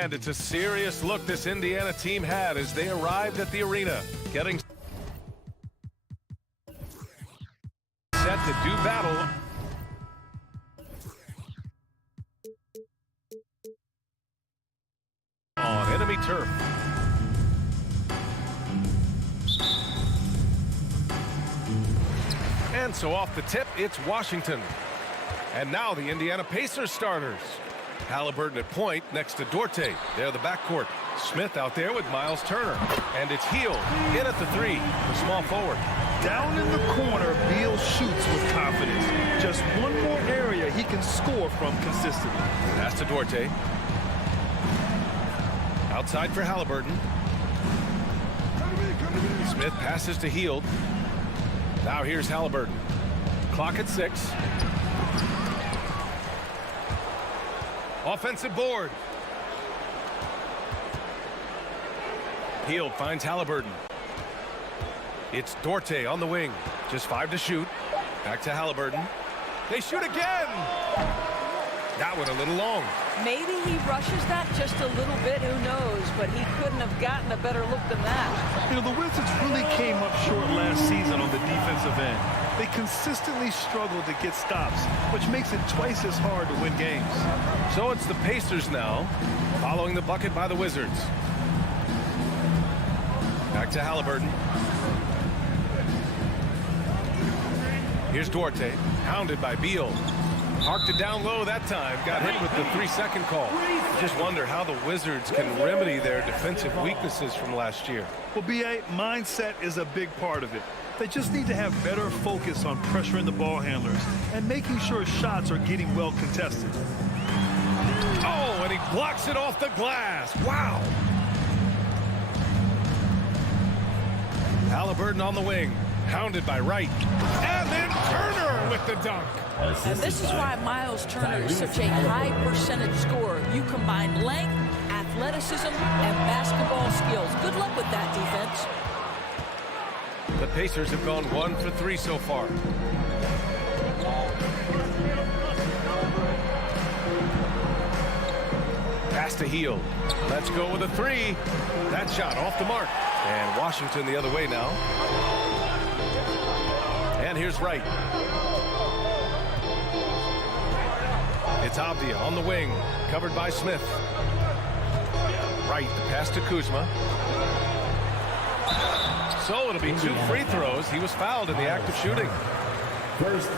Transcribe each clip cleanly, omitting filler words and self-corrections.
And it's a serious look this Indiana team had as they arrived at the arena, getting set to do battle on enemy turf. And so off the tip, it's Washington. And now the Indiana Pacers starters. Halliburton at point next to Dorte. They're the backcourt. Smith out there with Miles Turner. And it's Hield in at the three, the small forward. Down in the corner, Beal shoots with confidence. Just one more area he can score from consistently. Pass to Dorte. Outside for Halliburton. Smith passes to Hield. Now here's Halliburton. Clock at 6. Offensive board. Hield finds Halliburton. It's Dorte on the wing. Just 5 to shoot. Back to Halliburton. They shoot again. That one a little long. Maybe he rushes that just a little bit, who knows, but he couldn't have gotten a better look than that. You know, the Wizards really came up short last season on the defensive end. They consistently struggled to get stops, which makes it twice as hard to win games. So it's the Pacers now, following the bucket by the Wizards. Back to Halliburton. Here's Dorte, hounded by Beal. Parked it down low that time. Got hit with the 3-second call. Just wonder how the Wizards can remedy their defensive weaknesses from last year. Well, B.A., mindset is a big part of it. They just need to have better focus on pressuring the ball handlers and making sure shots are getting well contested. Oh, and he blocks it off the glass. Wow. Halliburton on the wing. Hounded by Wright. And then Turner with the dunk. And this is why Miles Turner is such a high percentage scorer. You combine length, athleticism, and basketball skills. Good luck with that defense. The Pacers have gone 1 for 3 so far. Pass to Hield. Let's go with a 3. That shot off the mark. And Washington the other way now. And here's Wright. It's Avdia on the wing, covered by Smith. Wright, the pass to Kuzma. So it'll be 2 free throws. He was fouled in the act of shooting.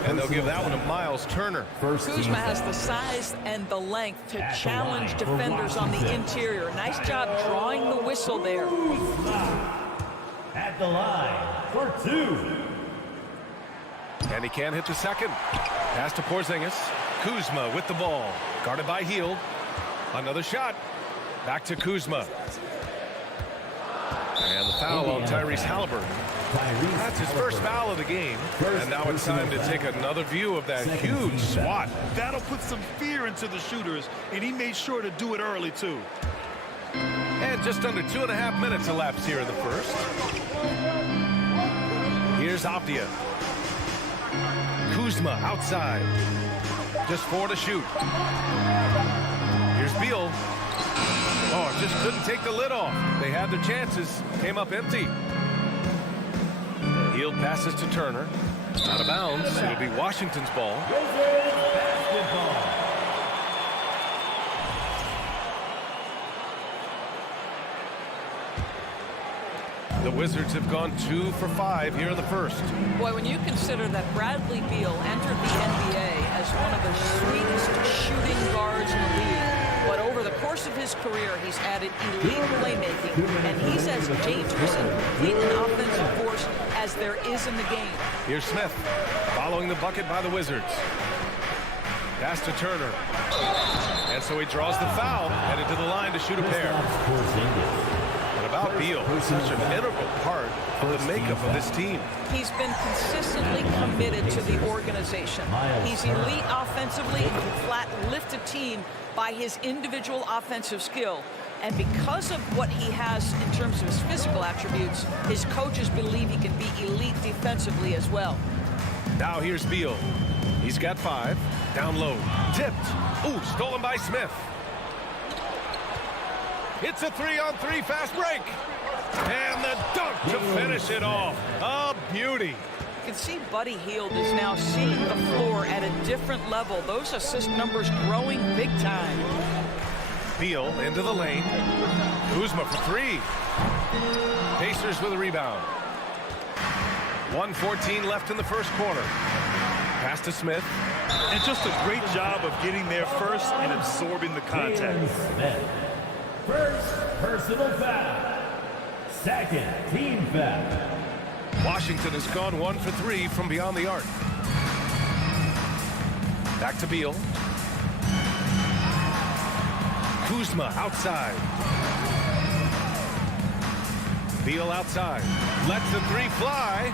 And they'll give that one to Miles Turner. Kuzma has the size and the length to challenge defenders on the interior. Nice job drawing the whistle there. At the line for 2. And he can't hit the second. Pass to Porzingis. Kuzma with the ball. Guarded by Hield. Another shot. Back to Kuzma. And the foul on Tyrese Halliburton. That's his first foul of the game. And now it's time to take another view of that huge swat. That'll put some fear into the shooters, and he made sure to do it early, too. And just under 2.5 minutes elapsed here in the first. Here's Avdia. Kuzma outside. Just 4 to shoot. Here's Beal. Oh, just couldn't take the lid off. They had their chances. Came up empty. Hield passes to Turner. Out of bounds. It'll be Washington's ball. The Wizards have gone 2 for 5 here in the first. Boy, when you consider that Bradley Beal entered the NBA as one of the sweetest shooting guards in the league, but over the course of his career, he's added elite playmaking, and he's as dangerous and complete an offensive force as there is in the game. Here's Smith, following the bucket by the Wizards. Pass to Turner. And so he draws the foul, headed to the line to shoot a pair. About Beal, such an integral part of the makeup of this team. He's been consistently committed to the organization. He's elite offensively and can flat lift a team by his individual offensive skill. And because of what he has in terms of his physical attributes, his coaches believe he can be elite defensively as well. Now here's Beal. He's got 5. Down low. Tipped. Ooh, stolen by Smith. It's a 3-on-3 fast break. And the dunk to finish it off. A beauty. You can see Buddy Hield is now seeing the floor at a different level. Those assist numbers growing big time. Beal into the lane. Kuzma for three. Pacers with a rebound. 1:14 left in the first quarter. Pass to Smith. And just a great job of getting there first and absorbing the contact. Smith. First personal foul. Second team foul. Washington has gone 1 for 3 from beyond the arc. Back to Beal. Kuzma outside. Beal outside. Lets the three fly.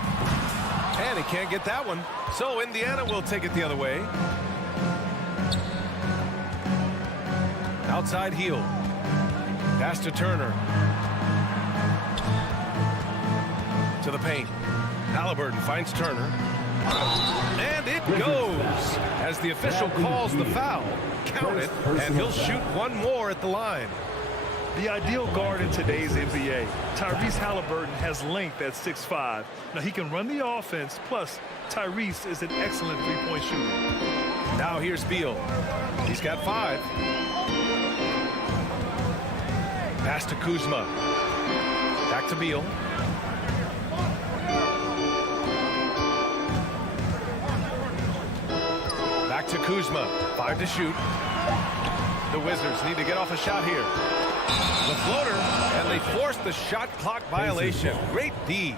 And he can't get that one. So Indiana will take it the other way. Outside Hield. Pass to Turner. To the paint. Halliburton finds Turner. And it goes. As the official calls the foul. Count it. And he'll shoot one more at the line. The ideal guard in today's NBA. Tyrese Halliburton has length at 6'5". Now he can run the offense, plus Tyrese is an excellent three-point shooter. Now here's Beal. He's got 5. Pass to Kuzma. Back to Beal. Back to Kuzma. 5 to shoot. The Wizards need to get off a shot here. The floater, and they force the shot clock violation. Great D.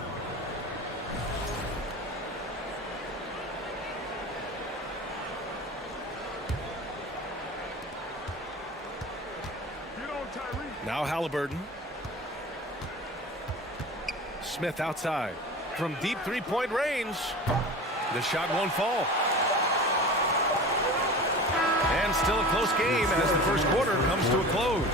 Now Halliburton. Smith outside. From deep three-point range. The shot won't fall. And still a close game as the first quarter comes to a close.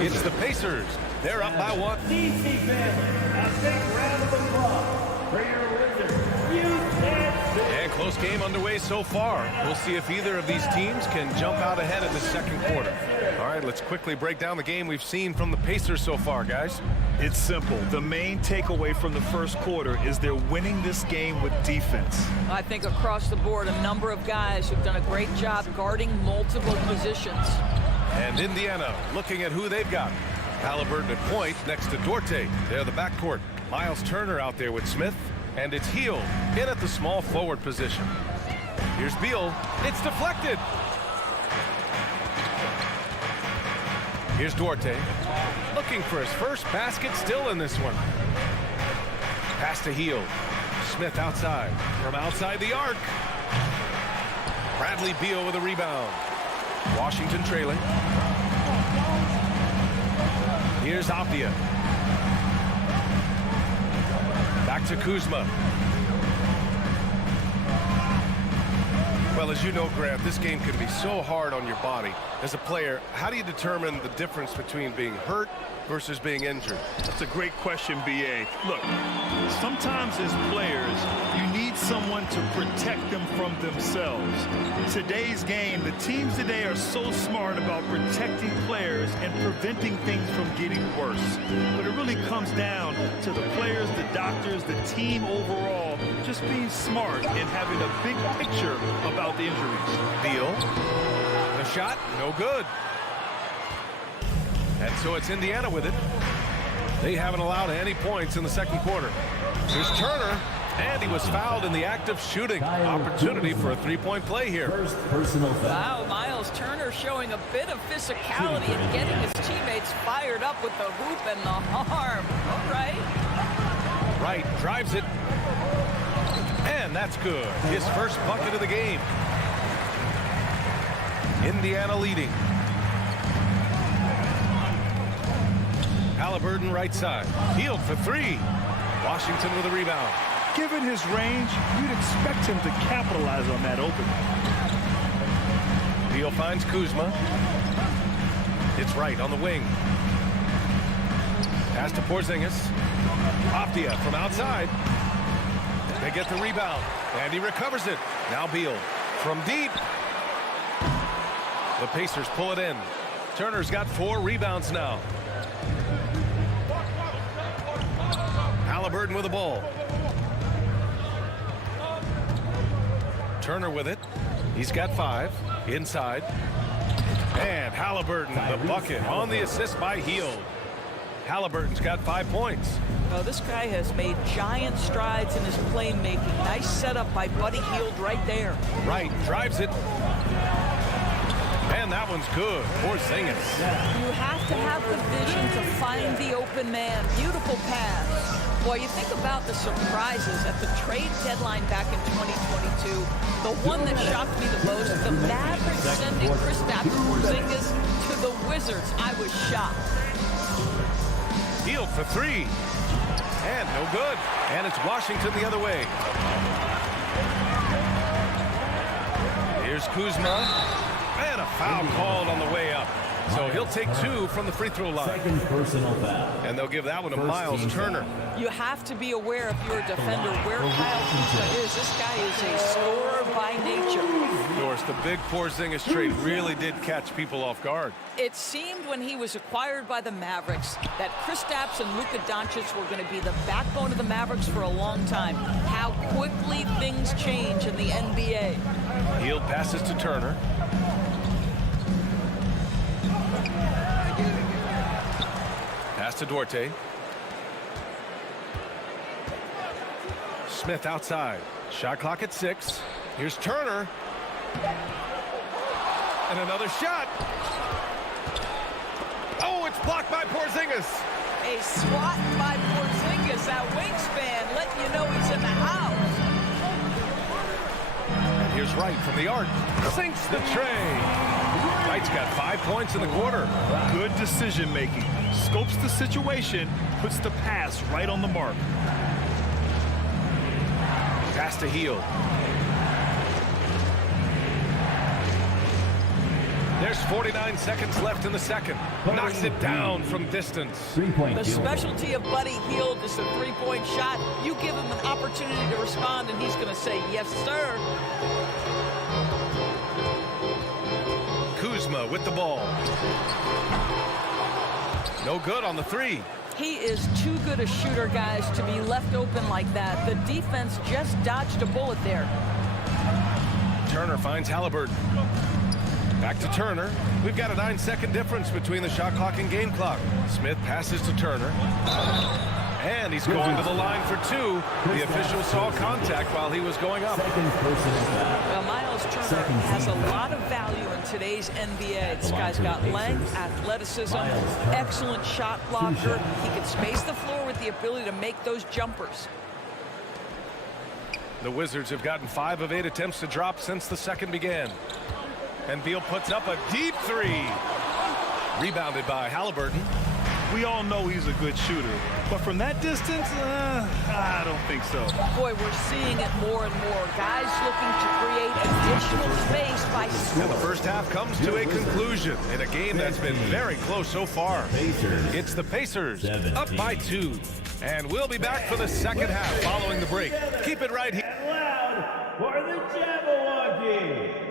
It's the Pacers. They're up by 1. DC family, a big round of applause for your Wizards. You can't see. And close game underway so far. We'll see if either of these teams can jump out ahead in the second quarter. All right, let's quickly break down the game we've seen from the Pacers so far, guys. It's simple. The main takeaway from the first quarter is they're winning this game with defense. I think across the board, a number of guys who've done a great job guarding multiple positions. And Indiana looking at who they've got. Halliburton at point next to Duarte. They're the backcourt. Miles Turner out there with Smith. And it's Hield in at the small forward position. Here's Beal. It's deflected. Here's Duarte. Looking for his first basket still in this one. Pass to Hield. Smith outside. From outside the arc. Bradley Beal with a rebound. Washington trailing. Here's Apia. Back to Kuzma. Well, as you know, Grant, this game can be so hard on your body. As a player, how do you determine the difference between being hurt versus being injured? That's a great question, B.A. Look, sometimes as players, you need someone to protect them from themselves. Today's game, the teams today are so smart about protecting players and preventing things from getting worse. But it really comes down to the players, the doctors, the team overall, just being smart and having a big picture about the injuries. Beal. The shot, no good. And so it's Indiana with it. They haven't allowed any points in the second quarter. Here's Turner, and he was fouled in the act of shooting. Opportunity for a three-point play here. First personal foul. Wow, Miles Turner showing a bit of physicality and getting his teammates fired up with the hoop and the arm. All right. Wright drives it. And that's good. His first bucket of the game. Indiana leading. Halliburton right side. Hield for 3. Washington with a rebound. Given his range, you'd expect him to capitalize on that opening. Beal finds Kuzma. It's Wright on the wing. Pass to Porzingis. Apia from outside. They get the rebound, and he recovers it. Now Beal from deep. The Pacers pull it in. Turner's got 4 rebounds now. Halliburton with the ball. Turner with it. He's got 5. Inside. And Halliburton, the bucket on the assist by Hield. Halliburton's got 5 points. Oh, this guy has made giant strides in his playmaking. Nice setup by Buddy Hield right there. Right, drives it. And that one's good. Porzingis. You have to have the vision to find the open man. Beautiful pass. Well, you think about the surprises at the trade deadline back in 2022. The one that shocked me the most, the Mavericks sending Kristaps Porzingis to the Wizards. I was shocked. Hield for 3. And no good. And it's Washington the other way. Here's Kuzma. And a foul called on the way up. So he'll take 2 from the free throw line. Second personal foul. And they'll give that one to Miles Turner. You have to be aware if you're a defender where Kyle Kuzma is. This guy is a scorer by nature. Of course, the big Porzingis trade really did catch people off guard. It seemed when he was acquired by the Mavericks that Kristaps and Luka Doncic were going to be the backbone of the Mavericks for a long time. How quickly things change in the NBA. Hield passes to Turner. Pass to Duarte. Smith outside. Shot clock at 6. Here's Turner. And another shot. Oh, it's blocked by Porzingis. A swat by Porzingis. That wingspan letting you know he's in the house. And here's Wright from the arc. Sinks the tray. Wright's got 5 points in the quarter. Good decision making. Scopes the situation, puts the pass right on the mark. Pass to Hield. There's 49 seconds left in the second. Knocks it down from distance. 3-point The specialty of Buddy Hield is a three-point shot. You give him an opportunity to respond, and he's going to say, yes, sir. Kuzma with the ball. No good on the 3. He is too good a shooter, guys, to be left open like that. The defense just dodged a bullet there. Turner finds Halliburton. Back to Turner. We've got a 9-second difference between the shot clock and game clock. Smith passes to Turner. And he's going to the line for 2. The official saw contact while he was going up. Second personal foul. Well, Miles Turner has a lot of value in today's NBA. This guy's got length, athleticism, excellent shot blocker. He can space the floor with the ability to make those jumpers. The Wizards have gotten 5 of 8 attempts to drop since the second began. And Beal puts up a deep 3. Rebounded by Halliburton. We all know he's a good shooter, but from that distance, I don't think so. Boy, we're seeing it more and more. Guys looking to create additional space by And the scoring. first half comes to a conclusion in a game that's been very close so far. Pacers. It's the Pacers 17. up by 2. And we'll be back for the second half following the break. Keep it right here. And loud for the Jabberwockies.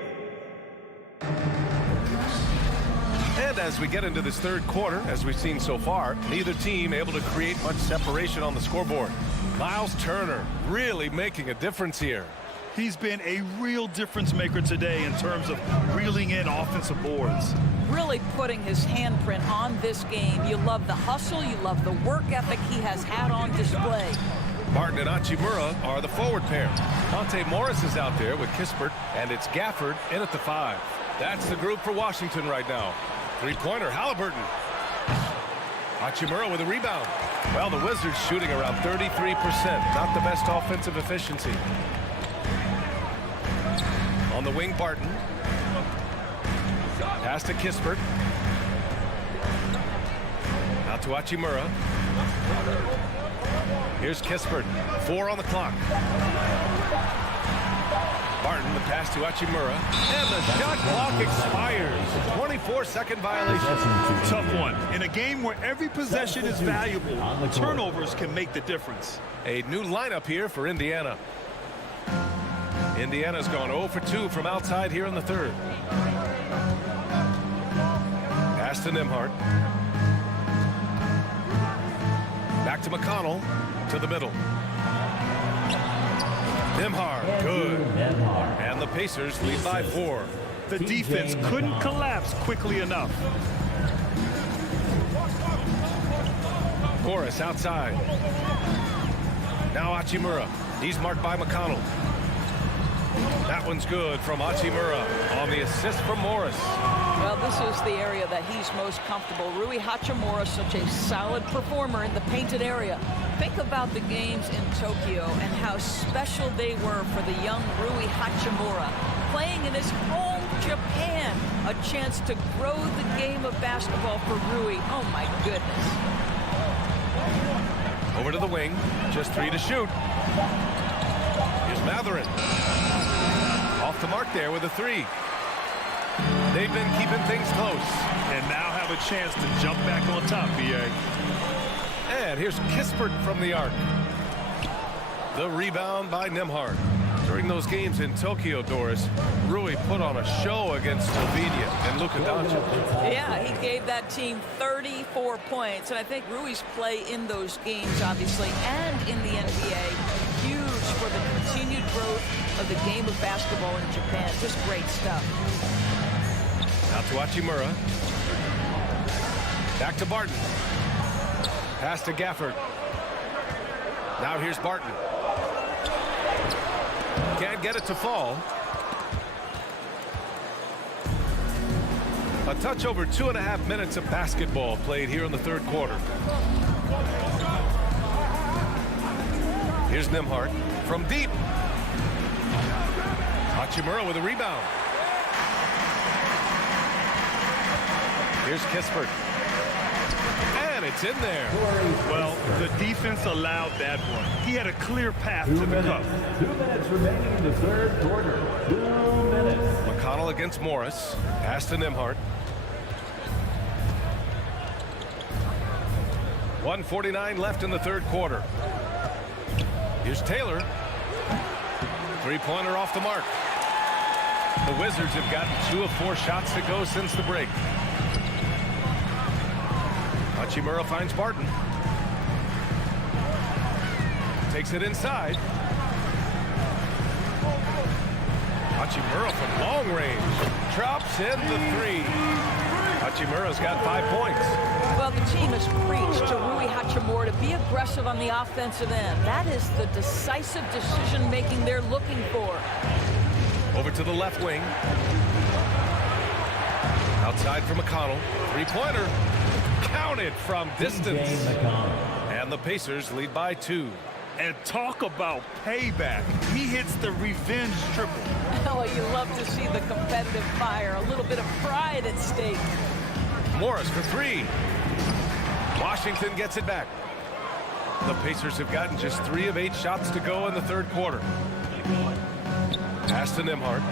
And as we get into this third quarter, as we've seen so far, neither team able to create much separation on the scoreboard. Miles Turner really making a difference here. He's been a real difference maker today in terms of reeling in offensive boards. Really putting his handprint on this game. You love the hustle, you love the work ethic he has had on display. Martin and Hachimura are the forward pair. Monte Morris is out there with Kispert, and it's Gafford in at the 5. That's the group for Washington right now. Three-pointer, Halliburton. Hachimura with a rebound. Well, the Wizards shooting around 33%. Not the best offensive efficiency. On the wing, Barton. Pass to Kispert. Out to Hachimura. Here's Kispert. 4 on the clock. Barton, the pass to Hachimura. And the shot clock expires. 24-second violation. Tough one. In a game where every possession is valuable, turnovers can make the difference. A new lineup here for Indiana. Indiana's gone 0 for 2 from outside here in the third. Pass to Nembhard. Back Back to McConnell, to the middle. Nembhard, good. And the Pacers lead by 4. The defense couldn't collapse quickly enough. Morris outside. Now Hachimura. He's marked by McConnell. That one's good from Hachimura on the assist from Morris. Well, this is the area that he's most comfortable. Rui Hachimura, such a solid performer in the painted area. Think about the games in Tokyo and how special they were for the young Rui Hachimura. Playing in his home Japan, a chance to grow the game of basketball for Rui. Oh my goodness. Over to the wing, just 3 to shoot. Here's Mathurin. Off the mark there with a 3. They've been keeping things close. And now have a chance to jump back on top, B.A. And here's Kispert from the arc. The rebound by Nembhard. During those games in Tokyo, Doris, Rui put on a show against Slovenia and Luka Doncic. Yeah, he gave that team 34 points. And I think Rui's play in those games, obviously, and in the NBA, huge for the continued growth of the game of basketball in Japan. Just great stuff. Out to Hachimura. Back to Barton. Pass to Gafford. Now here's Barton. Can't get it to fall. A touch over 2.5 minutes of basketball played here in the third quarter. Here's Nembhard from deep. Hachimura with a rebound. Here's Kispert. And it's in there. Well, the defense allowed that one. He had a clear path to the cup. 2 minutes remaining in the third quarter. 2 minutes. McConnell against Morris. Pass to Nembhard. 1:49 left in the third quarter. Here's Taylor. Three-pointer off the mark. The Wizards have gotten 2 of 4 shots to go since the break. Hachimura finds Barton. Takes it inside. Hachimura from long range. Drops in the 3. Hachimura's got 5 points. Well, the team has preached to Rui Hachimura to be aggressive on the offensive end. That is the decisive decision-making they're looking for. Over to the left wing. Outside for McConnell. Three-pointer. Counted from distance. And the Pacers lead by 2. And talk about payback. He hits the revenge triple. Oh, you love to see the competitive fire. A little bit of pride at stake. Morris for 3. Washington gets it back. The Pacers have gotten just 3 of 8 shots to go in the third quarter. Pass to Nembhard.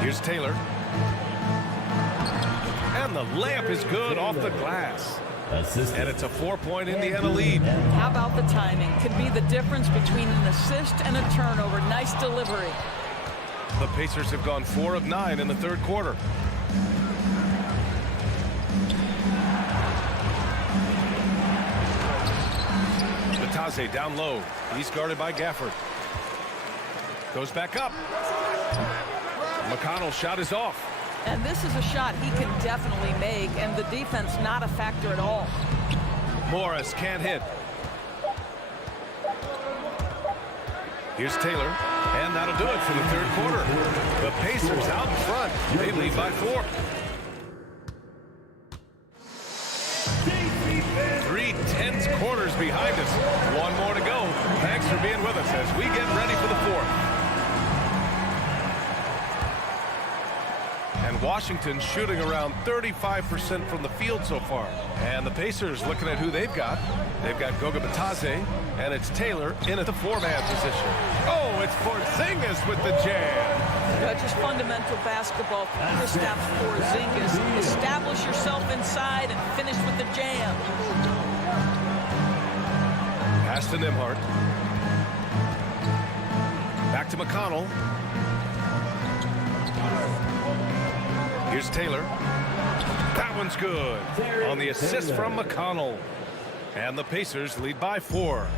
Here's Taylor. And the layup is good off the glass. And it's a 4-point Indiana lead. How about the timing? Could be the difference between an assist and a turnover. Nice delivery. The Pacers have gone 4 of 9 in the third quarter. Batase down low. He's guarded by Gafford. Goes back up. McConnell's shot is off. And this is a shot he can definitely make, and the defense not a factor at all. Morris can't hit. Here's Taylor, and that'll do it for the third quarter. The Pacers out in front. They lead by 4. 3 tense quarters behind us. 1 more to go. Thanks for being with us as we get ready for the 4th. And Washington shooting around 35% from the field so far. And the Pacers looking at who they've got. They've got Goga Batase, and it's Taylor in at the 4-man position. Oh, it's Porzingis with the jam. Just fundamental basketball for Kristaps Porzingis. Establish yourself inside and finish with the jam. Pass to Nembhard. Back to McConnell. Here's Here's Taylor. That one's good. On the assist from McConnell. And the Pacers lead by 4.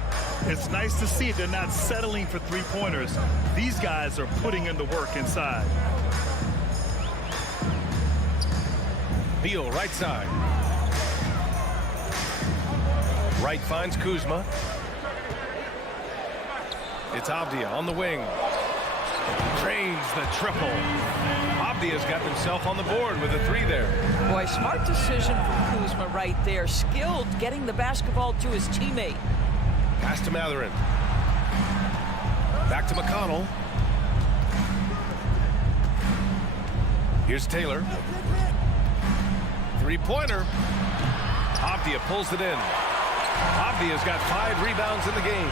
It's nice to see they're not settling for three-pointers. These guys are putting in the work inside. Beal, right side. Wright finds Kuzma. It's Avdia on the wing. Drains the triple. Avdia's got himself on the board with a 3 there. Boy, smart decision from Kuzma right there. Skilled getting the basketball to his teammate. Pass to Matherin. Back to McConnell. Here's Taylor. 3-pointer. Avdia pulls it in. Avdia's got 5 rebounds in the game.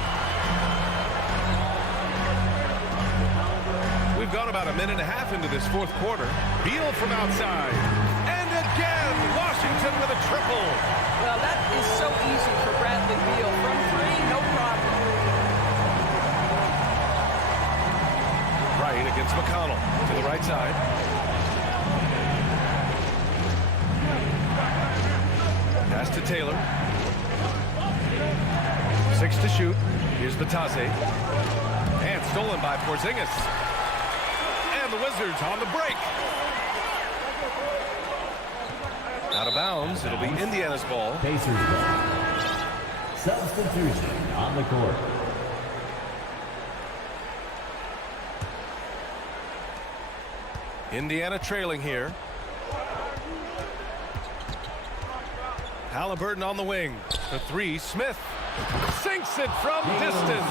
We've gone about a minute and a half into this 4th quarter. Beal from outside. And again, Washington with a triple. Well, that is so easy for Bradley Beal. From 3, no problem. Wright against McConnell to the right side. Pass to Taylor. 6 to shoot. Here's Batase. And stolen by Porzingis. And the Wizards on the break. Out of bounds. It'll be Indiana's ball. Pacers ball. Substitution on the court. Indiana trailing here. Halliburton on the wing. The 3, Smith. Sinks it from distance.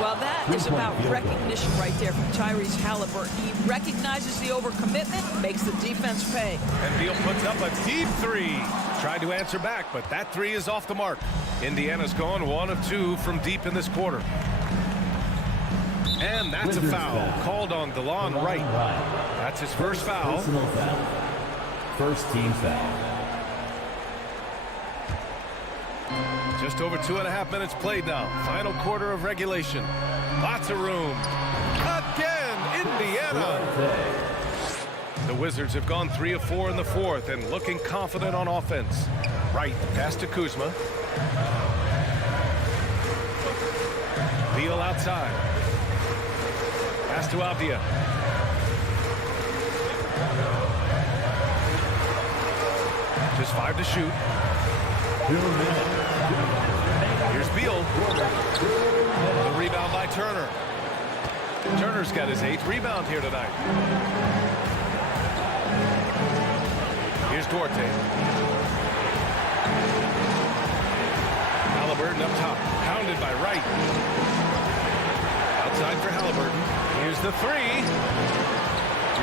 Well, that is about recognition right there from Tyrese Halliburton. He recognizes the overcommitment, makes the defense pay. And Beal puts up a deep 3. Tried to answer back, but that 3 is off the mark. Indiana's gone 1 of 2 from deep in this quarter. And that's a foul called on DeLon Wright. That's his first foul. Personal foul. First team foul. Just over 2.5 minutes played now. Final quarter of regulation. Lots of room. Again, Indiana. The Wizards have gone 3 of 4 in the 4th and looking confident on offense. Wright, pass to Kuzma. Beal outside. Pass to Avdia. Just 5 to shoot. Here's Beal. The rebound by Turner. Turner's got his 8th rebound here tonight. Here's Duarte. Halliburton up top. Pounded by Wright. Outside for Halliburton. Here's the 3.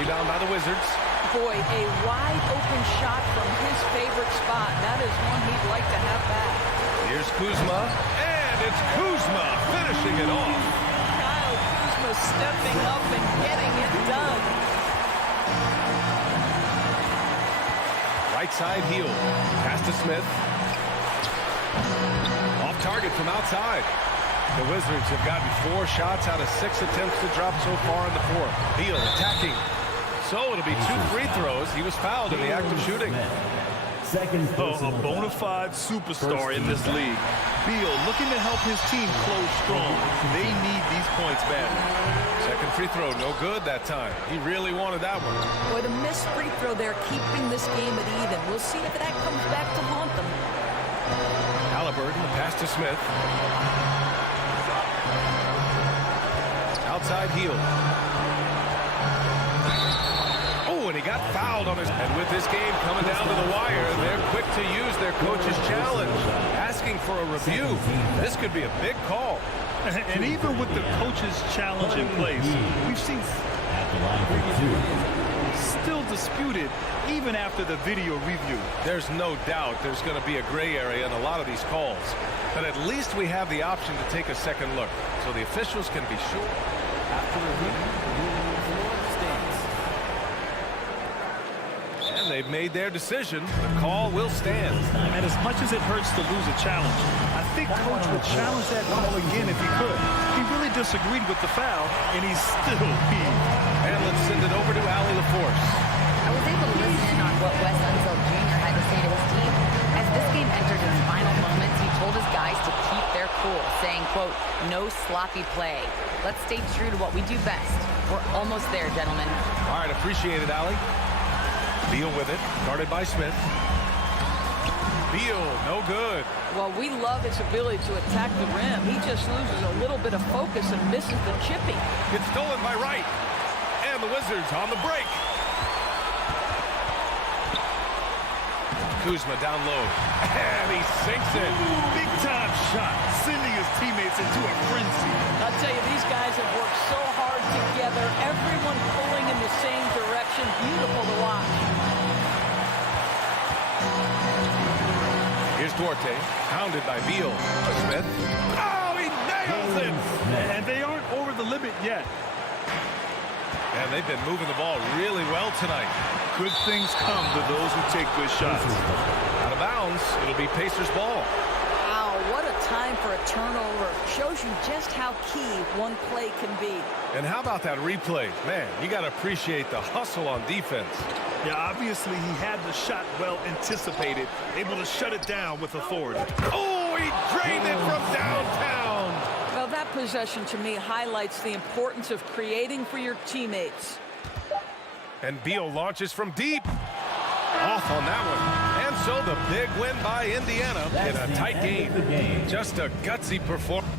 Rebound by the Wizards. Boy, a wide open shot from his favorite spot. That is one he'd like to have back. Here's Kuzma. And it's Kuzma finishing it off. Kyle Kuzma stepping up and getting it done. Right side heel. Pass to Smith. Off target from outside. The Wizards have gotten 4 shots out of 6 attempts to drop so far in the 4th. Beal attacking. So it'll be 2 free throws. He was fouled in the act of shooting. A bona fide superstar in this league. Beal looking to help his team close strong. They need these points badly. Second free throw, no good that time. He really wanted that one. Boy, the missed free throw there, keeping this game at even. We'll see if that comes back to haunt them. Halliburton, the pass to Smith. Outside heel. Oh, and he got fouled on his... And with this game coming down to the wire, they're quick to use their coach's challenge. Asking for a review. This could be a big call. And even with the coach's challenge in place, we've seen still disputed even after the video review. There's no doubt there's going to be a gray area in a lot of these calls. But at least we have the option to take a second look, so the officials can be sure. After review, and they've made their decision. The call will stand. And as much as it hurts to lose a challenge, I think Coach would challenge that call again if he could. He really disagreed with the foul, and he's still peeved. And let's send it over to Allie LaForce. I was able to listen what Wes Unseld Jr. had to say to his team. As this game entered its final moments, he told his guys to keep their cool, saying, quote, "No sloppy play. Let's stay true to what we do best. We're almost there, gentlemen." All right, appreciate it, Allie. Beal with it, guarded by Smith. Beal, no good. Well, we love his ability to attack the rim. He just loses a little bit of focus and misses the chipping. It's stolen by Wright. And the Wizards on the break. Kuzma down low. And he sinks it. Big time shot, sending his teammates into a frenzy. I'll tell you, these guys have worked so hard together. Everyone pulling in the same direction. Beautiful to watch. Here's Duarte, pounded by Beal. Smith. Oh, he nails it! And they aren't over the limit yet. And they've been moving the ball really well tonight. Good things come to those who take good shots. Out of bounds, it'll be Pacers ball. Wow, what a time for a turnover. Shows you just how key one play can be. And how about that replay? Man, you got to appreciate the hustle on defense. Yeah, obviously he had the shot well anticipated, able to shut it down with authority. Oh, he drained it from downtown. Well, that possession to me highlights the importance of creating for your teammates. And Beal launches from deep. Off on that one. And so the big win by Indiana in a tight game. Just a gutsy performance.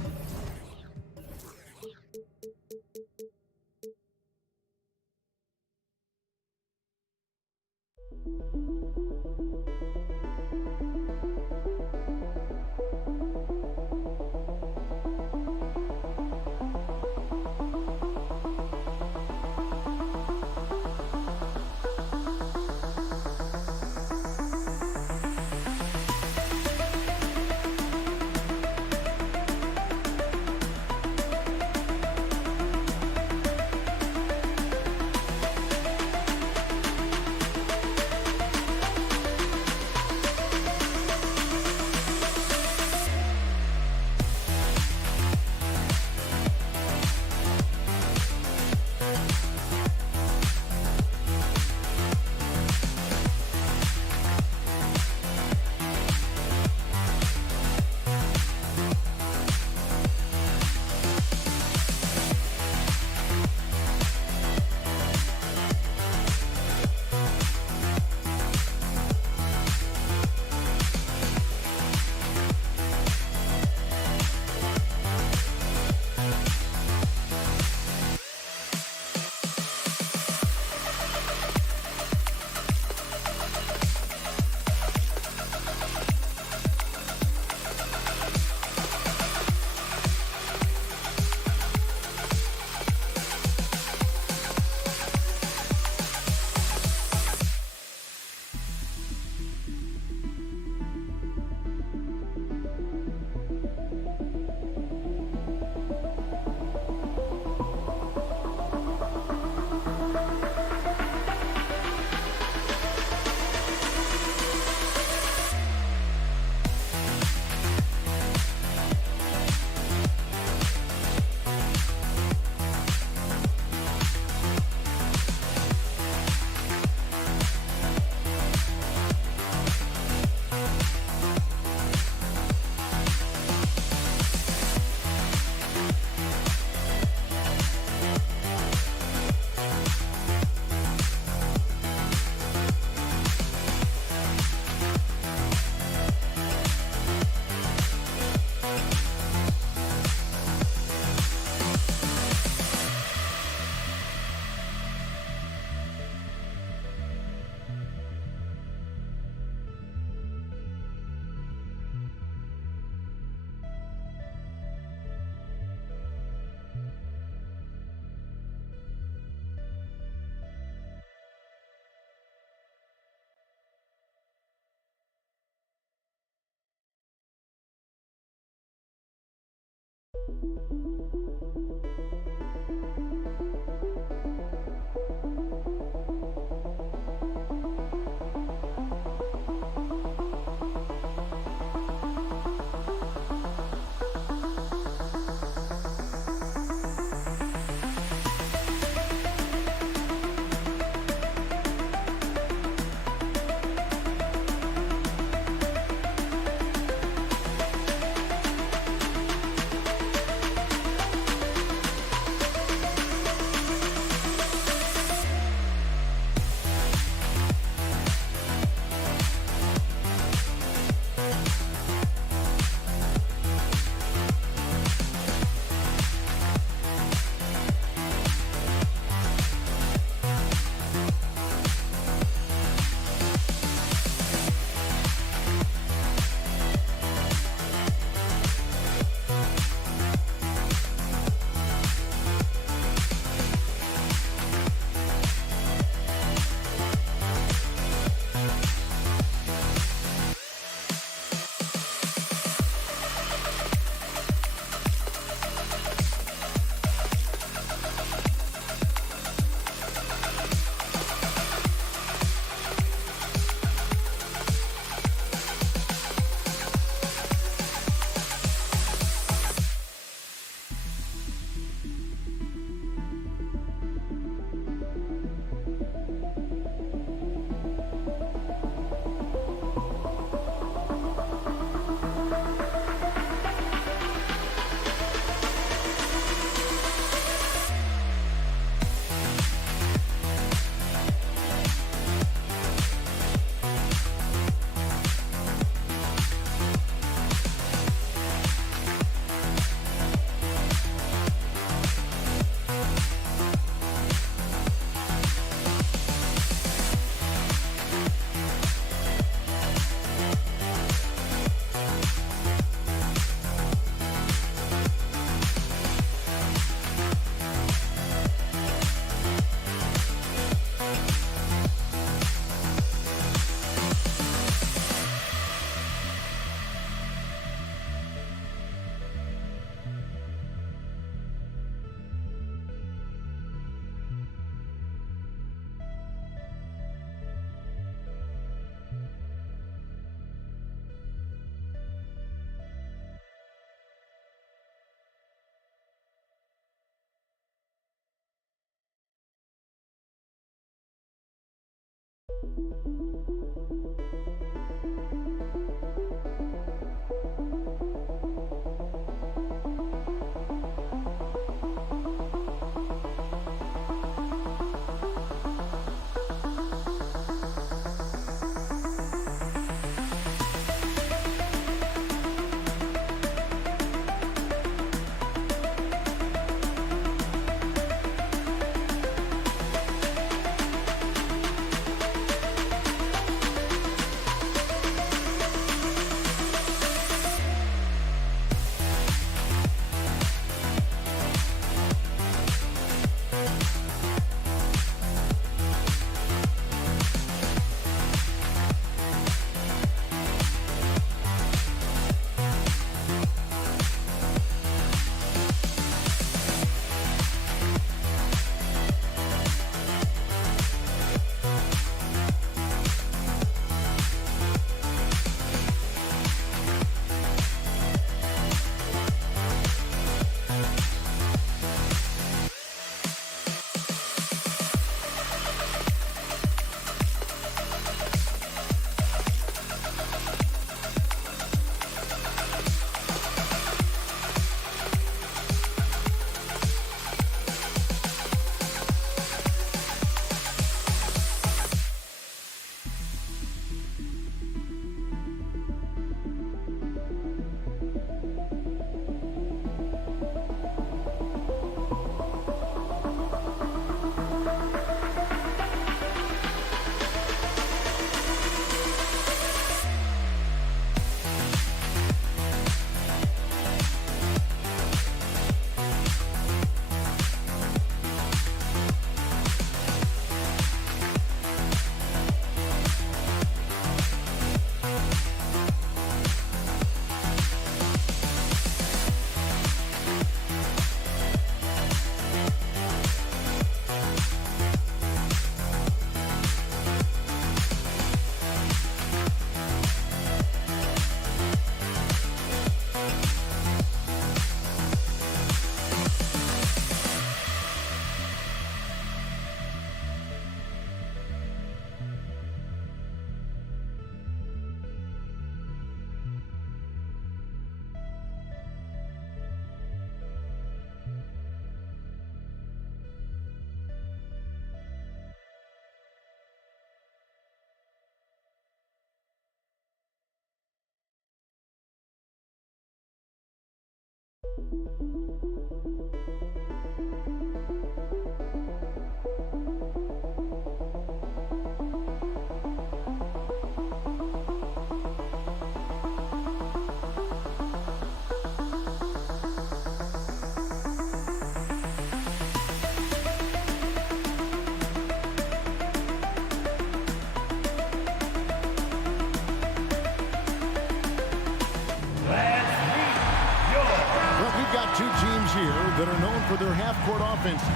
Two teams here that are known for their half-court offenses.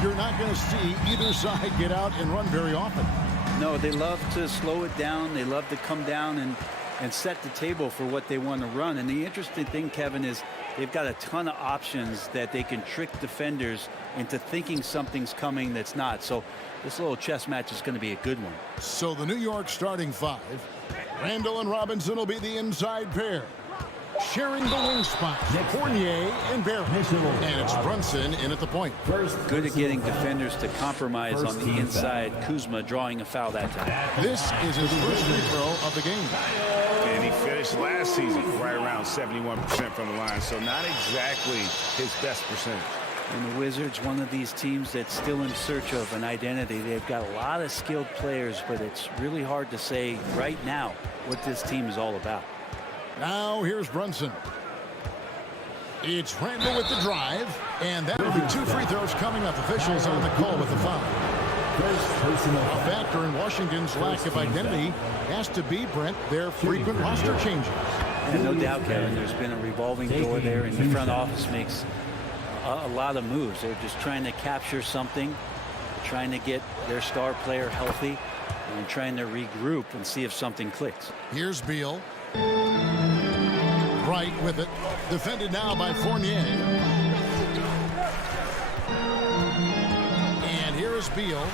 You're not going to see either side get out and run very often. No, they love to slow it down. They love to come down and set the table for what they want to run. And the interesting thing, Kevin, is they've got a ton of options that they can trick defenders into thinking something's coming that's not. So this little chess match is going to be a good one. So the New York starting five. Randall and Robinson will be the inside pair. Sharing the wing spots, Fournier and Barrett. And it's Brunson in at the point. Good at getting defenders to compromise on the inside. Kuzma drawing a foul that time. This is his first free throw of the game. And he finished last season right around 71% from the line, so not exactly his best percentage. And the Wizards, one of these teams that's still in search of an identity. They've got a lot of skilled players, but it's really hard to say right now what this team is all about. Now here's Brunson. It's Randall with the drive, and that will be two free throws coming up. Officials on the call with the foul. A factor in Washington's lack of identity has to be, Brent, their frequent roster changes. And no doubt, Kevin, there's been a revolving door there, and the front office makes a lot of moves. They're just trying to capture something, trying to get their star player healthy, and trying to regroup and see if something clicks. Here's Beal. Right with it. Defended now by Fournier. And here is Beal.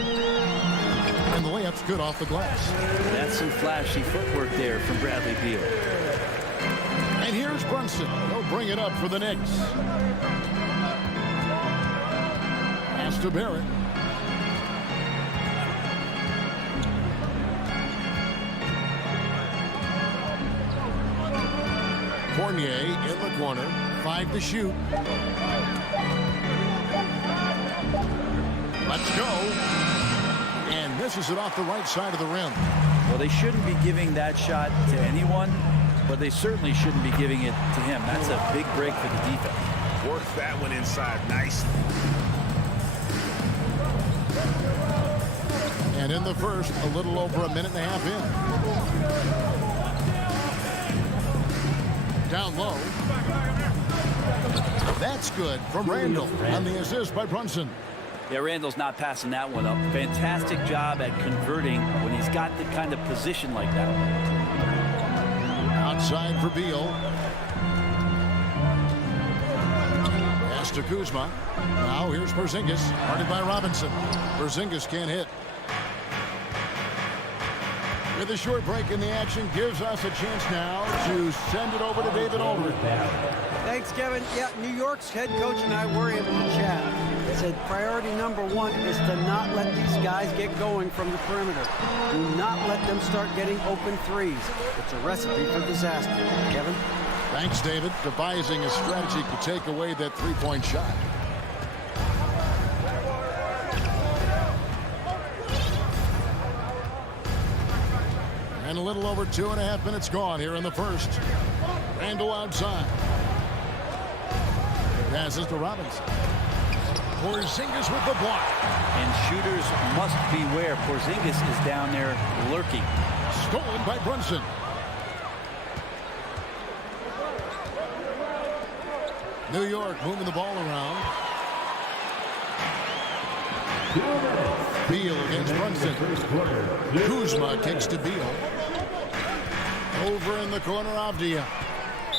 And the layup's good off the glass. That's some flashy footwork there from Bradley Beal. And here's Brunson. He'll bring it up for the Knicks. Pass to Barrett. Fournier in the corner. 5 to shoot. Let's go. And misses it off the right side of the rim. Well, they shouldn't be giving that shot to anyone, but they certainly shouldn't be giving it to him. That's a big break for the defense. Work that one inside nicely. And in the first, a little over a minute and a half in. Down low. That's good from Randall on the assist by Brunson. Yeah, Randall's not passing that one up. Fantastic job at converting when he's got the kind of position like that. Outside for Beal. Pass to Kuzma. Now here's Porzingis. Guarded by Robinson. Porzingis can't hit. With a short break in the action, gives us a chance now to send it over to David Aldridge. Thanks, Kevin. Yeah, New York's head coach and I were able to chat. He said priority number 1 is to not let these guys get going from the perimeter. Do not let them start getting open threes. It's a recipe for disaster. Kevin? Thanks, David. Devising a strategy to take away that three-point shot. And a little over 2.5 minutes gone here in the first. Randall outside. Passes to Robinson. Porzingis with the block. And shooters must beware. Porzingis is down there lurking. Stolen by Brunson. New York moving the ball around. Beal against Brunson. Kuzma kicks to Beal. Over in the corner, Avdia.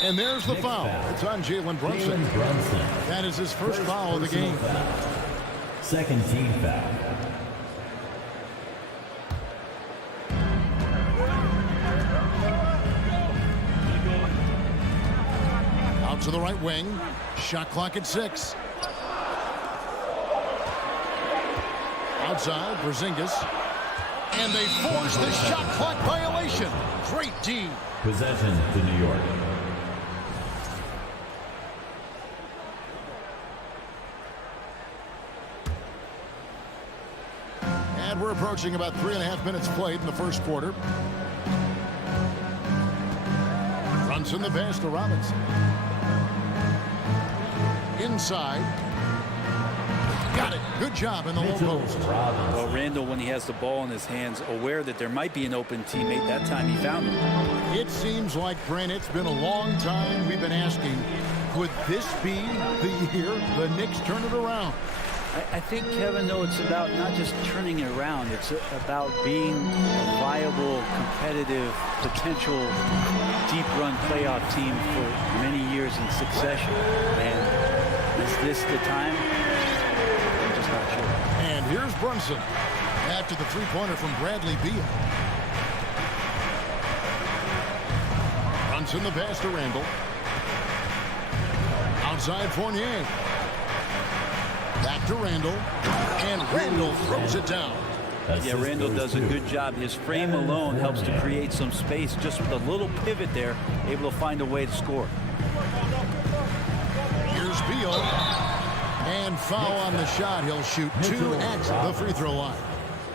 And there's the foul. It's on Jalen Brunson. That is his first foul of the game. Second team foul. Out to the right wing. Shot clock at 6. Outside, Porzingis. And they force the shot clock violation. Great D. Possession to New York. And we're approaching about 3.5 minutes played in the first quarter. Brunson the pass to Robinson. Inside. Got it. Good job in the low post. Well, Randall, when he has the ball in his hands, aware that there might be an open teammate, that time he found him. It seems like, Brent, it's been a long time we've been asking, could this be the year the Knicks turn it around? I think, Kevin, though, it's about not just turning it around. It's about being a viable, competitive, potential deep-run playoff team for many years in succession. And is this the time? I'm just not sure. And here's Brunson after the three-pointer from Bradley Beal. Brunson the pass to Randall. Outside Fournier. Back to Randall. And Randall throws it down. Yeah, Randall does a good job. His frame alone helps to create some space. Just with a little pivot there, able to find a way to score. Here's Beal. And foul on the shot. He'll shoot 2 at the free throw line.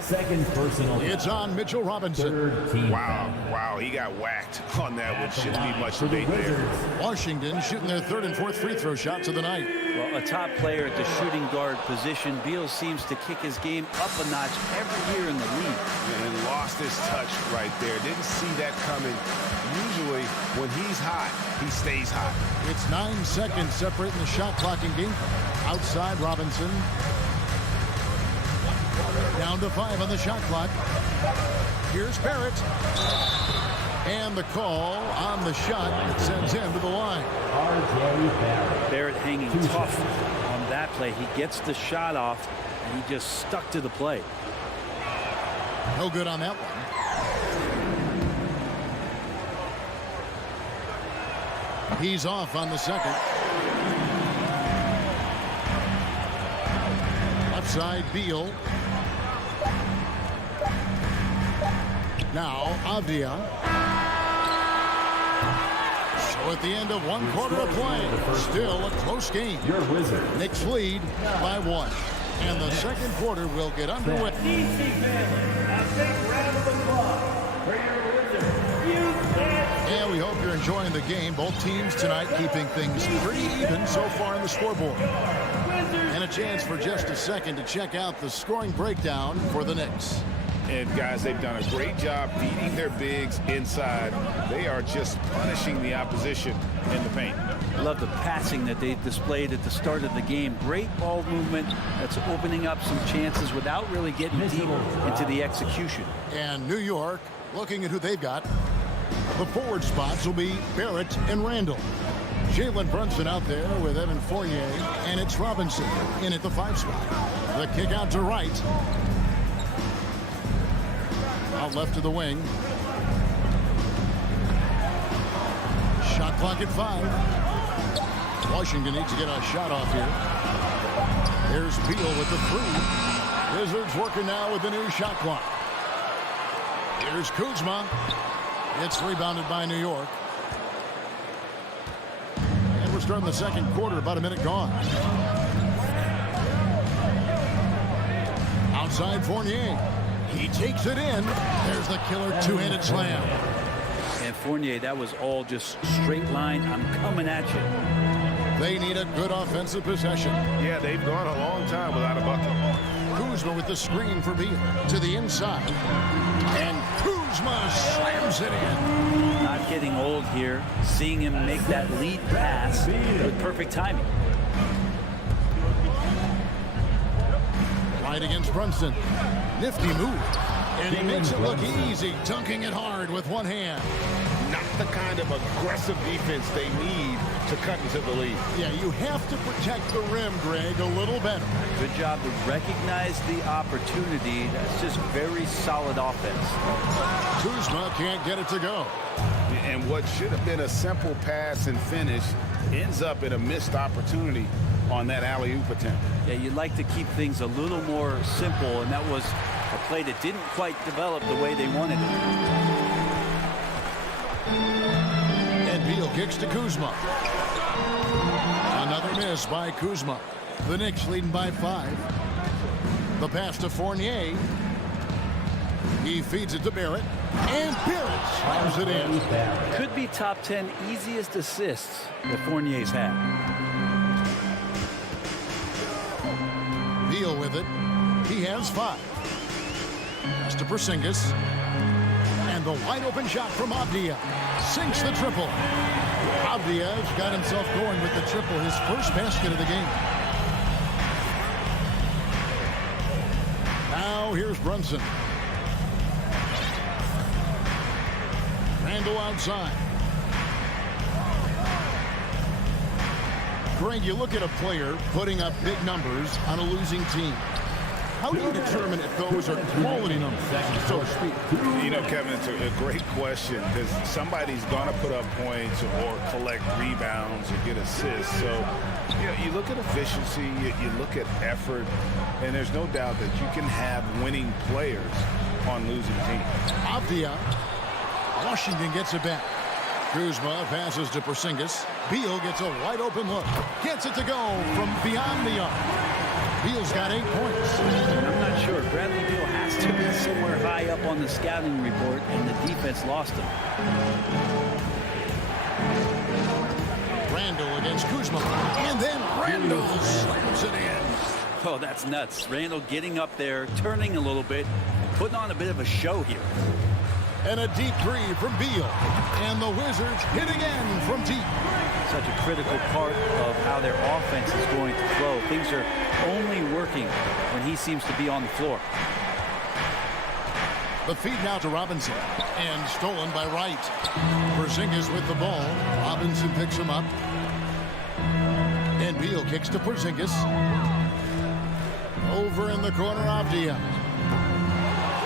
Second personal. It's on Mitchell Robinson. Wow, he got whacked on that one. Shouldn't be much debate there. Washington shooting their 3rd and 4th free throw shots of the night. Well, a top player at the shooting guard position. Beal seems to kick his game up a notch every year in the league. And lost his touch right there. Didn't see that coming. Usually, when he's hot, he stays hot. It's 9 seconds separating the shot clock and game. Outside Robinson. Down to 5 on the shot clock. Here's Barrett. And the call on the shot that sends him to the line. Barrett hanging tough on that that play. He gets the shot off, and he just stuck to the play. No good on that one. He's off on the second. Left side, Beal. Now, Avdia. So at the end of one quarter of play, still a close game. Your Wizards. Knicks lead by 1. And the second quarter will get underway. DC family, a big round of applause for your Wizards. You can't. And we hope you're enjoying the game. Both teams tonight keeping things pretty even so far on the scoreboard. And a chance for just a second to check out the scoring breakdown for the Knicks. And guys, they've done a great job feeding their bigs inside. They are just punishing the opposition in the paint. I love the passing that they displayed at the start of the game. Great ball movement that's opening up some chances without really getting deep into the execution. And New York, looking at who they've got, the forward spots will be Barrett and Randall. Jalen Brunson out there with Evan Fournier, and it's Robinson in at the 5 spot. The kick out to Wright. Out left to the wing. Shot clock at 5. Washington needs to get a shot off here. There's Beal with the 3. Wizards working now with the new shot clock. Here's Kuzma. It's rebounded by New York. And we're starting the second quarter, about a minute gone. Outside Fournier. He takes it in. There's the killer two-handed slam. And Fournier, that was all just straight line. I'm coming at you. They need a good offensive possession. Yeah, they've gone a long time without a bucket. Kuzma with the screen for Beal to the inside. And Kuzma slams it in. Not getting old here. Seeing him make that lead pass with perfect timing. Right against Brunson. Nifty move. And he makes it look easy, dunking it hard with one hand. Not the kind of aggressive defense they need to cut into the lead. Yeah, you have to protect the rim, Greg, a little better. Good job to recognize the opportunity. That's just very solid offense. Kuzma can't get it to go. And what should have been a simple pass and finish ends up in a missed opportunity on that alley-oop attempt. Yeah, you'd like to keep things a little more simple, and that was a play that didn't quite develop the way they wanted it. And Beal kicks to Kuzma. Another miss by Kuzma. The Knicks leading by 5. The pass to Fournier. He feeds it to Barrett. And Barrett slams it in. Could be top 10 easiest assists that Fournier's had. Beal with it. He has 5. Pass to Porzingis. And the wide open shot from Avdia. Sinks the triple. Avdia's got himself going with the triple, his first basket of the game. Now here's Brunson. Randall outside. Greg, you look at a player putting up big numbers on a losing team. How do you determine if those are quality numbers, so to speak? You know, Kevin, it's a great question because somebody's going to put up points or collect rebounds or get assists. So, you know, you look at efficiency, you look at effort, and there's no doubt that you can have winning players on losing teams. Avdia. Washington gets it back. Kuzma passes to Porzingis. Beal gets a wide open look. Gets it to go from beyond the arc. Beal's got 8 points. I'm not sure. Bradley Beal has to be somewhere high up on the scouting report, and the defense lost him. Randall against Kuzma. And then Randall slams it in. Oh, that's nuts. Randall getting up there, turning a little bit, and putting on a bit of a show here. And a deep 3 from Beal. And the Wizards hit again from deep. Such a critical part of how their offense is going to flow. Things are only working when he seems to be on the floor. The feed now to Robinson. And stolen by Wright. Porzingis with the ball. Robinson picks him up. And And Beal kicks to Porzingis. Over in the corner of Dia.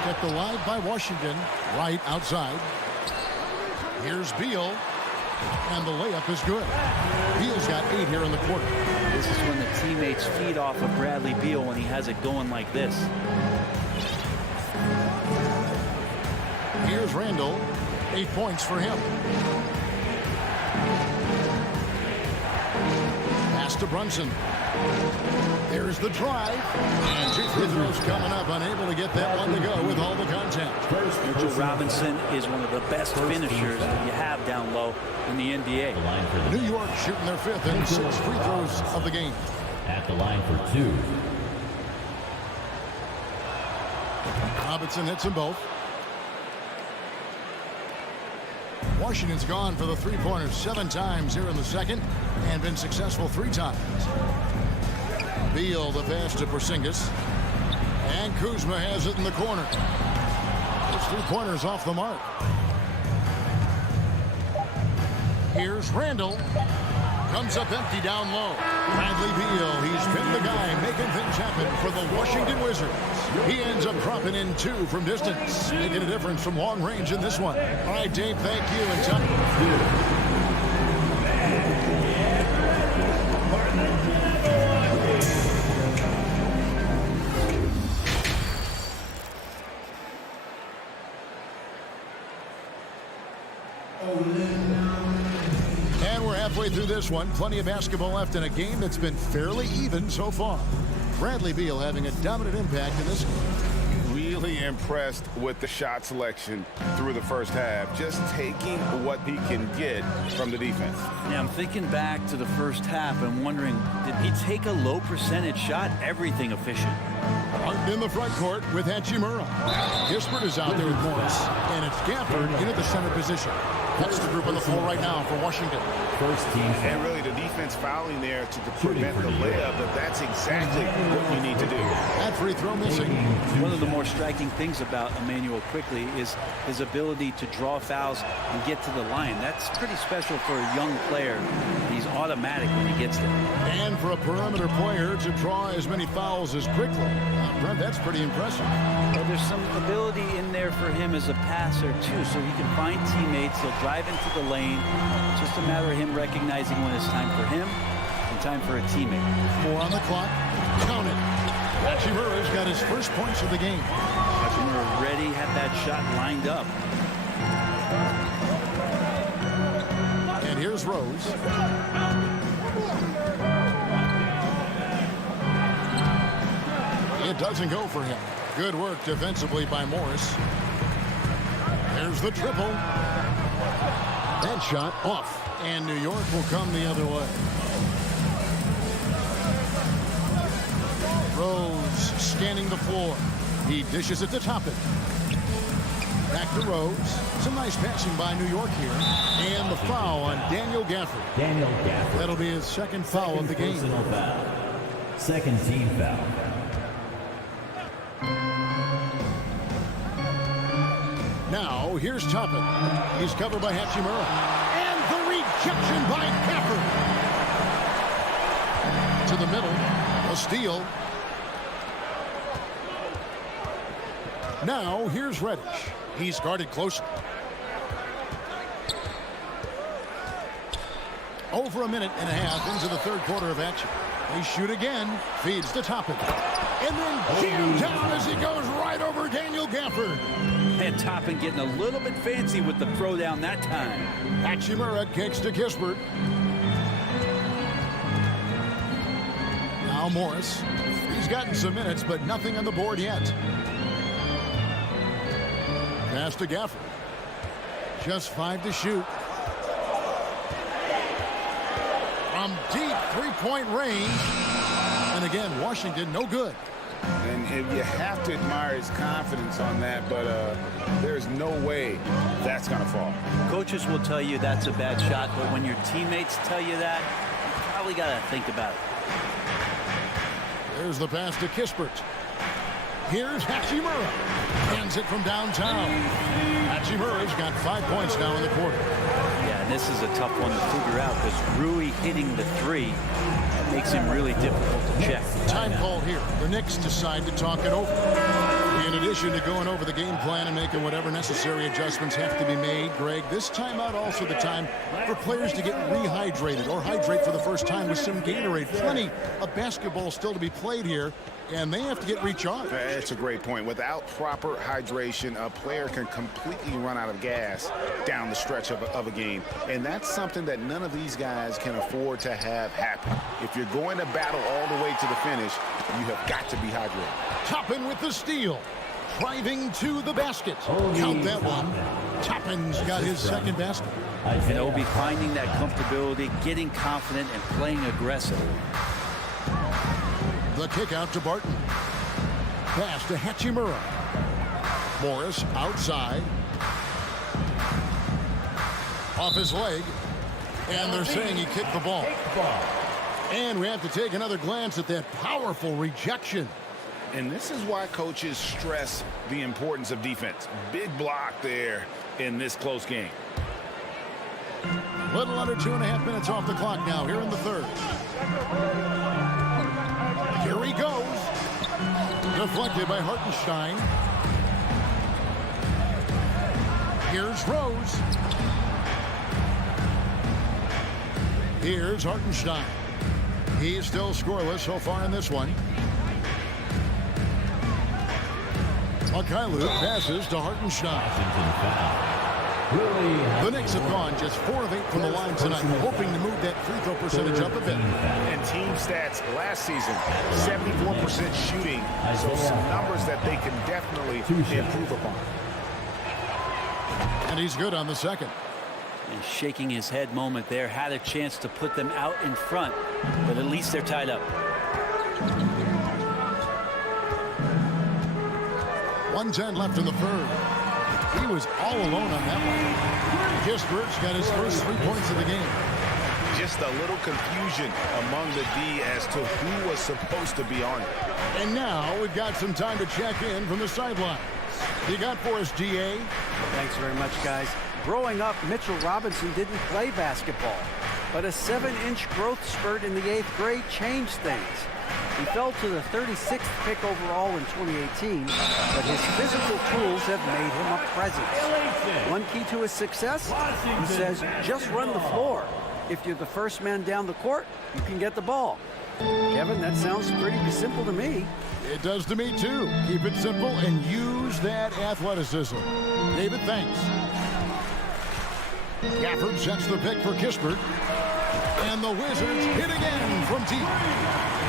Kept alive by Washington. Right outside. Here's Beal. And the layup is good. Beal's got 8 here in the quarter. This is when the teammates feed off of Bradley Beal when he has it going like this. Here's Randall. 8 points for him. Pass to Brunson. There's the drive. And 2 free throws coming up. Unable to get that one to go with all the contact. Mitchell Robinson is one of the best finishers that you have down low in the NBA. New York shooting their 5th and 6 free throws of the game. At the line for 2. Robinson hits them both. Washington's gone for the 3-pointers 7 times here in the second and been successful 3 times. Beal the pass to Porzingis. And Kuzma has it in the corner. Those 3-pointers off the mark. Here's Randall. Comes up empty down low. Bradley Beal, he's been the guy making things happen for the Washington Wizards. He ends up dropping in 2 from distance, making a difference from long range in this one. All right, Dave, thank you. And we're halfway through this one. Plenty of basketball left in a game that's been fairly even so far. Bradley Beal having a dominant impact in this one. Really impressed with the shot selection through the first half. Just taking what he can get from the defense. Yeah, I'm thinking back to the first half and wondering, did he take a low percentage shot? Everything efficient. Martin in the front court with Hachimura. Kispert is out there with Morris. And it's Gafford in at the center position. That's the group on the floor right now for Washington. First team. And really the defense fouling there to prevent the layup, but that's exactly what you need to do. That free throw missing. One of the more striking things about Emmanuel Quickly is his ability to draw fouls and get to the line. That's pretty special for a young player. He's automatic when he gets there. And for a perimeter player to draw as many fouls as Quickly. Brent, that's pretty impressive. Well, there's some ability in there for him as a passer, too, so he can find teammates. He'll drive into the lane. It's just a matter of him recognizing when it's time for him and time for a teammate. 4 on the clock. Count it. Hachimura's got his first points of the game. Hachimura already had that shot lined up. And here's Rose. It doesn't go for him. Good work defensively by Morris. There's the triple. That shot off. And New York will come the other way. Rose scanning the floor. He dishes it to Toppin. Back to Rose. Some nice passing by New York here. And the foul on Daniel Gafford. Daniel Gafford. That'll be his second foul of the game. Personal foul. Second team foul. Now, here's Toppin. He's covered by Hachimura. And the rejection by Gafford. To the middle. A steal. Now, here's Reddish. He's guarded closely. Over a minute and a half into the third quarter of action. They shoot again. Feeds to Toppin. And then jammed down as he goes right over Daniel Gafford. And Toppin getting a little bit fancy with the throwdown that time. Hachimura kicks to Kispert. Now Morris. He's gotten some minutes, but nothing on the board yet. Pass to Gafford. Just 5 to shoot. From deep three-point range. And again, Washington no good. And if you have to admire his confidence on that, but there's no way that's going to fall. Coaches will tell you that's a bad shot, but when your teammates tell you that, you probably got to think about it. There's the pass to Kispert. Here's Hachimura. Hands it from downtown. Hachimura's got 5 points now in the quarter. Yeah, and this is a tough one to figure out because Rui hitting the three, that makes him really difficult to check. Time call here. The Knicks decide to talk it over. In addition to going over the game plan and making whatever necessary adjustments have to be made, Greg, this timeout also the time for players to get rehydrated or hydrate for the first time with some Gatorade. Plenty of basketball still to be played here, and they have to get recharged. That's a great point. Without proper hydration, a player can completely run out of gas down the stretch of a game. And that's something that none of these guys can afford to have happen. If you're going to battle all the way to the finish, you have got to be hydrated. Toppin with the steal. Driving to the basket. Count that one. Toppin's got his second basket. And Obi finding that comfortability, getting confident, and playing aggressive. The kick out to Barton. Pass to Hachimura. Morris outside. Off his leg. And they're saying he kicked the ball. And we have to take another glance at that powerful rejection. And this is why coaches stress the importance of defense. Big block there in this close game. Little under 2.5 minutes off the clock now here in the third. Here he goes. Deflected by Hartenstein. Here's Rose. Here's Hartenstein. He's still scoreless so far in this one. Mikhailuk passes to Hartenstein. The Knicks have gone just 4 of 8 from the line tonight, hoping to move that free throw percentage up a bit. And team stats last season, 74% shooting, so some numbers that they can definitely improve upon. And he's good on the second. And shaking his head moment there, had a chance to put them out in front, but at least they're tied up. 1:10 left in the third. He was all alone on that one. Kispert's got his first 3 points of the game. Just a little confusion among the D as to who was supposed to be on it. And now we've got some time to check in from the sideline. You got for us, DA? Thanks very much, guys. Growing up, Mitchell Robinson didn't play basketball, but a 7-inch growth spurt in the 8th grade changed things. He fell to the 36th pick overall in 2018, but his physical tools have made him a presence. One key to his success, he says, just run the floor. If you're the first man down the court, you can get the ball. Kevin, that sounds pretty simple to me. It does to me, too. Keep it simple and use that athleticism. David, thanks. Gafford sets the pick for Kispert. And the Wizards hit again from deep.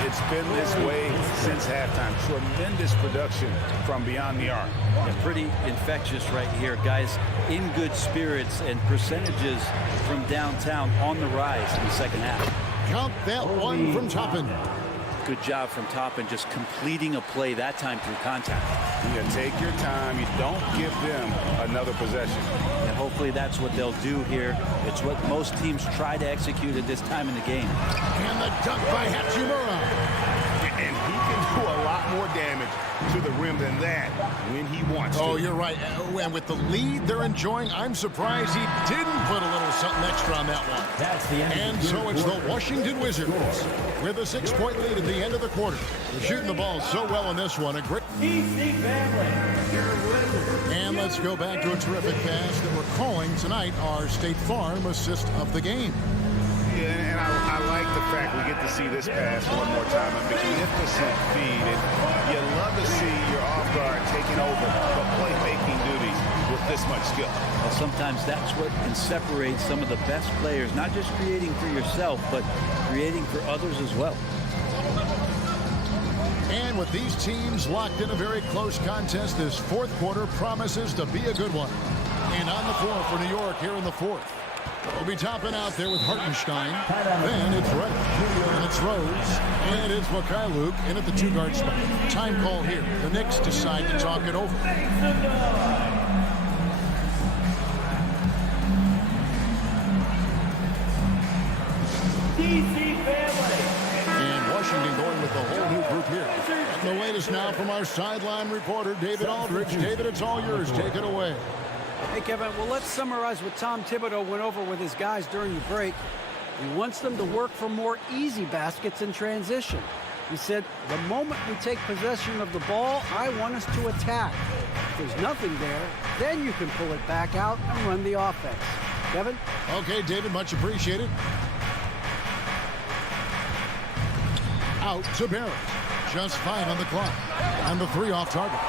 It's been this way since halftime. Tremendous production from beyond the arc. Yeah, pretty infectious right here. Guys in good spirits and percentages from downtown on the rise in the second half. Count that one from Toppin. Good job from Toppin, just completing a play that time through contact. You take your time. You don't give them another possession. And hopefully that's what they'll do here. It's what most teams try to execute at this time in the game. And the dunk by Hachimura. And he can do a lot more damage to the rim than that when he wants to. Oh, you're right. And with the lead they're enjoying, I'm surprised he didn't put a little something extra on that one. That's the end. And so it's the Washington Wizards with a 6-point lead at the end of the quarter. They're shooting the ball so well in this one. A great. EPC family, your Wizards. And let's go back to a terrific pass that we're calling tonight our State Farm assist of the game. Yeah, and I like the fact we get to see this pass one more time. A magnificent feed. And you love to see your off guard taking over the playmaking duties with this much skill. Well, sometimes that's what can separate some of the best players, not just creating for yourself, but creating for others as well. And with these teams locked in a very close contest, this fourth quarter promises to be a good one. And on the floor for New York here in the fourth. We'll be topping out there with Hartenstein. Then it's Wright. And it's Rose. And it's Mikhailuk in at the 2-guard spot. Time call here. The Knicks decide to talk it over. DC family. And Washington going with the whole new group here. And the latest now from our sideline reporter, David Aldridge. David, it's all yours. Take it away. Hey, Kevin, well, let's summarize what Tom Thibodeau went over with his guys during the break. He wants them to work for more easy baskets in transition. He said, the moment we take possession of the ball, I want us to attack. If there's nothing there, then you can pull it back out and run the offense. Kevin? Okay, David, much appreciated. Out to Barrett. Just 5 on the clock. And the 3 off target.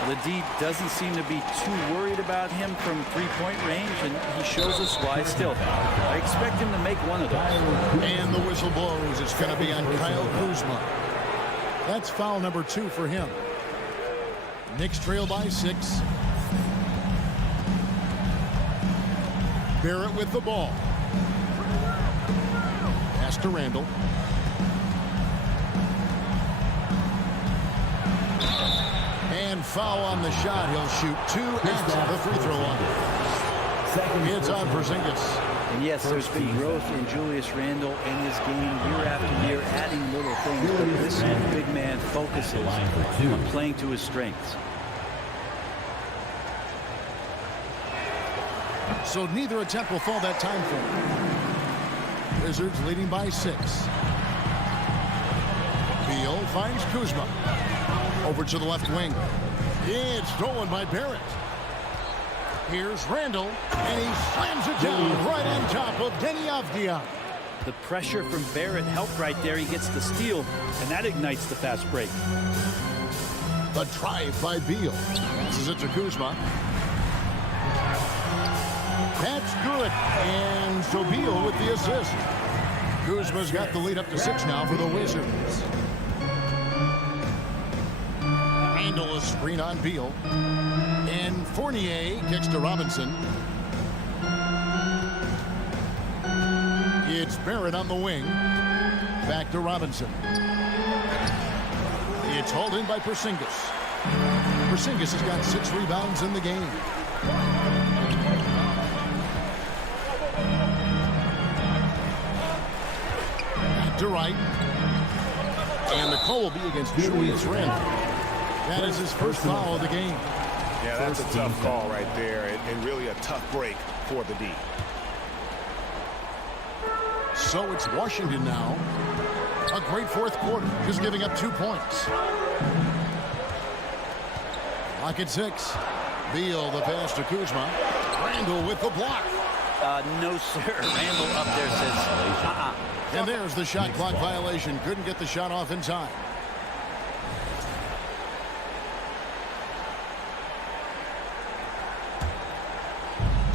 Well, the D doesn't seem to be too worried about him from three-point range, and he shows us why still. I expect him to make one of those. And the whistle blows. It's going to be on Kyle Kuzma. That's foul number 2 for him. Knicks trail by 6. Barrett with the ball. Pass to Randall. And foul on the shot. He'll shoot 2 at the free throw line. It's on Porzingis. And yes, there's been growth in Julius Randle in his game year after year, adding little things. But this big man focuses on playing to his strengths. So neither attempt will fall that time frame. Wizards leading by 6. Beal finds Kuzma. Over to the left wing. It's stolen by Barrett. Here's Randall, and he slams it down right on top of Denny Avdia. The pressure from Barrett helped right there. He gets the steal, and that ignites the fast break. The drive by Beal. Passes it to Kuzma. That's good. And so Beal with the assist. Kuzma's got the lead up to 6 now for the Wizards. Randall a screen on Beal. And Fournier kicks to Robinson. It's Barrett on the wing. Back to Robinson. It's hauled in by Porzingis. Porzingis has got 6 rebounds in the game. Back to Wright. And the call will be against Julius Randle. That is his first foul of the game. Yeah, that's a tough call right there, and really a tough break for the D. So it's Washington now. A great fourth quarter, just giving up 2 points. Clock at 6. Beal, the pass to Kuzma. Randall with the block. No, sir. Randall up there says, And there's the shot clock violation. Couldn't get the shot off in time.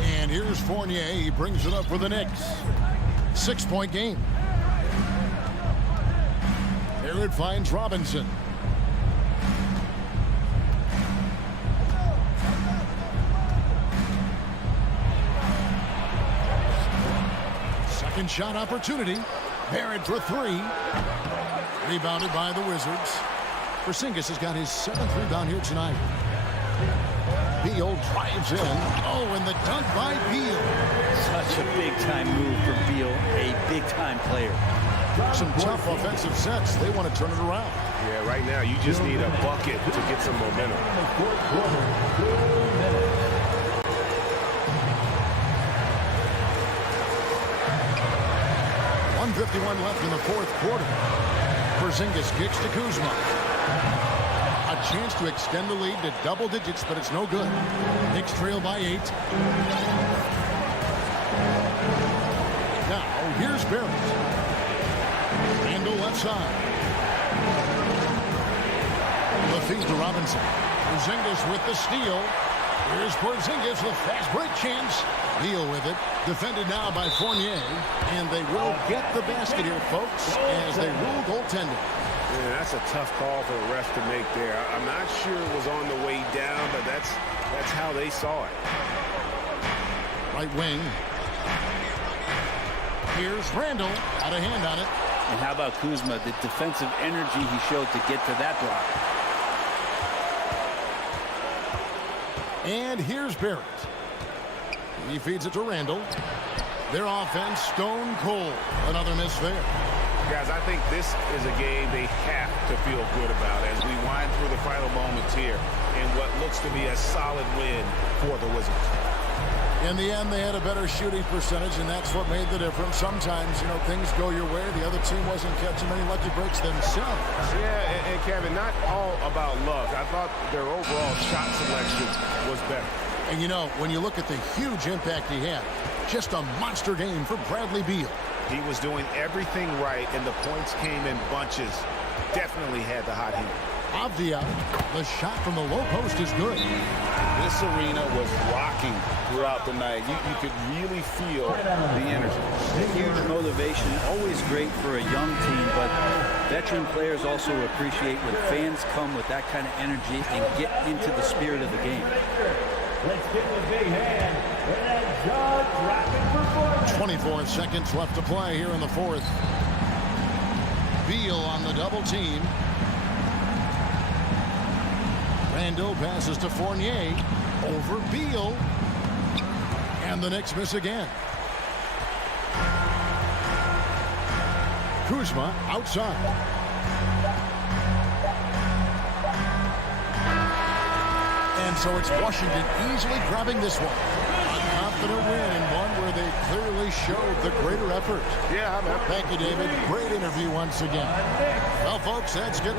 And here's Fournier. He brings it up for the Knicks. 6-point game. Barrett finds Robinson. Second shot opportunity. Barrett for 3. Rebounded by the Wizards. Porzingis has got his 7th rebound here tonight. Beal drives in. Oh, and the dunk by Beal. such a big-time move for Beal, a big-time player. Some tough offensive sets. They want to turn it around. Yeah, right now you just need a bucket to get some momentum. 1:51 left in the fourth quarter. Porzingis kicks to Kuzma. A chance to extend the lead to double digits, but it's no good. Knicks trail by 8. Now, here's Barrett. Handle left side. The feed to Robinson. Porzingis with the steal. Here's Porzingis with fast break chance. Deal with it. Defended now by Fournier. And they will get the basket here, folks, as they rule goaltending. Yeah, that's a tough call for the ref to make there. I'm not sure it was on the way down, but that's how they saw it. Right wing. Here's Randall. Out of hand on it. And how about Kuzma, the defensive energy he showed to get to that block. And here's Barrett. He feeds it to Randall. Their offense stone cold. Another miss there. Guys, I think this is a game they have to feel good about as we wind through the final moments here in what looks to be a solid win for the Wizards. In the end, they had a better shooting percentage, and that's what made the difference. Sometimes, things go your way. The other team wasn't catching many lucky breaks themselves. Yeah, and Kevin, not all about luck. I thought their overall shot selection was better. And, when you look at the huge impact he had, just a monster game for Bradley Beal. He was doing everything right, and the points came in bunches. Definitely had the hot heat. Avdia, the shot from the low post is good. This arena was rocking throughout the night. You could really feel the energy. Huge motivation, always great for a young team, but veteran players also appreciate when fans come with that kind of energy and get into the spirit of the game. Let's give a big hand for that jaw-dropping performance. 24 seconds left to play here in the fourth. Beal on the double team. Randall passes to Fournier. Over Beal. And the Knicks miss again. Kuzma outside. And so it's Washington easily grabbing this one. A confident win and one where they clearly showed the greater effort. Yeah, I'm happy. Thank you, David. Great interview once again. Well, folks, that's good.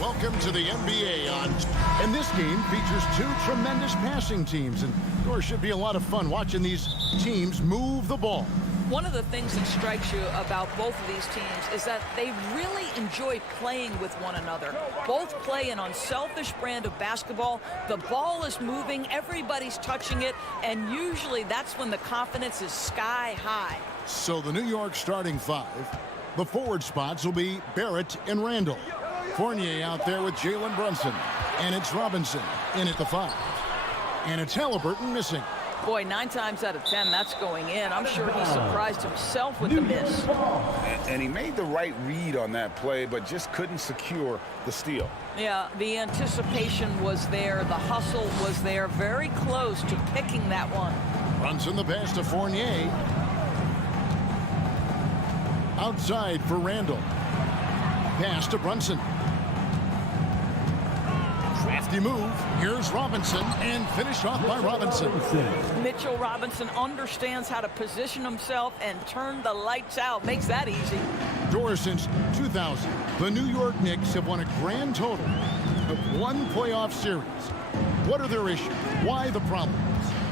Welcome to the NBA and this game features two tremendous passing teams, and there should be a lot of fun watching these teams move the ball. One of the things that strikes you about both of these teams is that they really enjoy playing with one another. Both play an unselfish brand of basketball. The ball is moving, everybody's touching it, and usually that's when the confidence is sky high. So the New York starting five, the forward spots will be Barrett and Randall. Fournier out there with Jalen Brunson, and it's Robinson in at the 5. And it's Halliburton missing. Boy, 9 times out of 10, that's going in. I'm sure he surprised himself with the miss. And he made the right read on that play, but just couldn't secure the steal. Yeah, the anticipation was there. The hustle was there. Very close to picking that one. Brunson the pass to Fournier. Outside for Randall. Pass to Brunson. Crafty move. Here's Robinson, and finished off by Robinson. Mitchell Robinson understands how to position himself and turn the lights out. Makes that easy. Door since 2000, the New York Knicks have won a grand total of 1 playoff series. What are their issues? Why the problems?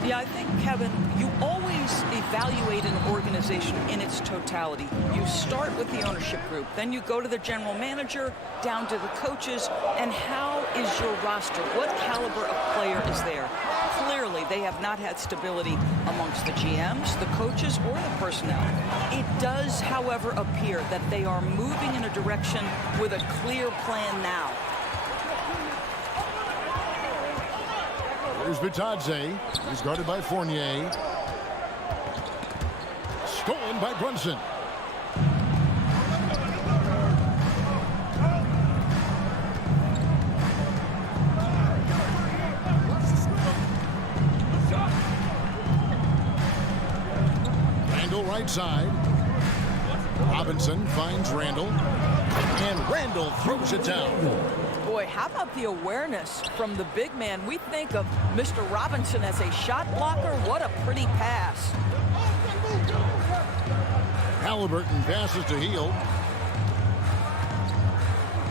Yeah, I think, Kevin, you always evaluate an organization in its totality. You start with the ownership group, then you go to the general manager, down to the coaches, and how is your roster? What caliber of player is there? Clearly, they have not had stability amongst the GMs, the coaches, or the personnel. It does, however, appear that they are moving in a direction with a clear plan now. Here's Bitadze. He's guarded by Fournier. Stolen by Brunson. Randall right side. Robinson finds Randall. And Randall throws it down. Boy, how about the awareness from the big man? We think of Mr. Robinson as a shot blocker. What a pretty pass. Halliburton passes to Hield.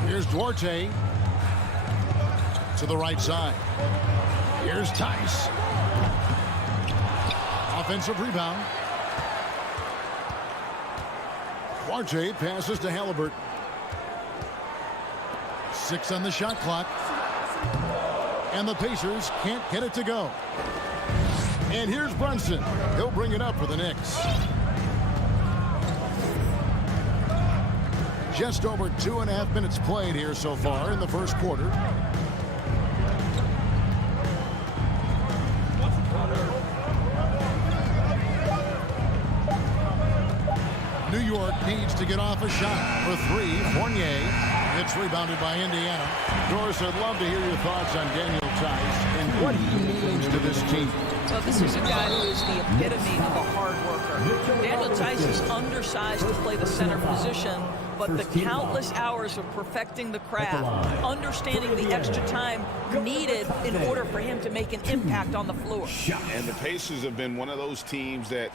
Here's Duarte to the right side. Here's Tice. Offensive rebound. Duarte passes to Halliburton. 6 on the shot clock. And the Pacers can't get it to go. And here's Brunson. He'll bring it up for the Knicks. Just over 2.5 minutes played here so far in the first quarter. New York needs to get off a shot for 3. Fournier. It's rebounded by Indiana. Doris, I'd love to hear your thoughts on Daniel Tice and what he means to this team. Well, this is a guy who is the epitome of a hard worker. Daniel Tice is undersized to play the center position, but the countless hours of perfecting the craft, understanding the extra time needed in order for him to make an impact on the floor. And the Pacers have been one of those teams that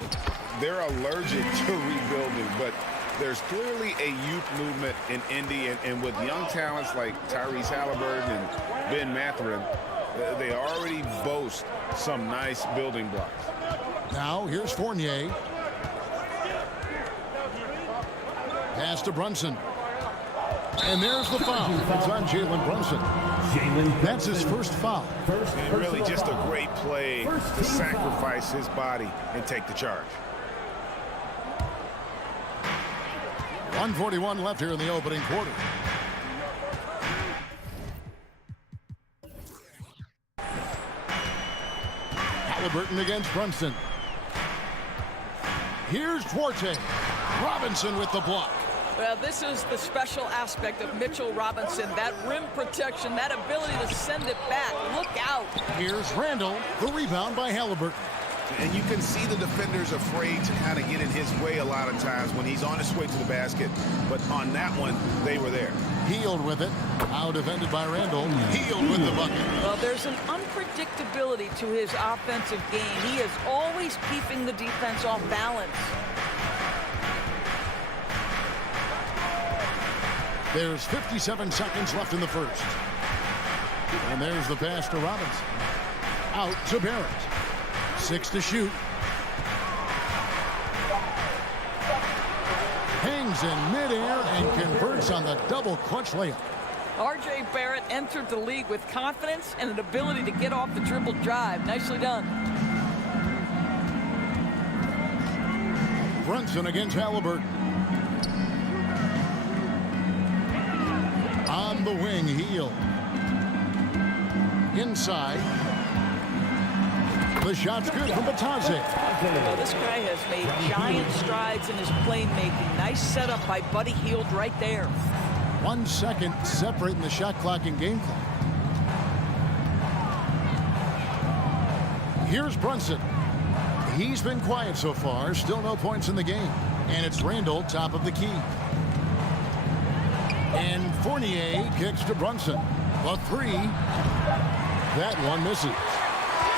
they're allergic to rebuilding, but there's clearly a youth movement in Indy, and with young talents like Tyrese Halliburton and Ben Mathurin, they already boast some nice building blocks. Now here's Fournier. Pass to Brunson. And there's the foul. It's on Jalen Brunson. That's his first foul. And really just a great play to sacrifice his body and take the charge. 1:41 left here in the opening quarter. Halliburton against Brunson. Here's Duarte. Robinson with the block. Well, this is the special aspect of Mitchell Robinson. That rim protection, that ability to send it back. Look out. Here's Randall. The rebound by Halliburton. And you can see the defenders afraid to kind of get in his way a lot of times when he's on his way to the basket. But on that one, they were there. Healed with it. Now defended by Randall. Healed with the bucket. Well, there's an unpredictability to his offensive game. He is always keeping the defense off balance. There's 57 seconds left in the first. And there's the pass to Robinson. Out to Barrett. 6 to shoot. Hangs in midair and converts on the double clutch layup. R.J. Barrett entered the league with confidence and an ability to get off the dribble drive. Nicely done. Brunson against Halliburton. On the wing, Heel. Inside. The shot's good from Batadze. Well, this guy has made giant strides in his playmaking. Nice setup by Buddy Hield right there. 1 second separating the shot clock and game clock. Here's Brunson. He's been quiet so far. Still no points in the game. And it's Randall, top of the key. And Fournier kicks to Brunson. A 3. That one misses.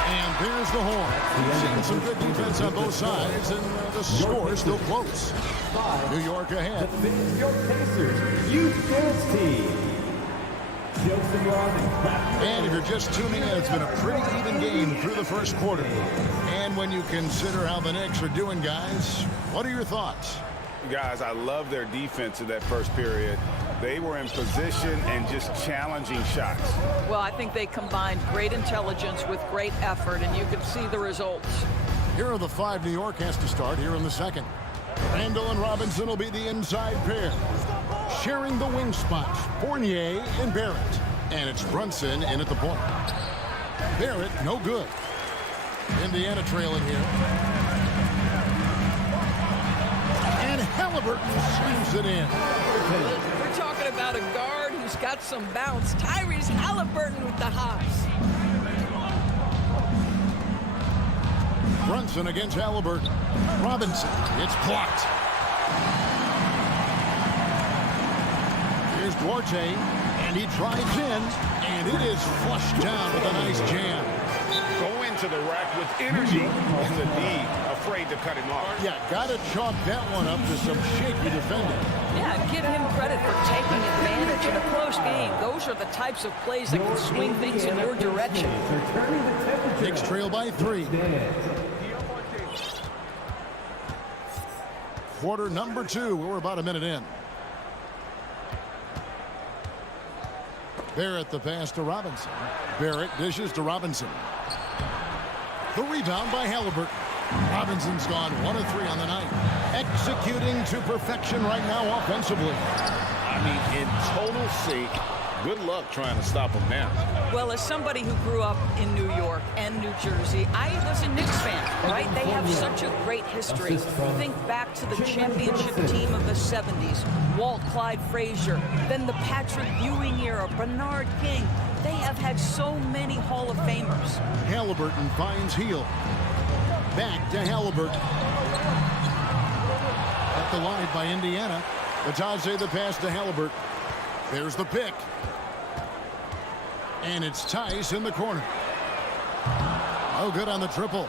And there's the horn. Seeing some good defense on both sides, and the score is still close. New York ahead. The New York Pacers Youth Dance Team. And if you're just tuning in, it's been a pretty even game through the first quarter. And when you consider how the Knicks are doing, guys, what are your thoughts? Guys, I love their defense in that first period. They were in position and just challenging shots. Well, I think they combined great intelligence with great effort, and you can see the results. Here are the 5 New York has to start here in the second. Randall and Robinson will be the inside pair. Sharing the wing spots, Fournier and Barrett. And it's Brunson in at the point. Barrett, no good. Indiana trailing here. And Halliburton slams it in. We're talking about a guard who's got some bounce. Tyrese Halliburton with the hops. Brunson against Halliburton. Robinson, it's blocked. Here's Duarte, and he drives in, and it is flushed down with a nice jam. Go into the rack with energy and the D afraid to cut him off. Yeah, got to chalk that one up to some shaky defending. Yeah, give him credit for taking advantage in a close game. Those are the types of plays that can swing things in your direction. Knicks trail by 3. quarter number 2. We're about a minute in. Barrett the pass to Robinson. Barrett dishes to Robinson. The rebound by Halliburton. Robinson's gone 1 of 3 on the night. Executing to perfection right now offensively. I mean, in total sync. Good luck trying to stop him now. Well, as somebody who grew up in New York and New Jersey, I was a Knicks fan, right? They have such a great history. Think back to the championship team of the 70s. Walt Clyde Frazier, then the Patrick Ewing era, Bernard King. They have had so many Hall of Famers. Halliburton finds Heel. Back to Halliburton. At the line by Indiana. Batadze the pass to Halliburton. There's the pick. And it's Tice in the corner. Oh, good on the triple.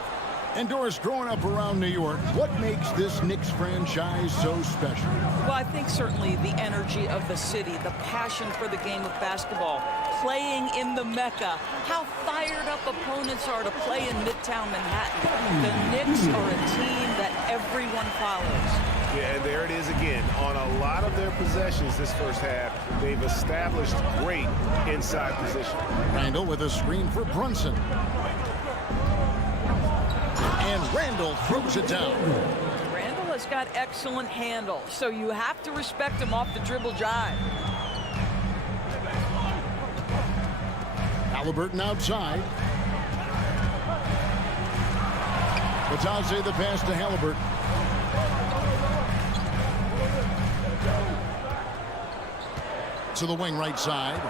And Doris, growing up around New York, what makes this Knicks franchise so special? Well, I think certainly the energy of the city, the passion for the game of basketball, playing in the Mecca, how fired up opponents are to play in Midtown Manhattan. The Knicks are a team that everyone follows. Yeah, and there it is again. On a lot of their possessions this first half, they've established great inside position. Randall with a screen for Brunson. And Randall throws it down. Randall has got excellent handle, so you have to respect him off the dribble jive. Halliburton outside. Batadze the pass to Halliburton. To the wing right side.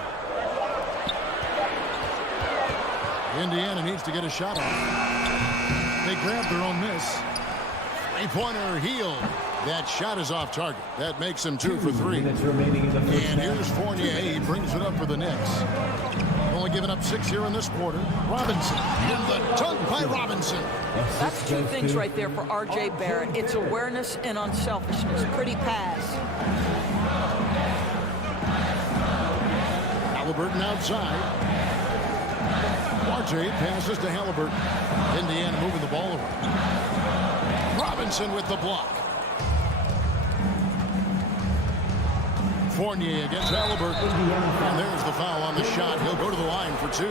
Indiana needs to get a shot off. They grab their own miss. Three-pointer Heel. That shot is off target. That makes him 2 for 3. And here's Fournier. He brings it up for the Knicks. Only giving up 6 here in this quarter. Robinson. And the dunk by Robinson. That's 2 things right there for R.J. Barrett. It's awareness and unselfishness. Pretty pass. Halliburton outside. R.J. passes to Halliburton. Indiana moving the ball around. Robinson with the block. Fournier against Xellark. And there's the foul on the shot. He'll go to the line for 2.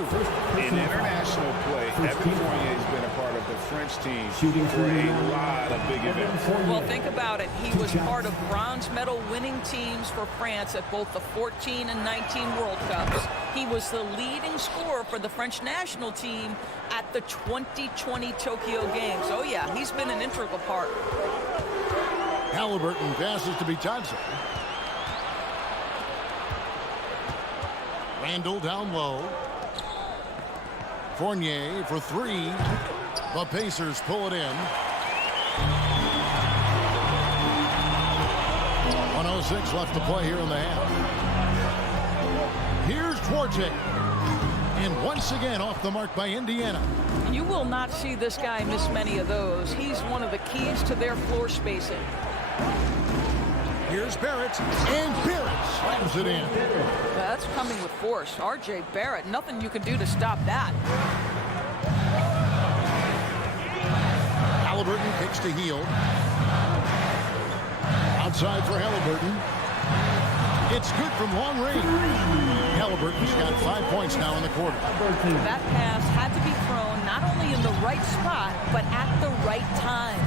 In international play, Evan Fournier has been a part of the French team for a lot of big events. Well, think about it. He was part of bronze medal winning teams for France at both the 14 and 19 World Cups. He was the leading scorer for the French national team at the 2020 Tokyo Games. Oh, yeah, he's been an integral part. Halliburton passes to Batadze. Randall down low. Fournier for 3. The Pacers pull it in. 1:06 left to play here in the half. Here's Duarte. And once again off the mark by Indiana. You will not see this guy miss many of those. He's one of the keys to their floor spacing. Here's Barrett, and Barrett slams it in. That's coming with force. R.J. Barrett, nothing you can do to stop that. Halliburton kicks to Heel. Outside for Halliburton. It's good from long range. Halliburton's got 5 points now in the quarter. That pass had to be thrown not only in the right spot, but at the right time.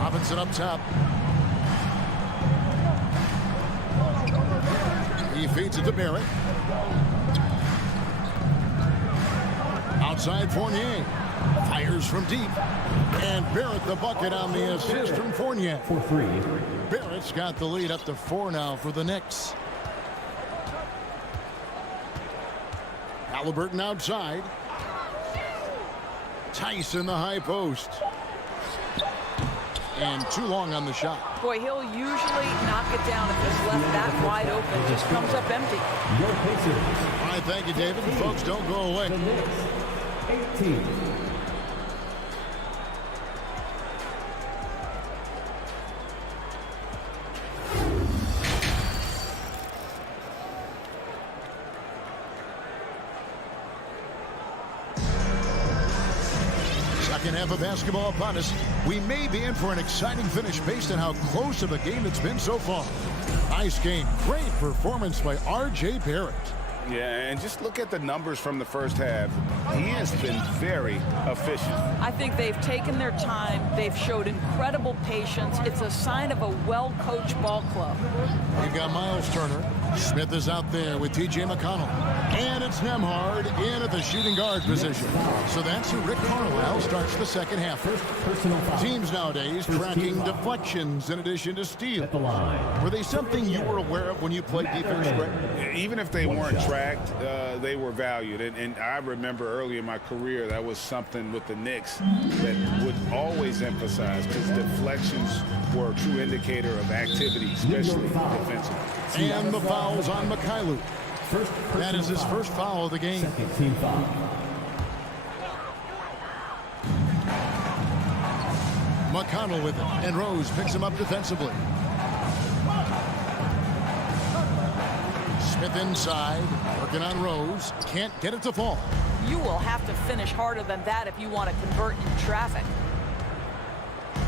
Robinson up top. He feeds it to Barrett. Outside Fournier. Fires from deep. And Barrett the bucket on the assist from Fournier. For 3. Barrett's got the lead up to 4 now for the Knicks. Halliburton outside. Tice in the high post. And too long on the shot. Boy, he'll usually knock it down if it's left that wide open. Just comes up empty. Your Pacers. All right, thank you, David. And folks, don't go away. The Knicks, 18. Second half of basketball upon us. We may be in for an exciting finish based on how close of a game it's been so far. Nice game. Great performance by R.J. Barrett. Yeah, and just look at the numbers from the first half. He has been very efficient. I think they've taken their time. They've showed incredible patience. It's a sign of a well-coached ball club. We've got Miles Turner. Smith is out there with T.J. McConnell. And it's Nembhard in at the shooting guard position. So that's who Rick Carlisle starts the second half. Teams nowadays tracking deflections in addition to steals. Were they something you were aware of when you played defense, Greg? Even if they weren't tracked, they were valued. And I remember early in my career, that was something with the Knicks that would always emphasize, because deflections were a true indicator of activity, especially defensively. And the foul's on Mikhailuk. That is his first foul of the game. Team foul. McConnell with it, and Rose picks him up defensively. Smith inside, working on Rose. Can't get it to fall. You will have to finish harder than that if you want to convert in traffic.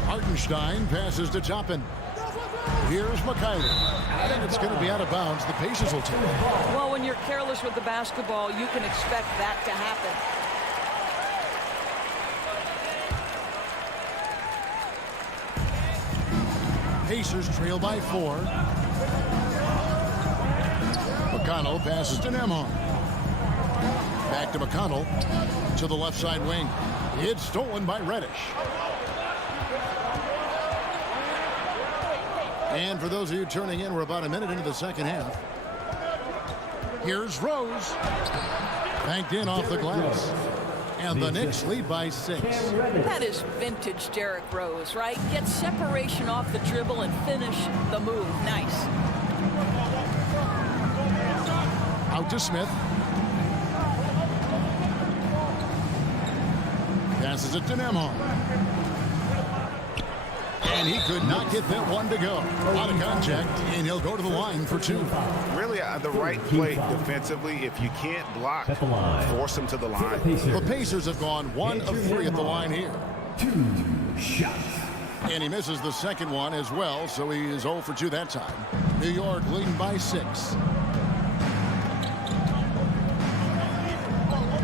Hartenstein passes to Toppin. Here's Mikhailuk. And it's going to be out of bounds. The Pacers will take it. Well, when you're careless with the basketball, you can expect that to happen. Pacers trail by 4. McConnell passes to Nembhard. Back to McConnell to the left side wing. It's stolen by Reddish. And for those of you turning in, we're about a minute into the second half. Here's Rose. Banked in off the glass. And the Knicks lead by 6. That is vintage Derrick Rose, right? Get separation off the dribble and finish the move. Nice. Out to Smith. Passes it to Nembhard. And he could not get that one to go. Out of contact, and he'll go to the line for 2. Really, the right play defensively. If you can't block, force him to the line. The Pacers have gone 1 of 3 at the line here. 2 shots. And he misses the second one as well, so he is 0 for 2 that time. New York leading by 6.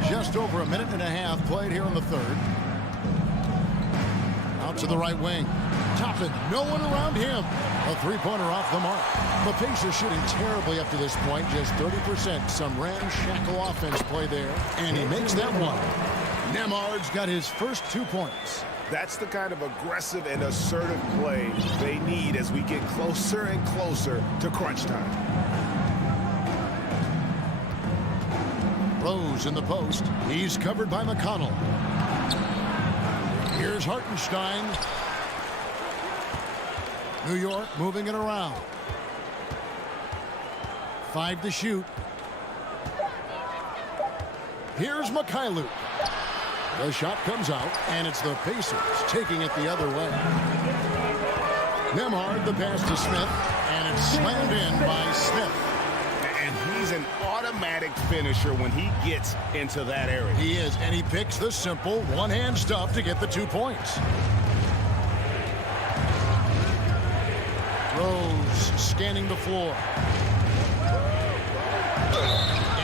Just over a minute and a half played here in the third. Out to the right wing. Toppin, no one around him. A three-pointer off the mark. The Pacers shooting terribly up to this point, just 30%. Some ramshackle offense play there, and he makes that one. Nembhard's got his first 2 points. That's the kind of aggressive and assertive play they need as we get closer and closer to crunch time. Rose in the post. He's covered by McConnell. Here's Hartenstein. New York moving it around. 5 to shoot. Here's Mikhailuk. The shot comes out, and it's the Pacers taking it the other way. Nembhard, the pass to Smith, and it's slammed in by Smith. And he's an automatic finisher when he gets into that area. He is, and he picks the simple one-hand stuff to get the 2 points. Rose scanning the floor.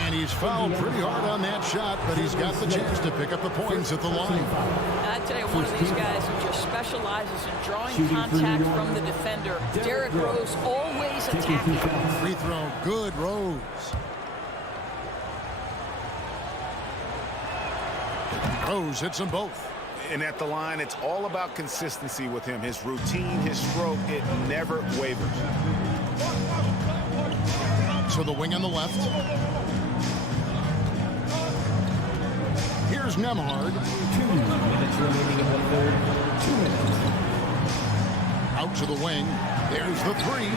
And he's fouled pretty hard on that shot, but he's got the chance to pick up the points at the line. I tell you, one of these guys who just specializes in drawing contact from the defender. Derrick Rose always attacking. Free throw, good, Rose. Rose hits them both. And at the line, it's all about consistency with him. His routine, his stroke, it never wavers. To the wing on the left. Here's Nembhard. 2 minutes remaining in the third. 2 minutes. Out to the wing. There's the 3.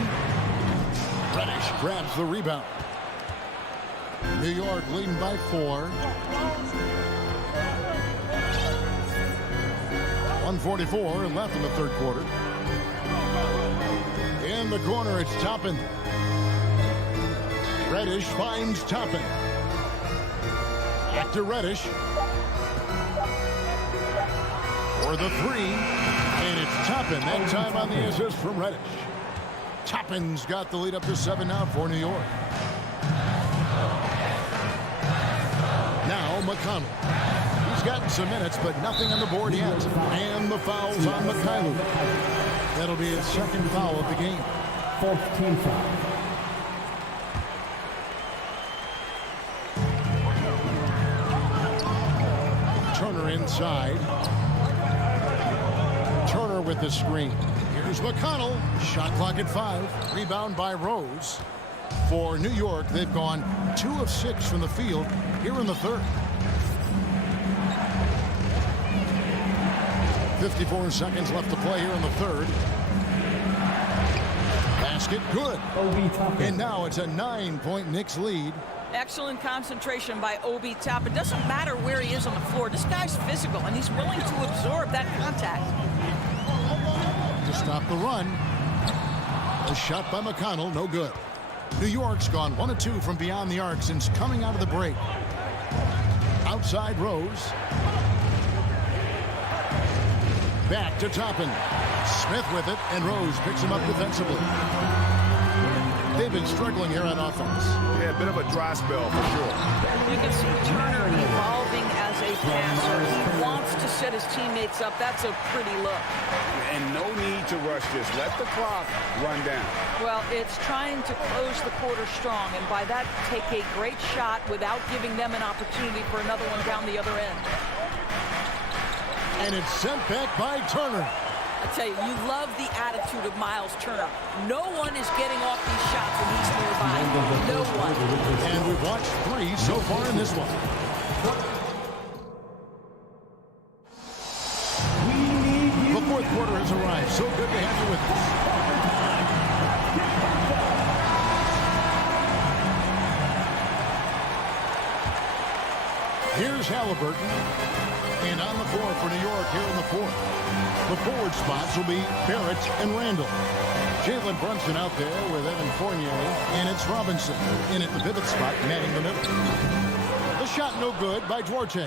Reddish grabs the rebound. New York leading by 4. 1:44 left in the third quarter. In the corner, it's Toppin. Reddish finds Toppin. Back to Reddish. for the three. And it's Toppin, that time on the assist from Reddish. Toppin's got the lead up to 7 now for New York. Now McConnell. He's gotten some minutes, but nothing on the board yet. And the foul's on Mikhailuk. That'll be his second foul of the game. Fourth team foul. Turner inside. Turner with the screen. Here's McConnell. Shot clock at 5. Rebound by Rose. For New York, they've gone 2 of 6 from the field here in the third. 54 seconds left to play here in the third. Basket good. And now it's a 9-point Knicks lead. Excellent concentration by Obi Toppin. It doesn't matter where he is on the floor. This guy's physical, and he's willing to absorb that contact. To stop the run. A shot by McConnell, no good. New York's gone 1 of 2 from beyond the arc since coming out of the break. Outside Rose. Back to Toppin. Smith with it, and Rose picks him up defensively. They've been struggling here on offense. Yeah, a bit of a dry spell for sure. You can see Turner evolving as a passer. He wants to set his teammates up. That's a pretty look. And no need to rush this. Let the clock run down. Well, it's trying to close the quarter strong, and by that, take a great shot without giving them an opportunity for another one down the other end. And it's sent back by Turner. I tell you, you love the attitude of Miles Turner. No one is getting off these shots when he's nearby. No one. And we've watched 3 so far in this one. The fourth quarter has arrived. So good to have you with us. Here's Halliburton. And on the floor for New York here in the fourth. The forward spots will be Barrett and Randall. Jalen Brunson out there with Evan Fournier. And it's Robinson in at the pivot spot, manning the middle. The shot no good by Duarte.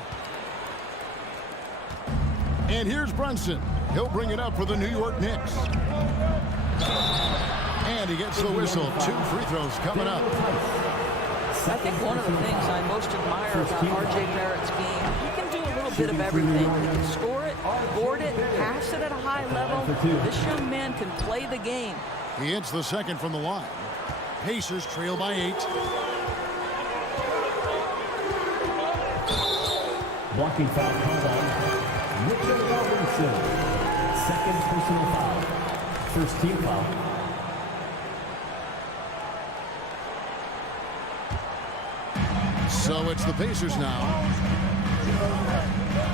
And here's Brunson. He'll bring it up for the New York Knicks. And he gets the whistle. 2 free throws coming up. I think one of the things I most admire about R.J. Barrett's game, he can do a little bit of everything. He can score it, board it, pass it at a high level. This young man can play the game. He hits the second from the line. Pacers trail by 8. Blocking foul comes on Mitchell Robinson. Second personal foul. First team foul. So it's the Pacers now.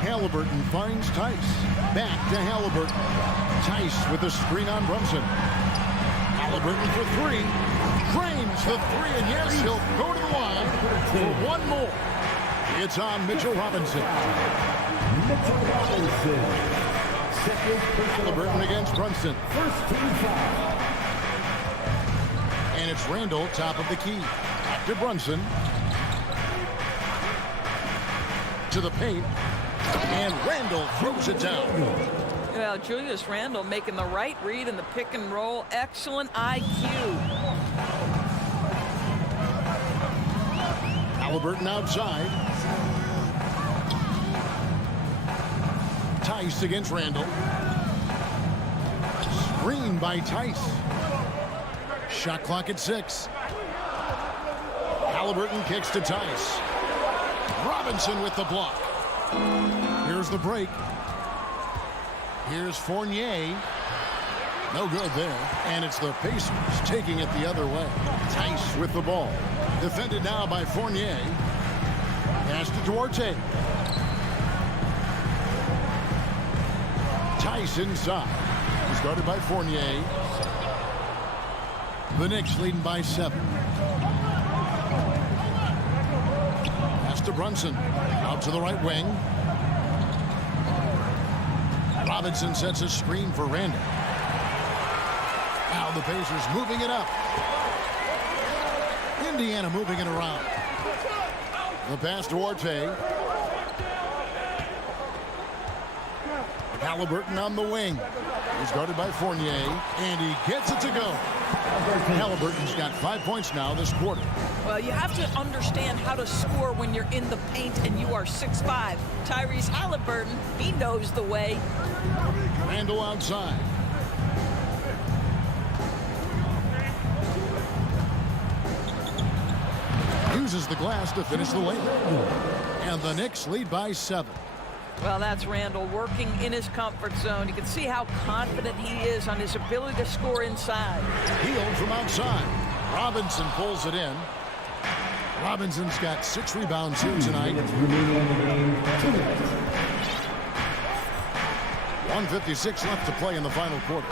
Halliburton finds Tice. Back to Halliburton. Tice with the screen on Brunson. Halliburton for 3. Drains the 3, and yes, he'll go to the line for 1 more. It's on Mitchell Robinson. Mitchell Robinson. Second Halliburton against Brunson. First team foul. And it's Randall, top of the key. Back to Brunson. To the paint. And Randall throws it down. Well, Julius Randle making the right read in the pick and roll. Excellent IQ. Halliburton outside. Tice against Randall. Screen by Tice. Shot clock at 6. Halliburton kicks to Tice. Robinson with the block. Here's the break. Here's Fournier. No good there. And it's the Pacers taking it the other way. Tice with the ball. Defended now by Fournier. Pass to Duarte. Tice inside. He's guarded by Fournier. The Knicks leading by 7. Pass to Brunson. Out to the right wing. Robinson sets a screen for Randall. Now the Pacers moving it up. Indiana moving it around. The pass to Duarte. The Halliburton on the wing. He's guarded by Fournier, and he gets it to go. Halliburton's got 5 points now this quarter. Well, you have to understand how to score when you're in the paint and you are 6'5". Tyrese Halliburton, he knows the way. Randall outside. Uses the glass to finish the lane. And the Knicks lead by 7. Well, that's Randall working in his comfort zone. You can see how confident he is on his ability to score inside. Healed from outside. Robinson pulls it in. Robinson's got 6 rebounds here tonight. 1:56 left to play in the final quarter.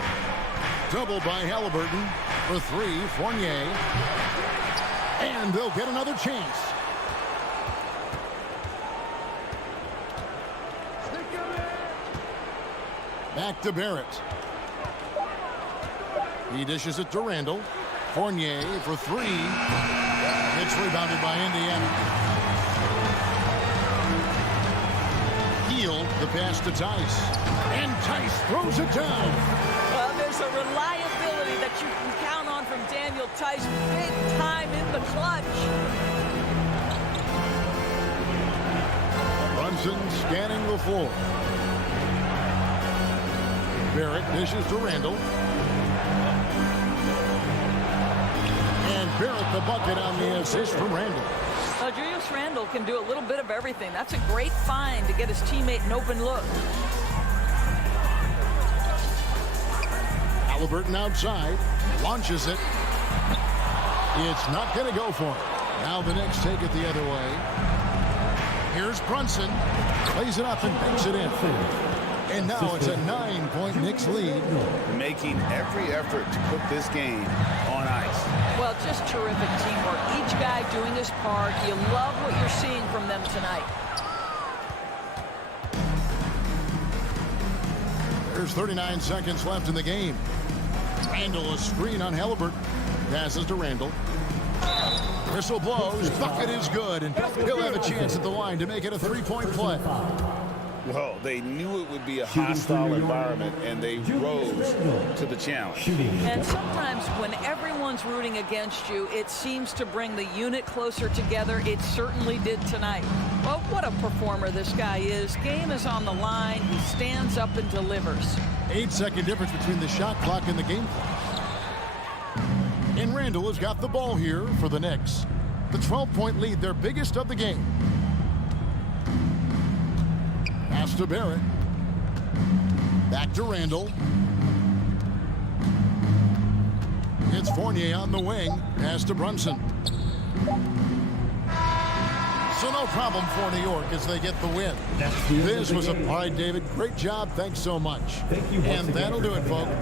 Double by Halliburton for 3. Fournier. And they'll get another chance. Back to Barrett. He dishes it to Randall. Fournier for 3. It's rebounded by Indiana. Healed the pass to Tice. And Tice throws it down. Well, there's a reliability that you can count on from Daniel Tice. Big time in the clutch. Brunson scanning the floor. Barrett dishes to Randall. And Barrett the bucket on the assist from Randall. Julius Randall can do a little bit of everything. That's a great find to get his teammate an open look. Halliburton outside. Launches it. It's not going to go for it. Now the Knicks take it the other way. Here's Brunson. Plays it up and banks it in. And now it's a 9-point Knicks lead. Making every effort to put this game on ice. Well, just terrific teamwork. Each guy doing his part. You love what you're seeing from them tonight. There's 39 seconds left in the game. Randall, a screen on Halliburton. Passes to Randall. Whistle blows. Bucket is good. And he'll have a chance at the line to make it a 3-point play. Well, they knew it would be a hostile environment, and they rose to the challenge. And sometimes when everyone's rooting against you, it seems to bring the unit closer together. It certainly did tonight. Well, what a performer this guy is. Game is on the line. He stands up and delivers. 8-second difference between the shot clock and the game clock. And Randall has got the ball here for the Knicks. The 12-point lead, their biggest of the game. Pass to Barrett. Back to Randall. It's Fournier on the wing. Pass to Brunson. So no problem for New York as they get the win. This was all right, David. Great job. Thanks so much. Thank you. And that'll do it, folks.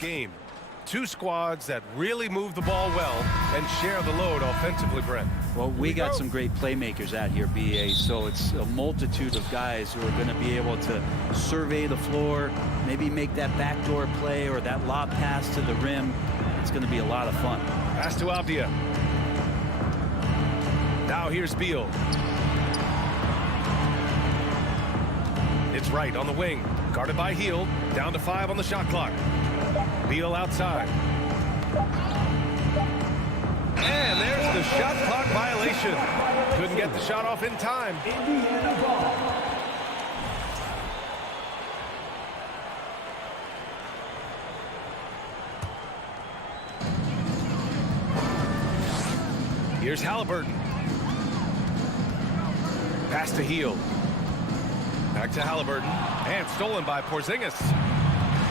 Game. Two squads that really move the ball well and share the load offensively, Brent. Well, we got some great playmakers out here, BA, so it's a multitude of guys who are going to be able to survey the floor, maybe make that backdoor play or that lob pass to the rim. It's going to be a lot of fun. Pass to Avdia. Now here's Beal. It's right on the wing. Guarded by Hield. Down to 5 on the shot clock. Beal outside. And there's the shot clock violation. Couldn't get the shot off in time. Indiana ball. Here's Halliburton. Pass to Hield. Back to Halliburton. And stolen by Porzingis.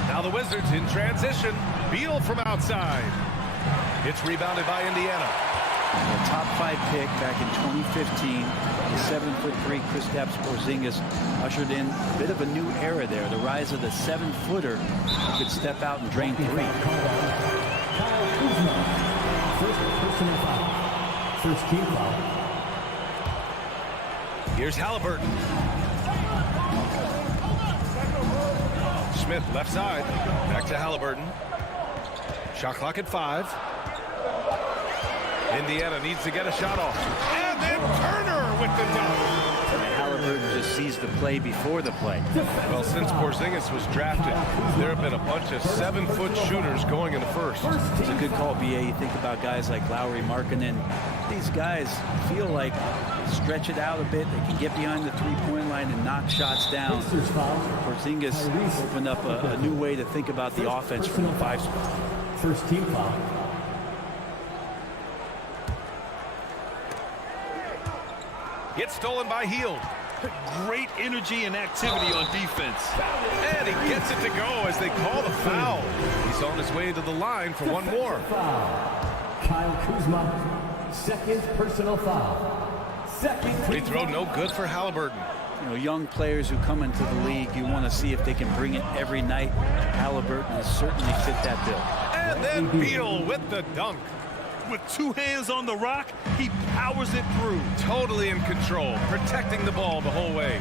Now the Wizards in transition. Beal from outside. It's rebounded by Indiana. The top 5 pick back in 2015. The 7'3" Kristaps Porzingis ushered in a bit of a new era there. The rise of the 7-footer who could step out and drain 3. Kyle Kuzma. First personal foul. First team foul. Here's Halliburton. Smith left side. Back to Halliburton. Shot clock at 5. Indiana needs to get a shot off. And then Turner with the dunk. And Halliburton just sees the play before the play. Well, since Porzingis was drafted, there have been a bunch of 7-foot shooters going in the first. It's a good call, BA. You think about guys like Lowry, Markkanen. These guys feel like they stretch it out a bit. They can get behind the three-point line and knock shots down. Porzingis opened up a new way to think about the offense from the 5 spot. First team foul. It's stolen by Hield. Great energy and activity on defense. And he gets it to go as they call the foul. He's on his way to the line for one more. Foul. Kyle Kuzma, second personal foul. Second Free throw no good for Halliburton. You know, young players who come into the league, you want to see if they can bring it every night. Halliburton has certainly fit that bill. And then Beal with the dunk. With 2 hands on the rock, he powers it through. Totally in control, protecting the ball the whole way.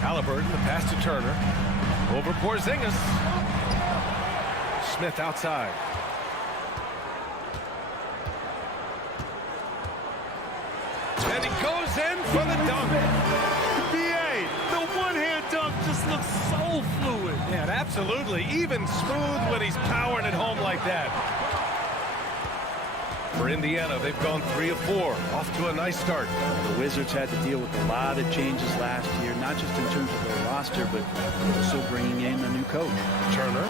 Halliburton, the pass to Turner. Over Porzingis. Smith outside. And he goes in for the dunk. BA, the one-hand dunk just looks so fluid. Yeah, absolutely. Even smooth when he's powering it home like that. For Indiana, they've gone 3 of 4. Off to a nice start. The Wizards had to deal with a lot of changes last year, not just in terms of their roster, but also bringing in a new coach. Turner.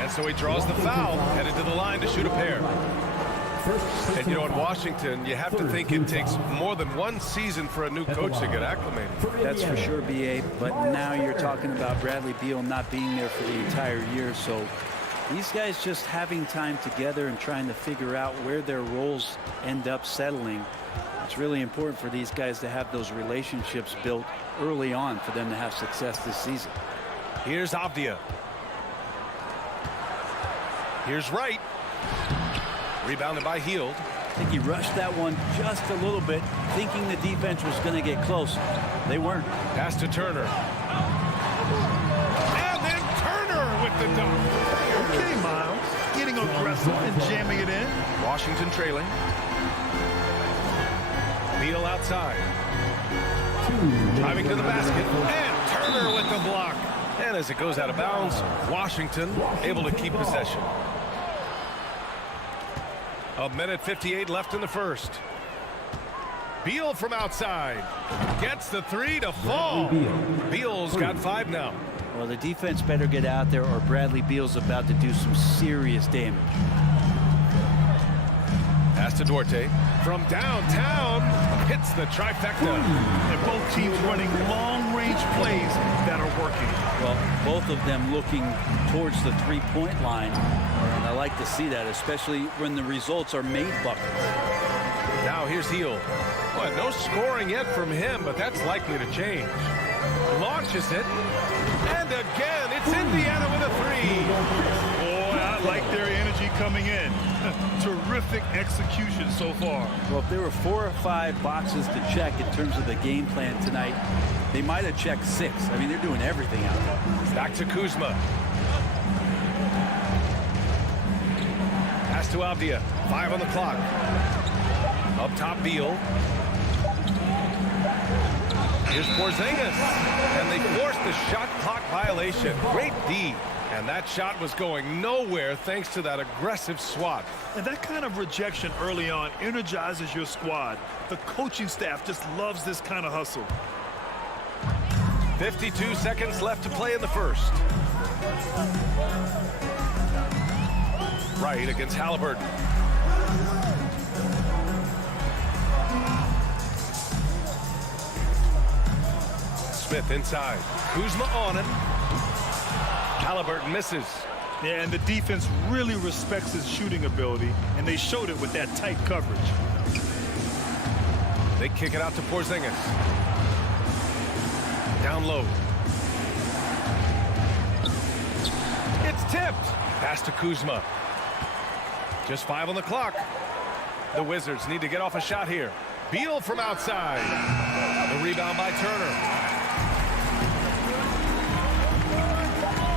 And so he draws the foul, headed to the line to shoot a pair. And, you know, in Washington, you have to think it takes more than 1 season for a new coach to get acclimated. That's for sure, BA. But now you're talking about Bradley Beal not being there for the entire year. So These guys just having time together and trying to figure out where their roles end up settling. It's really important for these guys to have those relationships built early on for them to have success this season. Here's Avdia. Here's Wright. Rebounded by Hield. I think he rushed that one just a little bit, thinking the defense was going to get close. They weren't. Pass to Turner. And then Turner with the dunk. Okay, Miles. Getting aggressive and jamming it in. Washington trailing. Beal outside. Driving to the basket. And Turner with the block. And as it goes out of bounds, Washington able to keep possession. 1:58 left in the first. Beal from outside. Gets the three to fall. Beal's got 5 now. Well, the defense better get out there or Bradley Beal's about to do some serious damage. Pass to Duarte. From downtown. Hits the trifecta. And both teams running long-range plays that are working. Well, both of them looking towards the three-point line. And I like to see that, especially when the results are made buckets. Now here's Hield. Well, no scoring yet from him, but that's likely to change. Launches it. And again, it's Indiana with a 3. Boy, I like their energy coming in. Terrific execution so far. Well, if there were 4 or 5 boxes to check in terms of the game plan tonight, they might have checked 6. I mean, they're doing everything out there. Back to Kuzma. Pass to Avdia. 5 on the clock. Up top, Beal. Here's Porzingis. And they forced the shot clock violation. Great D. And that shot was going nowhere thanks to that aggressive swat. And that kind of rejection early on energizes your squad. The coaching staff just loves this kind of hustle. 52 seconds left to play in the first. Wright against Halliburton. Smith inside. Kuzma on him. Halliburton misses. Yeah, and the defense really respects his shooting ability, and they showed it with that tight coverage. They kick it out to Porzingis. Down low. It's tipped. Pass to Kuzma. Just 5 on the clock. The Wizards need to get off a shot here. Beal from outside. The rebound by Turner.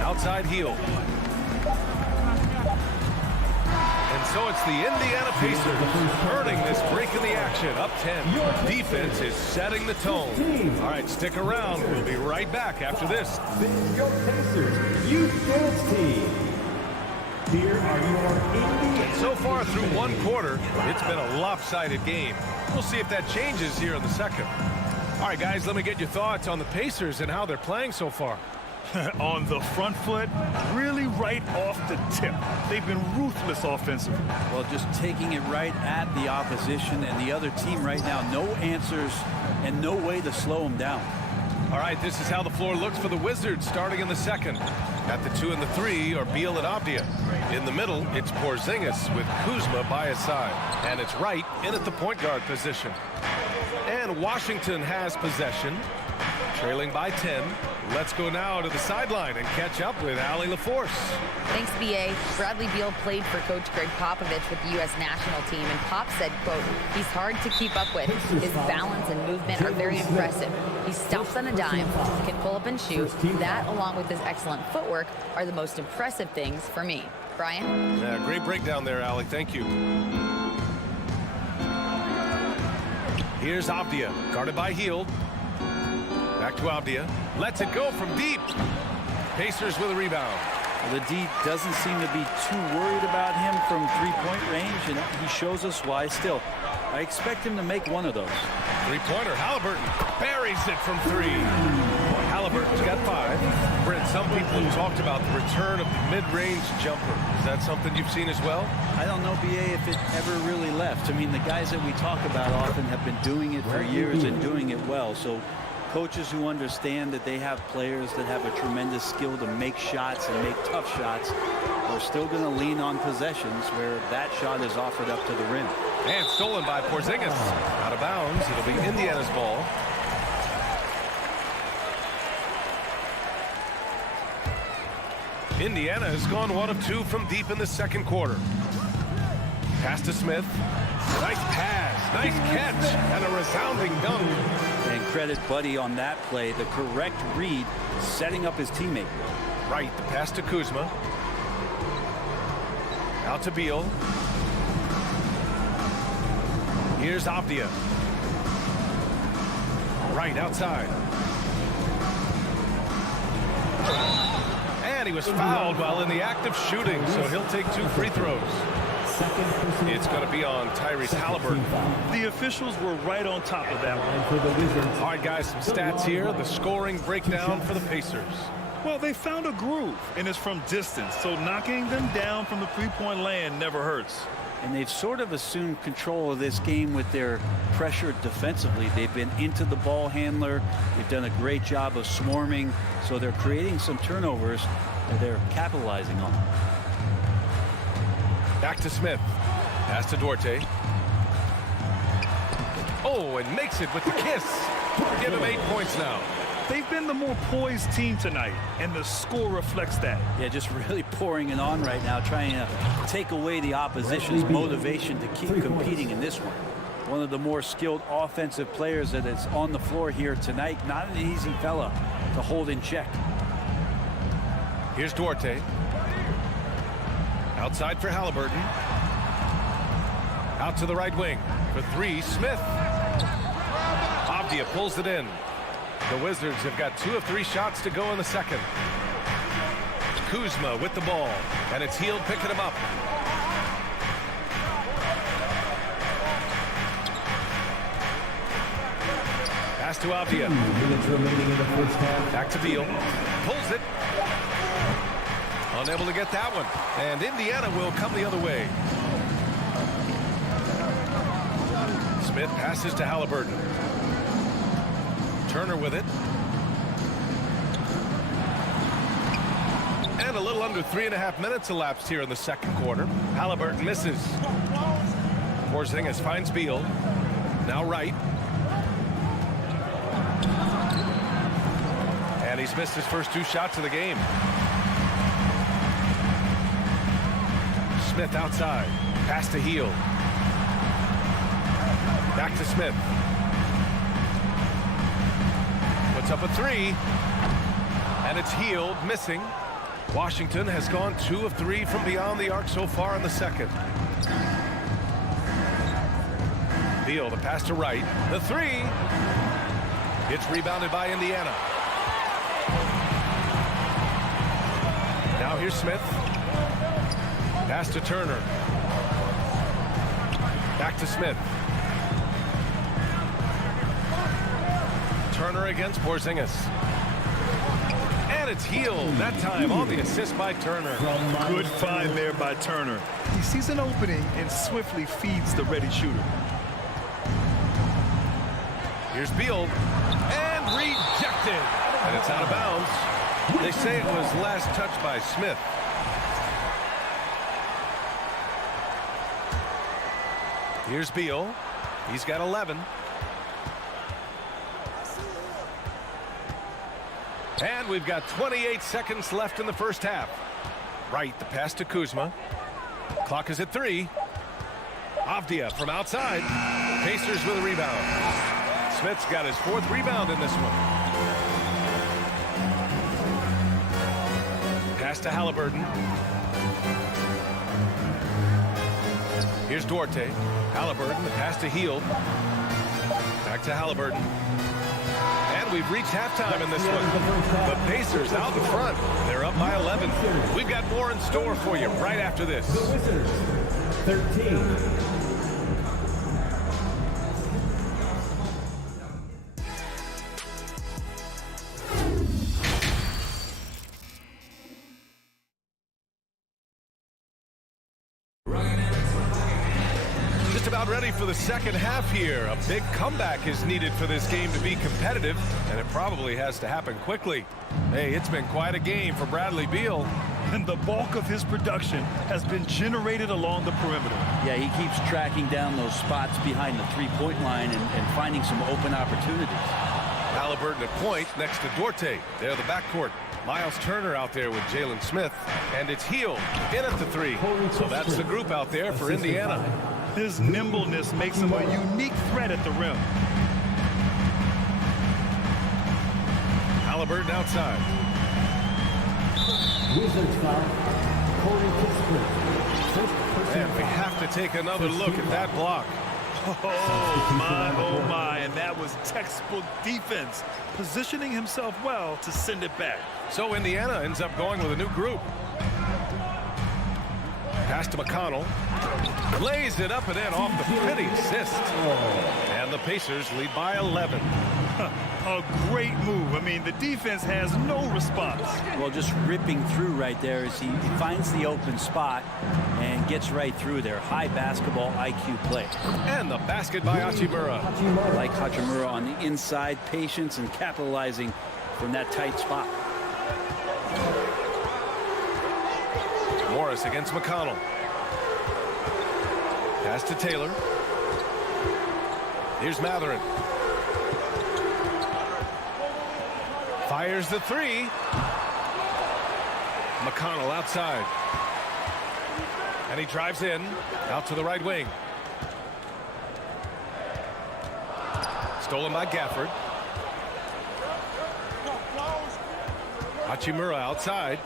Outside Hield. And so it's the Indiana Pacers earning this break in the action. Up 10. Defense is setting the tone. All right, stick around. We'll be right back after this. Your Pacers Youth Dance Team. Here are your Indiana. So far through one quarter, it's been a lopsided game. We'll see if that changes here in the second. All right, guys, let me get your thoughts on the Pacers and how they're playing so far. On the front foot, really right off the tip. They've been ruthless offensively. Well, just taking it right at the opposition and the other team right now. No answers and no way to slow them down. All right, this is how the floor looks for the Wizards starting in the second. At the 2 and the 3 are Beal and Avdia. In the middle, it's Porzingis with Kuzma by his side. And it's Wright in at the point guard position. And Washington has possession, trailing by 10. Let's go now to the sideline and catch up with Allie LaForce. Thanks, B.A. Bradley Beal played for Coach Greg Popovich with the U.S. national team, and Pop said, quote, he's hard to keep up with. His balance and movement are very impressive. He stops on a dime, can pull up and shoot. That, along with his excellent footwork, are the most impressive things for me. Brian? Yeah, great breakdown there, Allie. Thank you. Here's Avdia, guarded by Hield. Back to Avdia. Lets it go from deep. Pacers with a rebound. Well, the D doesn't seem to be too worried about him from three-point range, and he shows us why still. I expect him to make one of those. Three-pointer, Halliburton buries it from 3. Halliburton's got 5. Brent, some people have talked about the return of the mid-range jumper. Is that something you've seen as well? I don't know, B.A., if it ever really left. I mean, the guys that we talk about often have been doing it for years and doing it well. So coaches who understand that they have players that have a tremendous skill to make shots and make tough shots, we're still going to lean on possessions where that shot is offered up to the rim. And stolen by Porzingis. Out of bounds. It'll be Indiana's ball. Indiana has gone 1 of 2 from deep in the second quarter. Pass to Smith. Nice pass. Nice catch. And a resounding dunk. And credit Buddy on that play. The correct read, setting up his teammate. Right. The pass to Kuzma. Out to Beal. Here's Avdia. Right outside. And he was fouled while in the act of shooting, so he'll take 2 free throws. It's going to be on Tyrese Halliburton. The officials were right on top of that one. All right, guys, some stats here. The scoring breakdown for the Pacers. Well, they found a groove, and it's from distance, so knocking them down from the three-point land never hurts. And they've sort of assumed control of this game with their pressure defensively. They've been into the ball handler. They've done a great job of swarming, so they're creating some turnovers that they're capitalizing on. Back to Smith. Pass to Duarte. Oh, and makes it with the kiss. Give him 8 points now. They've been the more poised team tonight, and the score reflects that. Yeah, just really pouring it on right now, trying to take away the opposition's motivation to keep competing in this one. One of the more skilled offensive players that is on the floor here tonight. Not an easy fella to hold in check. Here's Duarte. Outside for Halliburton. Out to the right wing. For 3, Smith. Avdia pulls it in. The Wizards have got 2 of 3 shots to go in the second. Kuzma with the ball. And it's Hield picking him up. Pass to Avdia. Back to Beal. Pulls it. Unable to get that one. And Indiana will come the other way. Smith passes to Halliburton. Turner with it. And a little under 3.5 minutes elapsed here in the second quarter. Halliburton misses. Porzingis finds Beal. Now right. And he's missed his first 2 shots of the game. Smith outside. Pass to Hield. Back to Smith. Puts up a 3. And it's Hield missing. Washington has gone 2 of 3 from beyond the arc so far in the second. Beal, the pass to Wright. The 3. It's rebounded by Indiana. Now here's Smith. Pass to Turner. Back to Smith. Turner against Porzingis. And it's Hield, that time on the assist by Turner. Good find there by Turner. He sees an opening and swiftly feeds the ready shooter. Here's Beal. And rejected. And it's out of bounds. They say it was last touched by Smith. Here's Beal. He's got 11. And we've got 28 seconds left in the first half. Right, the pass to Kuzma. Clock is at 3. Avdia from outside. Pacers with a rebound. Smith's got his 4th rebound in this one. Pass to Halliburton. Here's Duarte. Halliburton, the pass to Hield. Back to Halliburton. And we've reached halftime in this one. The Pacers out in front. They're up by 11. We've got more in store for you right after this. The Wizards, 13. About ready for the second half here. A big comeback is needed for this game to be competitive, and it probably has to happen quickly. Hey, it's been quite a game for Bradley Beal. And the bulk of his production has been generated along the perimeter. Yeah, he keeps tracking down those spots behind the three-point line and finding some open opportunities. Halliburton at point next to Duarte. They're the backcourt. Miles Turner out there with Jalen Smith. And it's Hield in at the three. So that's the group out there for Indiana. His nimbleness makes him a unique threat at the rim. Halliburton outside. Wizards foul. Corey Kispert. And we have to take another look at that block. Oh my, and that was textbook defense, positioning himself well to send it back. So Indiana ends up going with a new group. Pass to McConnell. Lays it up and in off the pretty assist. And the Pacers lead by 11. A great move. I mean, the defense has no response. Well, just ripping through right there as he finds the open spot and gets right through there. High basketball IQ play. And the basket by Hachimura. Like Hachimura on the inside, patience and capitalizing from that tight spot. Morris against McConnell. Pass to Taylor. Here's Matherin. Fires the three. McConnell outside. And he drives in. Out to the right wing. Stolen by Gafford. Hachimura outside.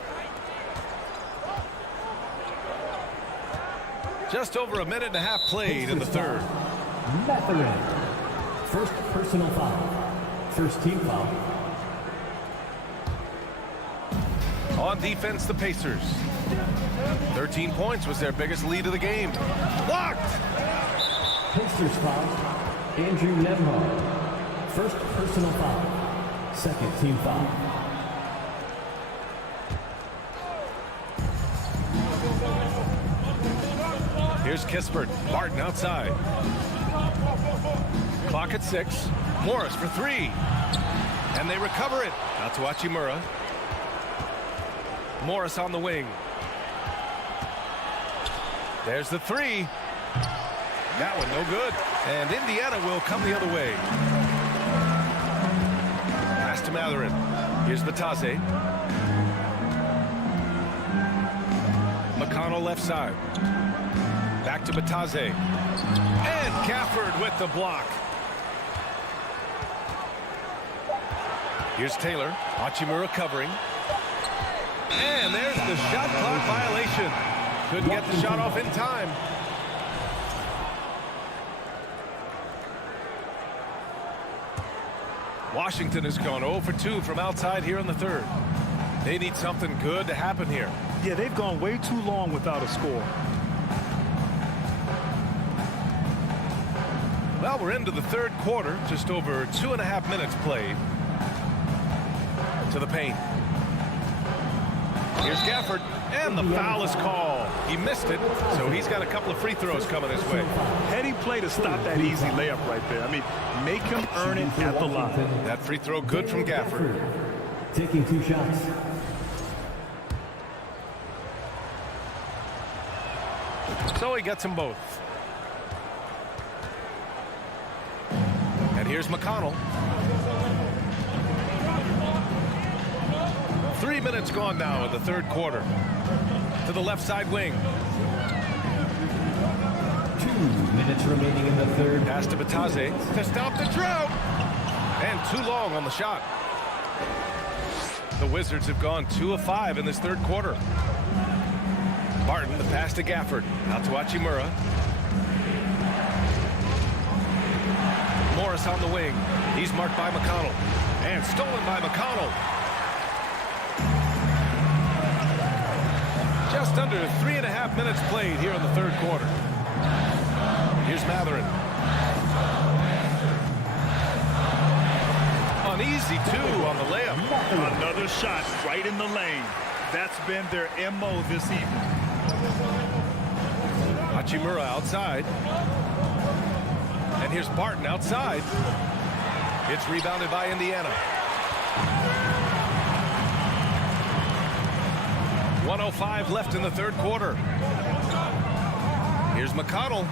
Just over a minute and a half played in the third. Matherin. First personal foul. First team foul. On defense, the Pacers. 13 points was their biggest lead of the game. Blocked! Pacers foul. Andrew Nembhard. First personal foul. Second team foul. Here's Kispert. Martin outside. Clock at 6. Morris for three. And they recover it. Out to Hachimura. Morris on the wing. There's the three. That one no good. And Indiana will come the other way. Pass to Matherin. Here's Batase. McConnell left side. Back to Batase. And Gafford with the block. Here's Taylor. Hachimura covering. And there's the shot clock violation. Couldn't get the shot off in time. Washington has gone 0 for 2 from outside here in the third. They need something good to happen here. Yeah, they've gone way too long without a score. Well, we're into the third quarter. Just over 2.5 minutes played. To the paint. Here's Gafford, and the foul is called. He missed it, so he's got a couple of free throws coming his way. Heady play to stop that easy layup right there. I mean, make him earn it at the line. That free throw good from Gafford. Taking 2 shots. So he gets them both. And here's McConnell. 3 minutes gone now in the third quarter. To the left side wing. 2 minutes remaining in the third. Pass to Batase to stop the drought. And too long on the shot. The Wizards have gone 2 of 5 in this third quarter. Martin, the pass to Gafford. Out to Hachimura. Morris on the wing. He's marked by McConnell. And stolen by McConnell. Just under 3.5 minutes played here in the third quarter. Here's Matherin. An easy 2 on the layup. Another shot right in the lane. That's been their MO this evening. Hachimura outside. And here's Barton outside. It's rebounded by Indiana. 1 1:05 left in the third quarter. Here's McConnell.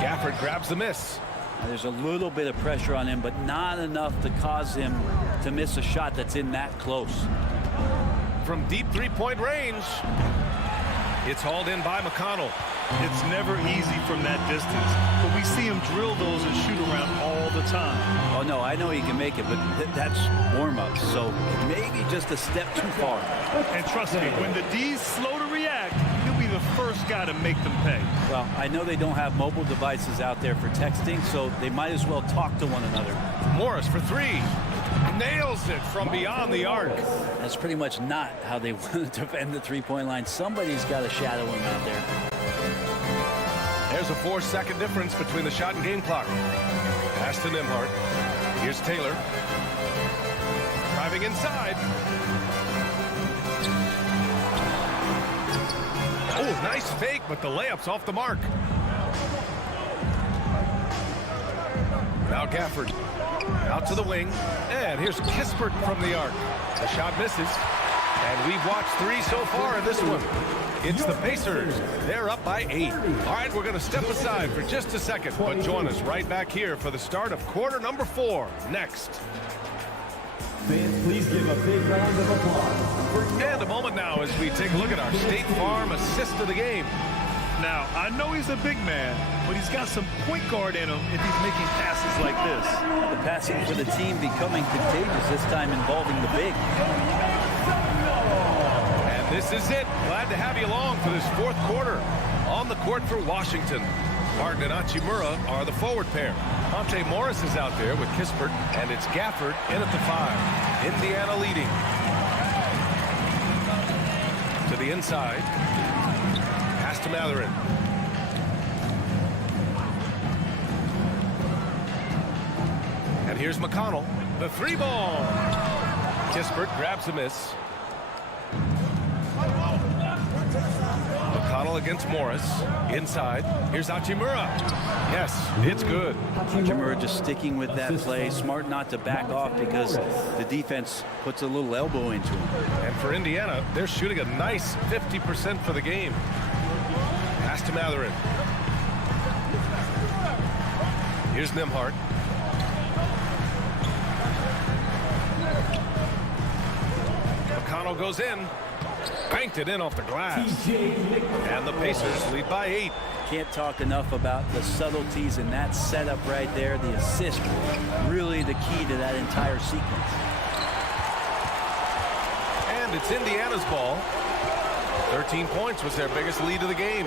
Gafford grabs the miss. There's a little bit of pressure on him, but not enough to cause him to miss a shot that's in that close. From deep three-point range, it's hauled in by McConnell. It's never easy from that distance, but we see him drill those and shoot around all the time. Oh, no, I know he can make it, but that's warm-up, so maybe just a step too far. And trust me, when the D's slow to react, he'll be the first guy to make them pay. Well, I know they don't have mobile devices out there for texting, so they might as well talk to one another. Morris for three. Nails it from beyond the arc. That's pretty much not how they want to defend the three-point line. Somebody's got to shadow him out there. There's a 4-second difference between the shot and game clock. Pass to Nembhard. Here's Taylor. Driving inside. Oh, nice fake, but the layup's off the mark. Now Gafford. Out to the wing. And here's Kispert from the arc. The shot misses. And we've watched 3 so far in this one. It's the Pacers. They're up by 8. All right, we're going to step aside for just a second, but join us right back here for the start of quarter number 4 next. Fans, please give a big round of applause. And a moment now as we take a look at our State Farm assist of the game. Now, I know he's a big man, but he's got some point guard in him if he's making passes like this. The passing for the team becoming contagious, this time involving the big. And this is it. Glad to have you along for this fourth quarter. On the court for Washington, Martin and Hachimura are the forward pair. Monte Morris is out there with Kispert, and it's Gafford in at the 5. Indiana leading. To the inside. Pass to Matherin. And here's McConnell. The 3-ball. Kispert grabs the miss. McConnell against Morris. Inside. Here's Hachimura. Yes, it's good. Hachimura just sticking with that play. Smart not to back off because the defense puts a little elbow into him. And for Indiana, they're shooting a nice 50% for the game. Pass to Matherin. Here's Nembhard. McConnell goes in. Banked it in off the glass. And the Pacers lead by 8. Can't talk enough about the subtleties in that setup right there. The assist, really the key to that entire sequence. And it's Indiana's ball. 13 points was their biggest lead of the game.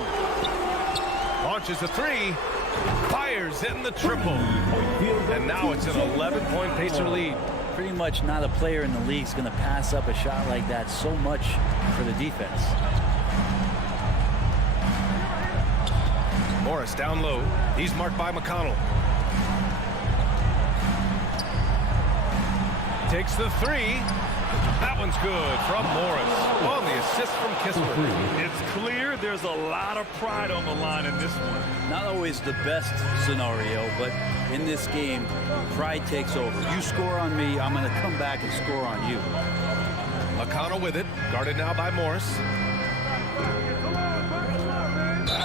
Launches a 3. Fires in the triple. And now it's an 11-point Pacer lead. Pretty much not a player in the league is going to pass up a shot like that so much for the defense. Morris down low. He's marked by McConnell. Takes the 3. That one's good from Morris. On the assist from Kispert. It's clear there's a lot of pride on the line in this one. Not always the best scenario, but in this game, pride takes over. You score on me, I'm going to come back and score on you. McConnell with it. Guarded now by Morris.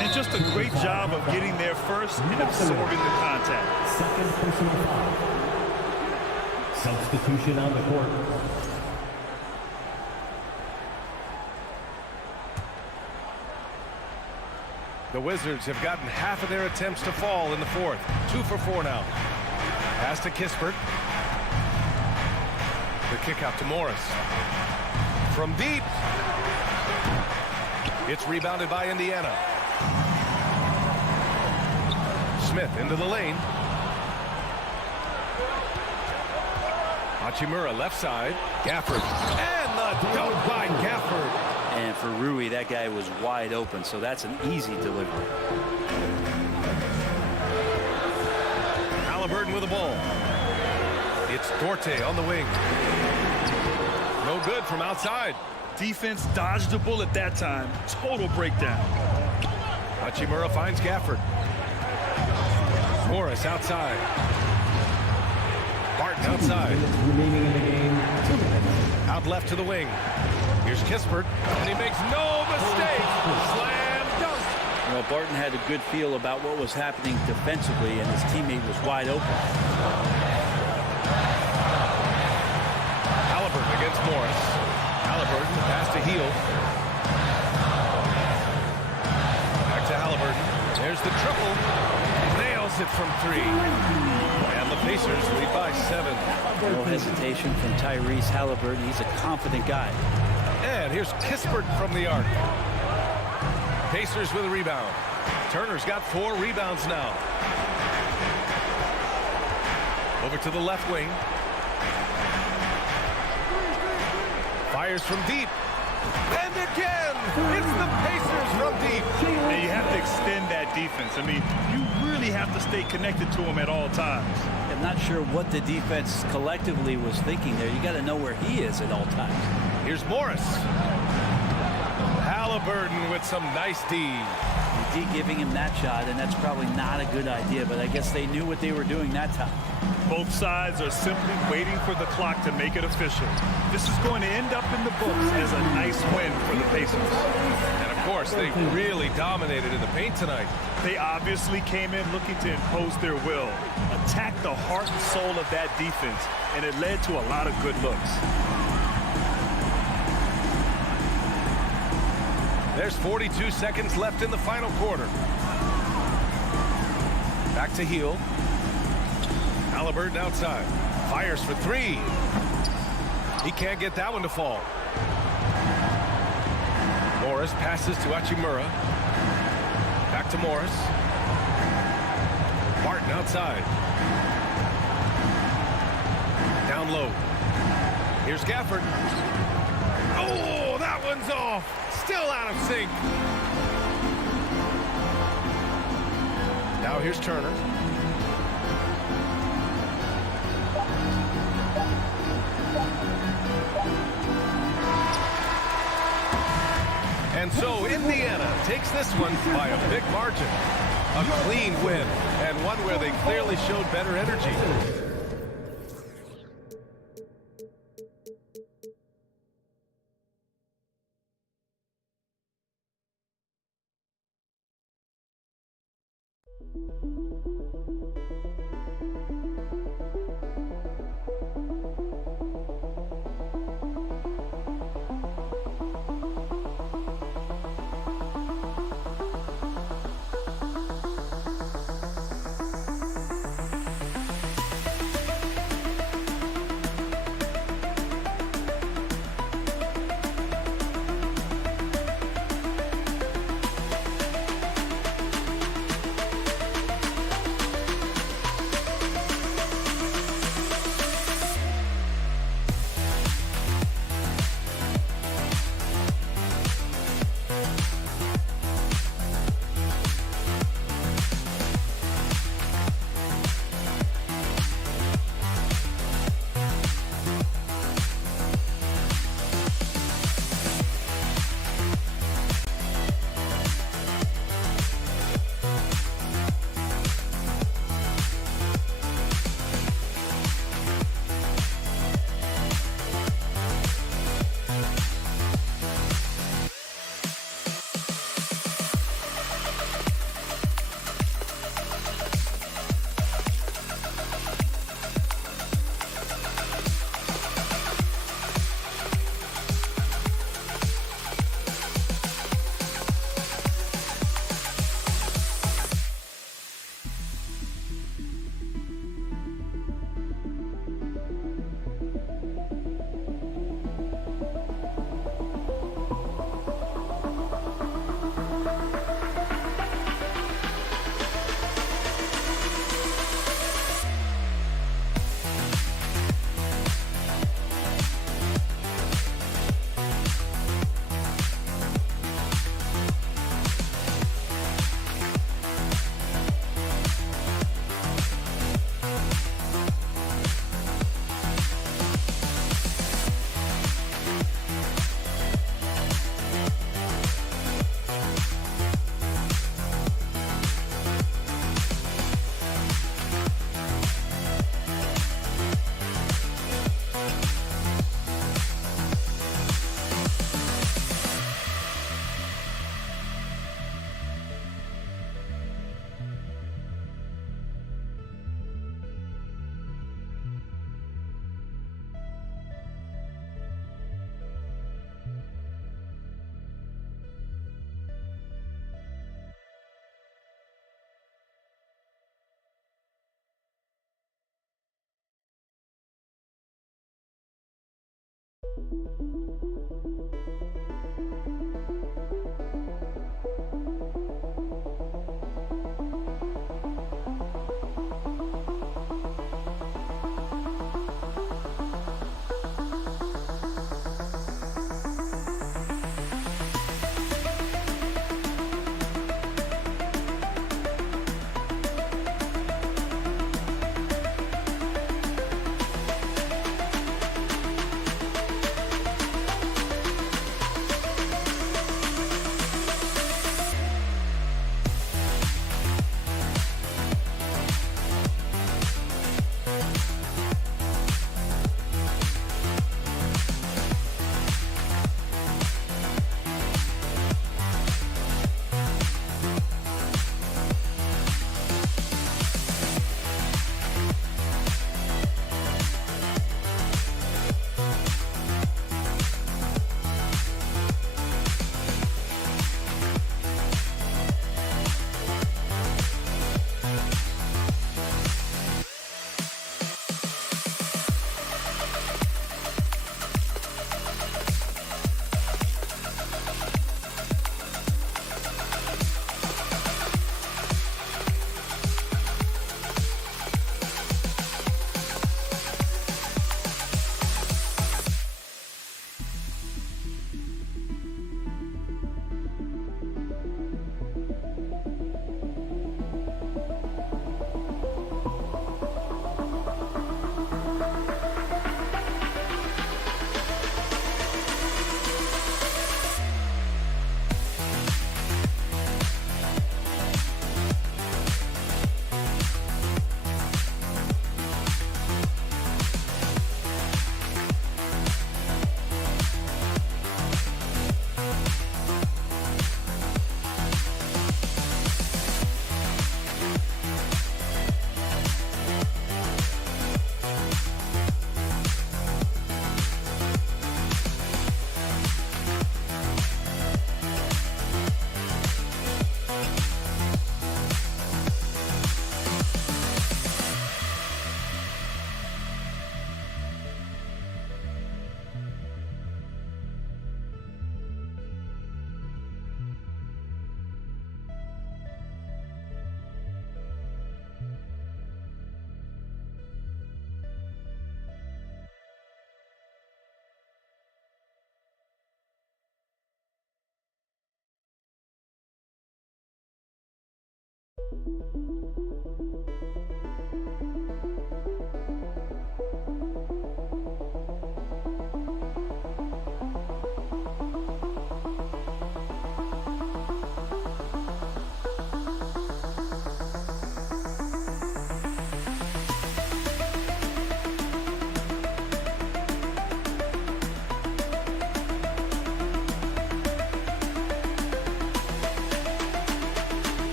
And just a great job of getting there first and absorbing the contact. Second personal foul. Substitution on the court. The Wizards have gotten half of their attempts to fall in the fourth. 2 for 4 now. Pass to Kispert. The kick out to Morris. From deep. It's rebounded by Indiana. Smith into the lane. Hachimura left side. Gafford. And the dunk by Gafford. And for Rui, that guy was wide open, so that's an easy delivery. Halliburton with the ball. It's Duarte on the wing. No good from outside. Defense dodged the bullet that time. Total breakdown. Hachimura finds Gafford. Morris outside. Barton outside. Remaining in the game, 2 minutes. Out left to the wing. Here's Kispert, and he makes no mistake. Slam dunk. Well, Barton had a good feel about what was happening defensively, and his teammate was wide open. Halliburton against Morris. Halliburton, the pass to Heel. Back to Halliburton. There's the triple. Nails it from 3. And the Pacers lead by 7. No hesitation from Tyrese Halliburton. He's a confident guy. And here's Kispert from the arc. Pacers with a rebound. Turner's got 4 rebounds now. Over to the left wing. Fires from deep. And again, it's the Pacers from deep. And you have to extend that defense. I mean, you really have to stay connected to him at all times. I'm not sure what the defense collectively was thinking there. You got to know where he is at all times. Here's Morris. Halliburton with some nice D. D giving him that shot, and that's probably not a good idea, but I guess they knew what they were doing that time. Both sides are simply waiting for the clock to make it official. This is going to end up in the books as a nice win for the Pacers. And of course, they really dominated in the paint tonight. They obviously came in looking to impose their will, attack the heart and soul of that defense, and it led to a lot of good looks. There's 42 seconds left in the final quarter. Back to Heel. Halliburton outside. Fires for 3. He can't get that one to fall. Morris passes to Hachimura. Back to Morris. Martin outside. Down low. Here's Gafford. Oh, that one's off. Still out of sync. Now here's Turner. And so Indiana takes this one by a big margin. A clean win, and one where they clearly showed better energy.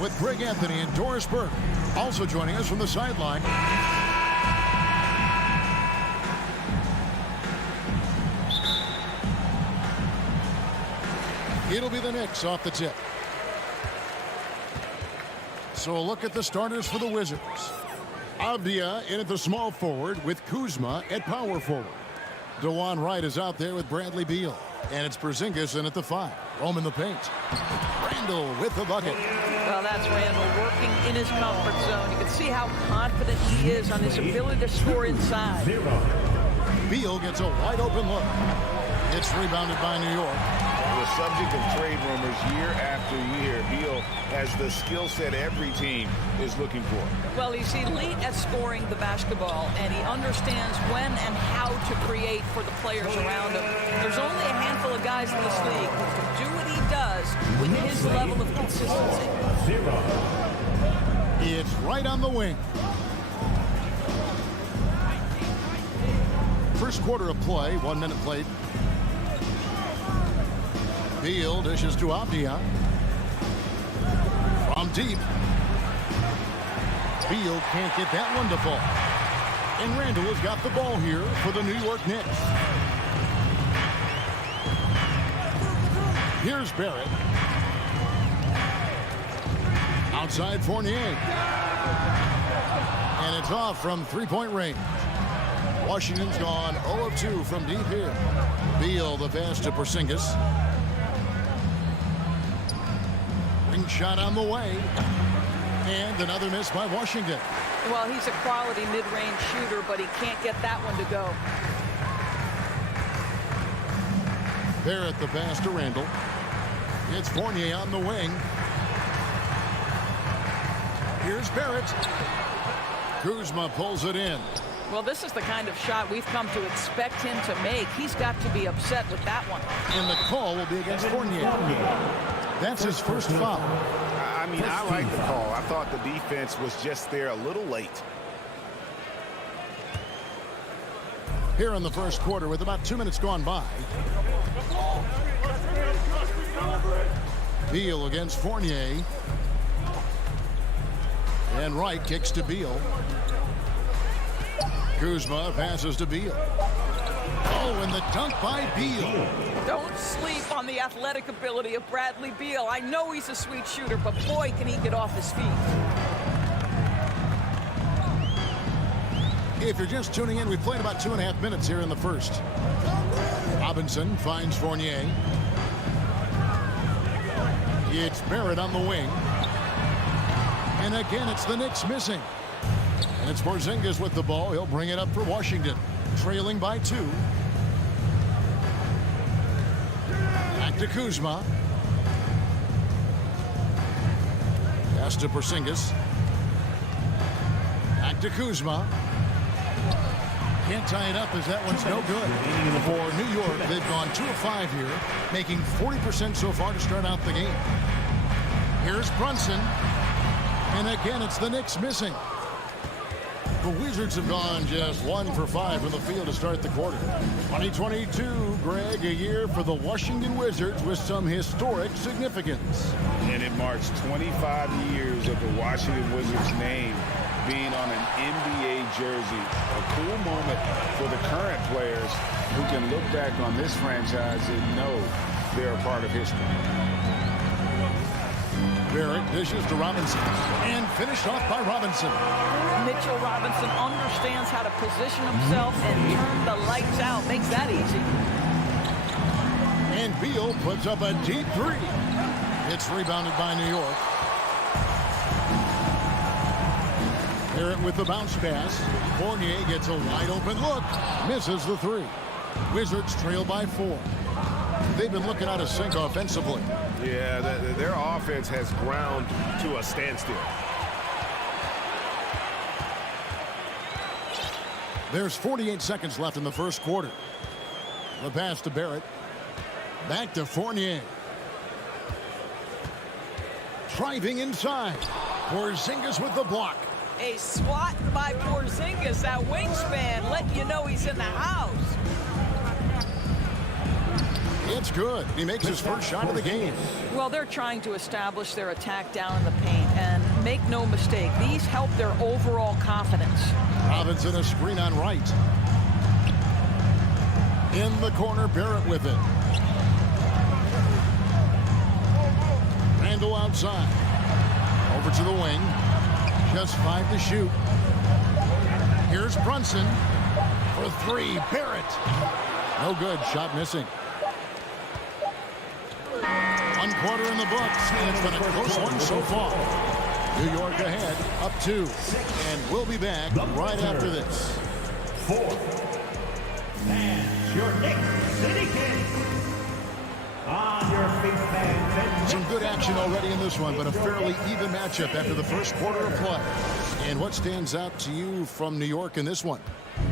With Greg Anthony and Doris Burke. Also joining us from the sideline. It'll be the Knicks off the tip. So a look at the starters for the Wizards. Avdia in at the small forward with Kuzma at power forward. DeJuan Wright is out there with Bradley Beal. And it's Porzingis in at the 5. Roam in the paint. Randall with the bucket. Well, that's Randall working in his comfort zone. You can see how confident he is on his ability to score inside. Beal gets a wide open look. It's rebounded by New York. The subject of trade rumors year after year. Beal has the skill set every team is looking for. Well, he's elite at scoring the basketball, and he understands when and how to create for the players around him. There's only a handful of guys in this league who can do what he does with his level of consistency. It's right on the wing. First quarter of play, 1 minute played. Beal dishes to Avdia. From deep. Beal can't get that one to fall. And Randall has got the ball here for the New York Knicks. Here's Barrett. Outside Fournier. And it's off from three-point range. Washington's gone 0 of 2 from deep here. Beal the pass to Porzingis. Ring shot on the way. And another miss by Washington. Well, he's a quality mid-range shooter, but he can't get that one to go. Barrett the pass to Randall. It's Fournier on the wing. Here's Barrett. Kuzma pulls it in. Well, this is the kind of shot we've come to expect him to make. He's got to be upset with that one. And the call will be against Fournier. That's his first foul. I mean, I like the call. I thought the defense was just there a little late. Here in the first quarter with about 2 minutes gone by. Beal against Fournier. And Wright kicks to Beal. Kuzma passes to Beal. Oh, and the dunk by Beal. Don't sleep on the athletic ability of Bradley Beal. I know he's a sweet shooter, but boy, can he get off his feet. If you're just tuning in, we've played about 2.5 minutes here in the first. Robinson finds Fournier. It's Barrett on the wing. And again, it's the Knicks missing. And it's Porzingis with the ball. He'll bring it up for Washington. Trailing by 2. Back to Kuzma. Pass to Porzingis. Back to Kuzma. Can't tie it up as that one's no good. For New York, they've gone 2 of 5 here, making 40% so far to start out the game. Here's Brunson. And again, it's the Knicks missing. The Wizards have gone just 1 for 5 from the field to start the quarter. 2022, Greg, a year for the Washington Wizards with some historic significance. And it marks 25 years of the Washington Wizards name being on an NBA jersey. A cool moment for the current players who can look back on this franchise and know they're a part of history. Barrett dishes to Robinson and finished off by Robinson. Mitchell Robinson understands how to position himself and turn the lights out. Makes that easy. And Beal puts up a deep three. It's rebounded by New York. Barrett with the bounce pass. Fournier gets a wide open look. Misses the three. Wizards trail by 4. They've been looking out of sync offensively. Yeah, their offense has ground to a standstill. There's 48 seconds left in the first quarter. The pass to Barrett. Back to Fournier. Driving inside. Porzingis with the block. A swat by Porzingis. That wingspan letting you know he's in the house. It's good. He makes his first shot of the game. Well, they're trying to establish their attack down in the paint. And make no mistake, these help their overall confidence. Robinson a screen on right. In the corner, Barrett with it. Randall outside. Over to the wing. Just 5 to shoot. Here's Brunson for 3. Barrett. No good. Shot missing. 1 quarter in the books. It's been a close one so far. New York ahead, up 2. And we'll be back right after this. 4. And your Knicks City Kings. On your feet, fans. Some good action already in this one, but a fairly even matchup after the first quarter of play. And what stands out to you from New York in this one?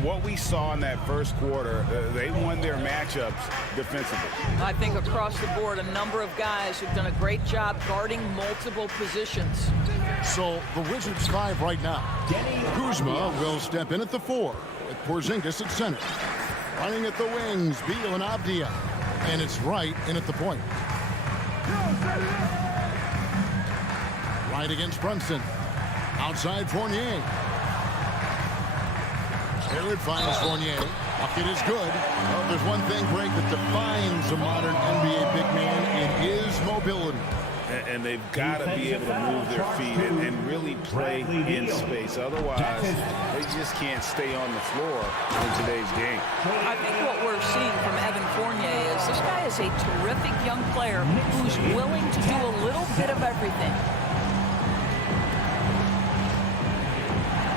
What we saw in that first quarter, they won their matchups defensively. I think across the board, a number of guys who've done a great job guarding multiple positions. So the Wizards 5 right now. Kuzma will step in at the 4 with Porzingis at center. Running at the wings, Beal and Avdia. And it's right in at the point. Right against Brunson. Outside Fournier. Barrett finds Fournier. Bucket is good. Well, there's one thing, Greg, that defines a modern NBA big man. It is mobility. And they've got to be able to move their feet and really play in space. Otherwise, they just can't stay on the floor in today's game. I think what we're seeing from Evan Fournier is this guy is a terrific young player who's willing to do a little bit of everything.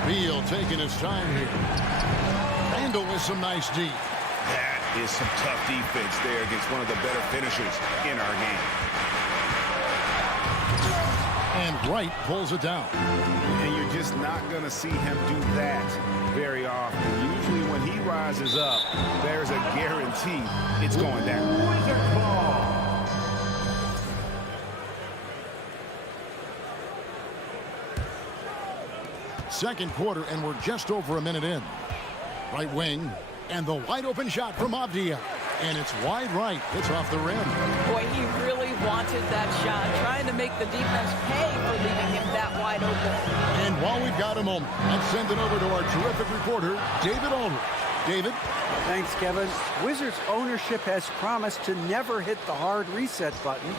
Beal taking his time here. Randall with some nice D. That is some tough defense there against one of the better finishers in our game. And Wright pulls it down. And you're just not going to see him do that very often. Usually when he rises up, there's a guarantee it's going down. Wizards ball. Second quarter, and we're just over a minute in. Right wing, and the wide open shot from Avdia. And it's wide right. It's off the rim. Boy, he really wanted that shot, trying to make the defense pay for leaving him that wide open. And while we've got a moment, let's send it over to our terrific reporter, David Aldridge. David? Thanks, Kevin. Wizards ownership has promised to never hit the hard reset button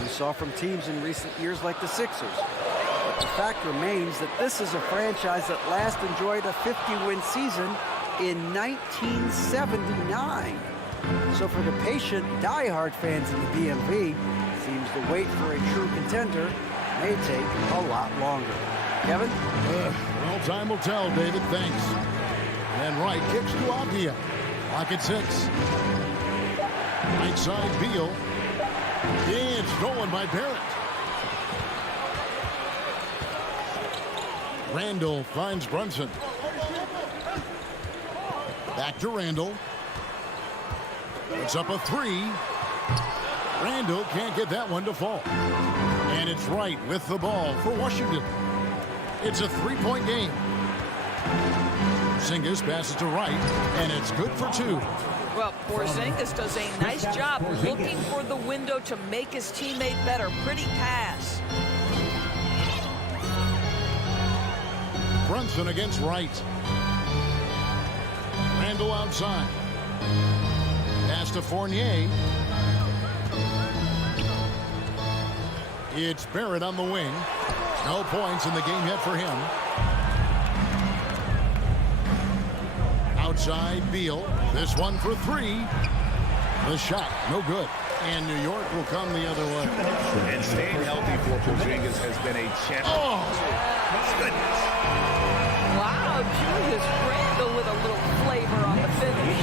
we saw from teams in recent years like the Sixers. But the fact remains that this is a franchise that last enjoyed a 50-win season in 1979. So for the patient, die-hard fans in the DMV, seems the wait for a true contender may take a lot longer. Kevin? Well, time will tell, David. Thanks. And Wright kicks to Avdia. Clock at 6. Right side, Beal. It's stolen by Barrett. Randall finds Brunson. Back to Randall. It's up a 3. Randall can't get that one to fall. And it's Wright with the ball for Washington. It's a 3-point game. Porzingis passes to Wright, and it's good for 2. Well, Porzingis does a nice job looking for the window to make his teammate better. Pretty pass. Brunson against Wright. Randall outside. Pass to Fournier. It's Barrett on the wing. No points in the game yet for him. Outside Beal. This one for 3. The shot, no good. And New York will come the other way. And staying healthy for Porzingis has been a challenge. Oh! Goodness. Wow, Julius Randle with a little flavor on the finish.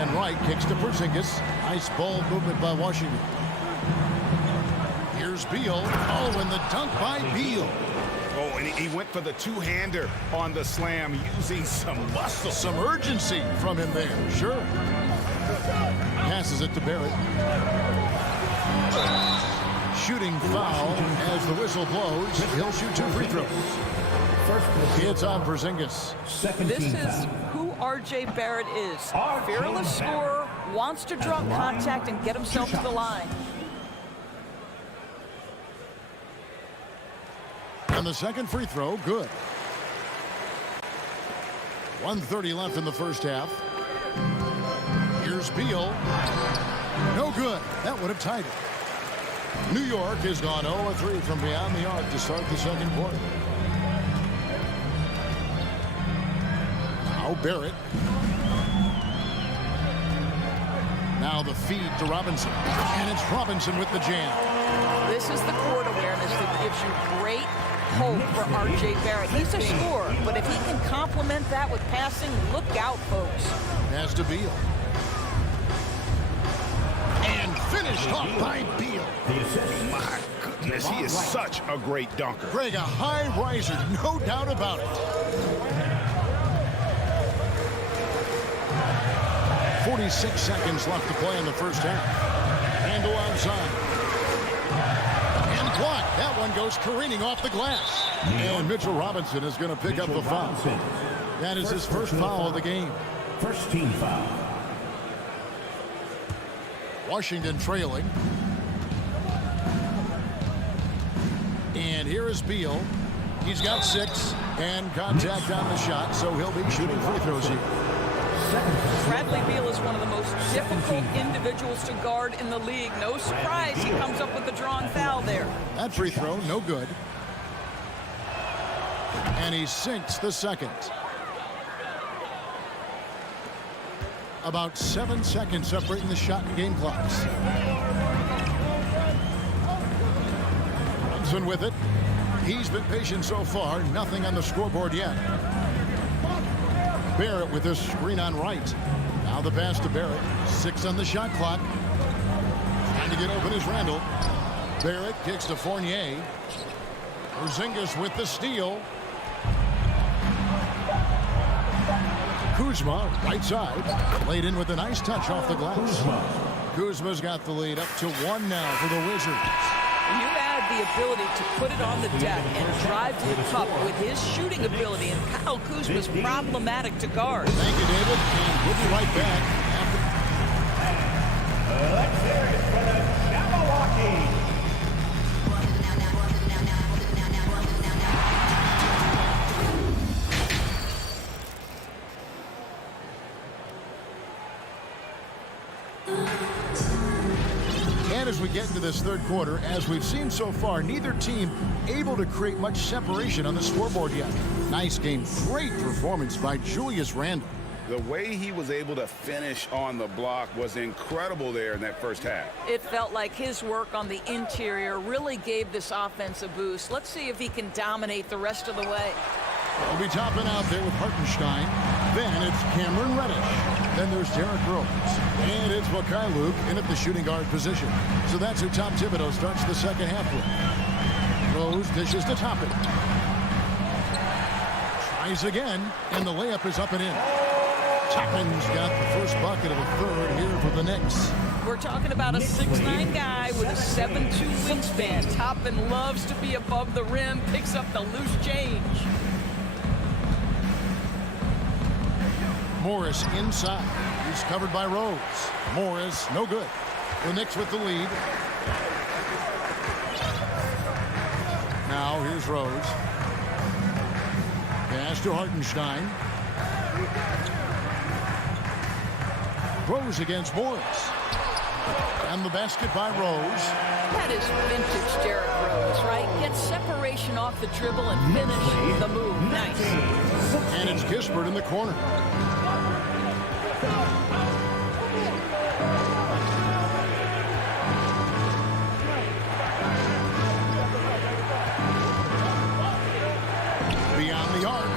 And Wright kicks to Porzingis. Nice ball movement by Washington. Here's Beal. Oh, and the dunk by Beal. Oh, and he went for the two-hander on the slam, using some muscle. Some urgency from him there, sure. Passes it to Barrett. Shooting foul as the whistle blows. He'll shoot 2 free throws. It's on Porzingis. This is who R.J. Barrett is. Fearless scorer, wants to draw contact and get himself to the line. And the second free throw, good. 1:30 left in the first half. Here's Beal. No good. That would have tied it. New York has gone 0-3 from beyond the arc to start the second quarter. Now Barrett. Now the feed to Robinson. And it's Robinson with the jam. This is the court awareness that gives you great hope for R.J. Barrett. He's a scorer, but if he can complement that with passing, look out, folks. Pass to Beal. And finished off by Beal. My goodness, he is such a great dunker. Greg, a high riser, no doubt about it. 46 seconds left to play in the first half. Handle outside. And blocked. That one goes careening off the glass. And Mitchell Robinson is going to pick up the foul. That is his first foul of the game. First team foul. Washington trailing. And here is Beal. He's got 6 and contact on the shot, so he'll be shooting free throws here. Bradley Beal is one of the most difficult individuals to guard in the league. No surprise he comes up with the drawn foul there. That free throw, no good. And he sinks the second. About 7 seconds separating the shot and game clocks. Brunson with it. He's been patient so far. Nothing on the scoreboard yet. Barrett with this screen on Wright. Now the pass to Barrett. 6 on the shot clock. Trying to get open is Randall. Barrett kicks to Fournier. Porzingis with the steal. Kuzma, right side. Laid in with a nice touch off the glass. Kuzma's got the lead up to 1 now for the Wizards. You add the ability to put it on the deck and drive to the cup with his shooting ability, and Kyle Kuzma's problematic to guard. Thank you, David. And we'll be right back. Let's hear it for the Jabberwocky. And as we get into this third quarter, as we've seen so far, neither team able to create much separation on the scoreboard yet. Nice game. Great performance by Julius Randle. The way he was able to finish on the block was incredible there in that first half. It felt like his work on the interior really gave this offense a boost. Let's see if he can dominate the rest of the way. We'll be topping out there with Hartenstein. Then it's Cameron Reddish. Then there's Derrick Rose. And it's Makai Luke in at the shooting guard position. So that's who Tom Thibodeau starts the second half with. Rose dishes to Toppin. Tries again, and the layup is up and in. Toppin's got the first bucket of the third here for the Knicks. We're talking about a 6'9" guy with a 7'2" wingspan. Toppin loves to be above the rim, picks up the loose change. Morris inside. He's covered by Rose. Morris, no good. The Knicks with the lead. Now here's Rose. Pass to Hartenstein. Rose against Morris. And the basket by Rose. That is vintage Derrick Rose, right? Gets separation off the dribble and finish the move. Nice. And it's Kispert in the corner. Beyond the arc.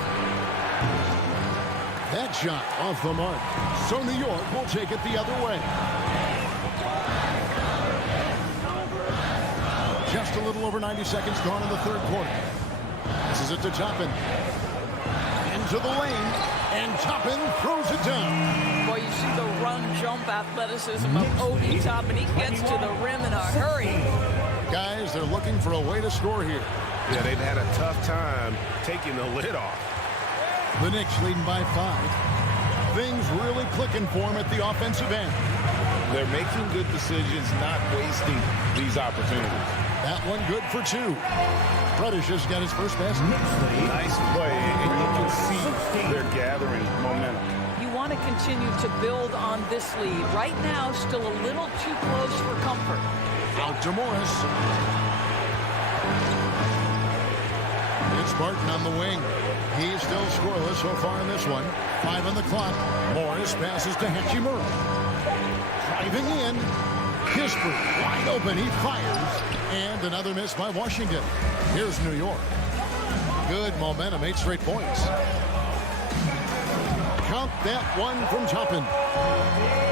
That shot off the mark. So New York will take it the other way. Just a little over 90 seconds gone in the third quarter. This is it to Toppin. Into the lane, and Toppin throws it down. Boy, you see the run-jump athleticism of Obi Toppin. He gets to the rim in a hurry. Guys, they're looking for a way to score here. Yeah, they've had a tough time taking the lid off. The Knicks leading by 5. Things really clicking for them at the offensive end. They're making good decisions, not wasting these opportunities. That one good for 2. Reddish just got his first basket. Nice play, and you can see they're gathering momentum. You want to continue to build on this lead. Right now, still a little too close for comfort. Out to Morris. It's Barton on the wing. He's still scoreless so far in this one. 5 on the clock. Morris passes to Hachimura. Driving in. Kispert wide open. He fires. And another miss by Washington. Here's New York. Good momentum. 8 straight points. Count that one from Toppin.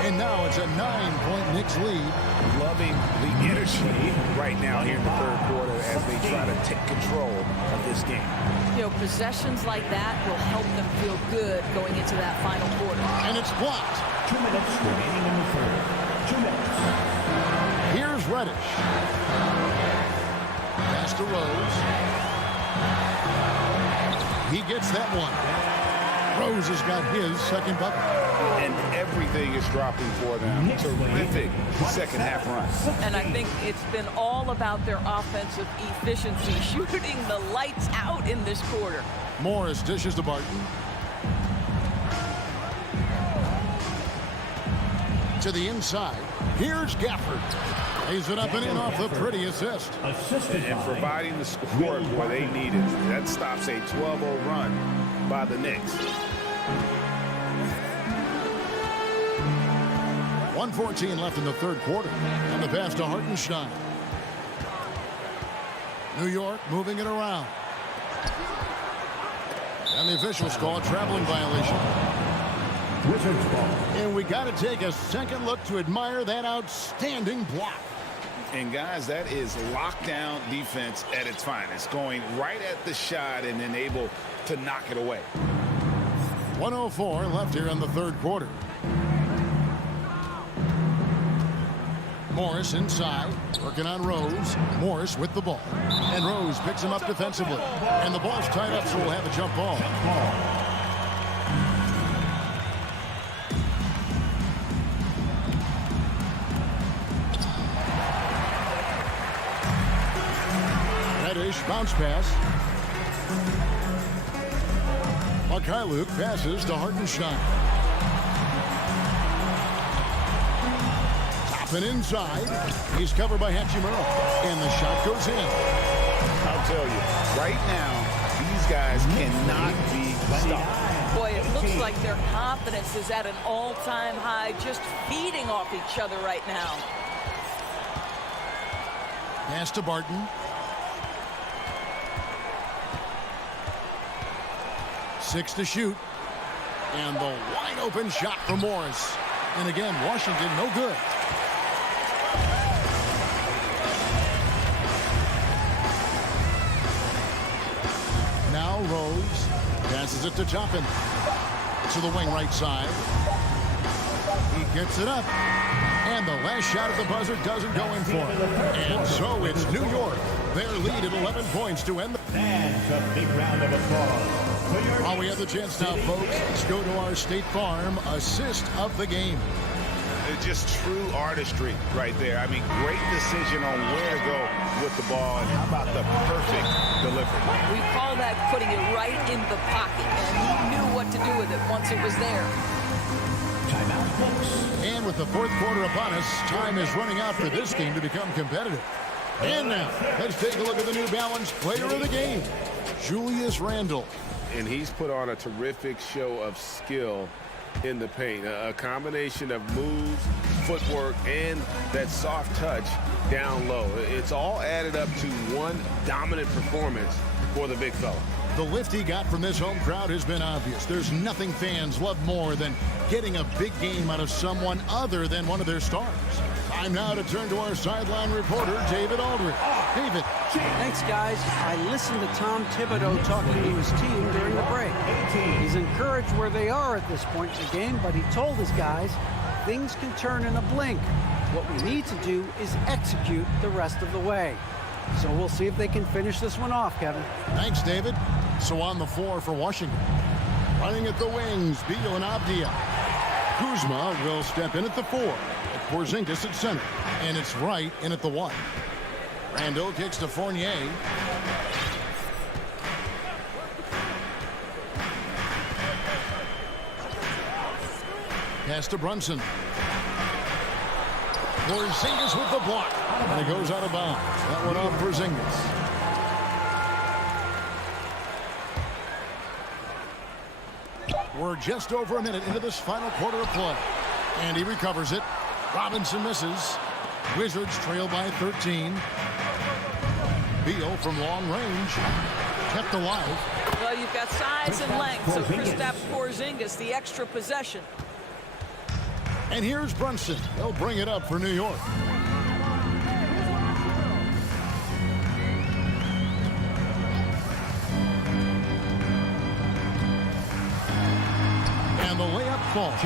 And now it's a 9-point Knicks lead. Loving the energy right now here in the third quarter as they try to take control of this game. You know, possessions like that will help them feel good going into that final quarter. And it's blocked. 2 minutes remaining in the third. 2 minutes. Here's Reddish. Pass to Rose. He gets that one. Rose has got his second bucket. And everything is dropping for them. Terrific second half run. And I think it's been all about their offensive efficiency, shooting the lights out in this quarter. Morris dishes to Barton. To the inside. Here's Gafford. Lays it up and in off the pretty assist. And providing the support where they need it. That stops a 12-0 run by the Knicks. 1:14 left in the third quarter. And the pass to Hartenstein. New York moving it around. And the officials call a traveling violation. Wizards ball. And we got to take a second look to admire that outstanding block. And guys, that is lockdown defense at its finest. Going right at the shot and then able to knock it away. 1:04 left here in the third quarter. Morris inside, working on Rose. Morris with the ball. And Rose picks him up defensively. And the ball's tied up, so we'll have a jump ball. Reddish bounce pass. Luke passes to Hartenstein. Toppin inside. He's covered by Hachimura. And the shot goes in. I'll tell you, right now, these guys cannot be stopped. Boy, it looks like their confidence is at an all-time high, just feeding off each other right now. Pass to Barton. 6 to shoot. And the wide open shot from Morris. And again, Washington no good. Now Rose passes it to Toppin. To the wing right side. He gets it up. And the last shot at the buzzer doesn't go in for him. And so it's New York. Their lead at 11 points to end the... And a big round of applause While we have the chance now, folks, let's go to our State Farm assist of the game. It's just true artistry right there. I mean, great decision on where to go with the ball, and how about the perfect delivery? We call that putting it right in the pocket, and he knew what to do with it once it was there. Timeout, folks. And with the fourth quarter upon us, time is running out for this game to become competitive. And now, let's take a look at the New Balance player of the game, Julius Randle. And he's put on a terrific show of skill in the paint. A combination of moves, footwork, and that soft touch down low. It's all added up to one dominant performance for the big fella. The lift he got from this home crowd has been obvious. There's nothing fans love more than getting a big game out of someone other than one of their stars. Time now to turn to our sideline reporter, David Aldridge. David. Thanks, guys. I listened to Tom Thibodeau talking to his team during the break. He's encouraged where they are at this point in the game, but he told his guys things can turn in a blink. What we need to do is execute the rest of the way. So we'll see if they can finish this one off, Kevin. Thanks, David. So on the floor for Washington. Running at the wings, Beal and Avdia. Kuzma will step in at the 4. Porzingis at center. And it's Wright in at the 1. Randle kicks to Fournier. Pass to Brunson. Porzingis with the block. And it goes out of bounds. That one off Porzingis. We're just over a minute into this final quarter of play. And he recovers it. Robinson misses. Wizards trail by 13. Beal from long range. Kept alive. Well, you've got size and length, so Kristaps Porzingis, the extra possession. And here's Brunson. They'll bring it up for New York. And the layup falls.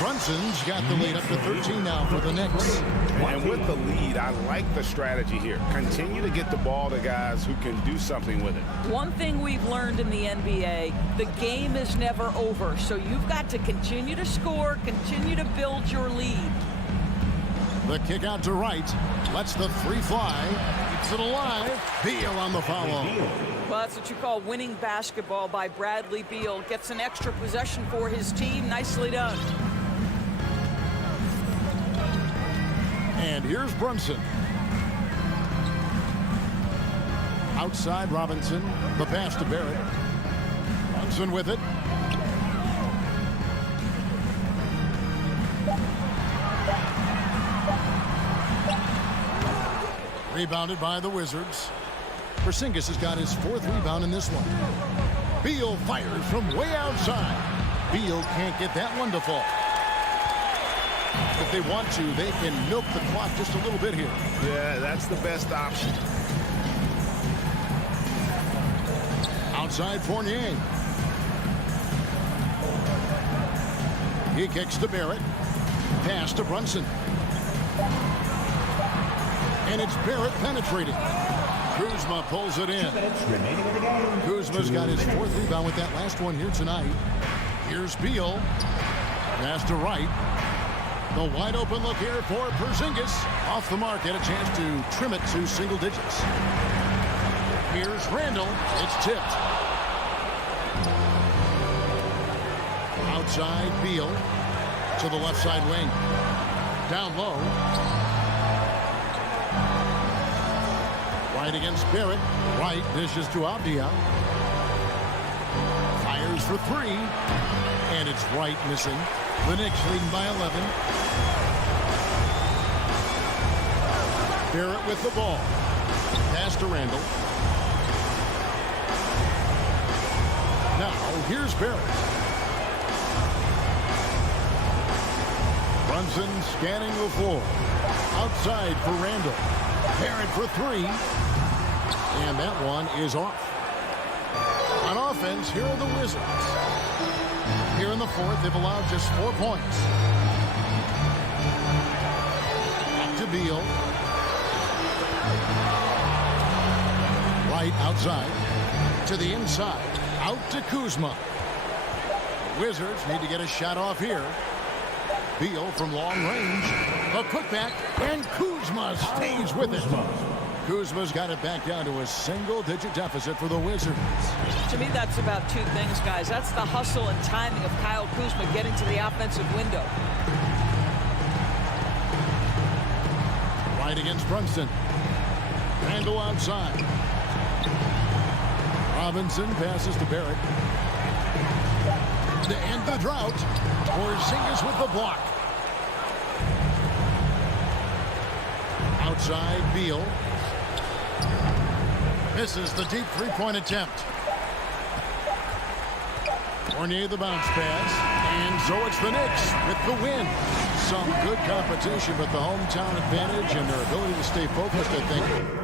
Brunson's got the lead up to 13 now for the Knicks. And with the lead, I like the strategy here. Continue to get the ball to guys who can do something with it. One thing we've learned in the NBA, the game is never over. So you've got to continue to score, continue to build your lead. The kick out to Wright. Lets the 3 fly. Keeps it alive. Beal on the foul. Well, that's what you call winning basketball by Bradley Beal. Gets an extra possession for his team. Nicely done. And here's Brunson. Outside Robinson. The pass to Barrett. Brunson with it. Rebounded by the Wizards. Porzingis has got his 4th rebound in this one. Beal fires from way outside. Beal can't get that one to fall. If they want to, they can milk the clock just a little bit here. Yeah, that's the best option. Outside Fournier. He kicks to Barrett. Pass to Brunson. And it's Barrett penetrating. Kuzma pulls it in. Kuzma's got his 4th rebound with that last one here tonight. Here's Beal. Pass to Wright. The wide open look here for Porzingis. Off the mark, had a chance to trim it to single digits. Here's Randle. It's tipped. Outside Beal to the left side wing. Down low. Right against Barrett. Wright dishes to Avdia. Fires for 3. And it's Wright missing. The Knicks leading by 11. Barrett with the ball. Pass to Randle. Now, here's Barrett. Brunson scanning the floor. Outside for Randle. Barrett for 3. And that one is off. On offense, here are the Wizards. Here in the 4th, they've allowed just 4 points. Back to Beal. Right outside. To the inside. Out to Kuzma. The Wizards need to get a shot off here. Beal from long range. A putback, and Kuzma stays with it. Kuzma's got it back down to a single-digit deficit for the Wizards. To me, that's about two things, guys. That's the hustle and timing of Kyle Kuzma getting to the offensive window. Right against Brunson. Randall outside. Robinson passes to Barrett. To end the drought, Porzingis with the block. Outside, Beal. Misses the deep three-point attempt. Fournier the bounce pass. And so it's the Knicks with the win. Some good competition, but the hometown advantage and their ability to stay focused, I think.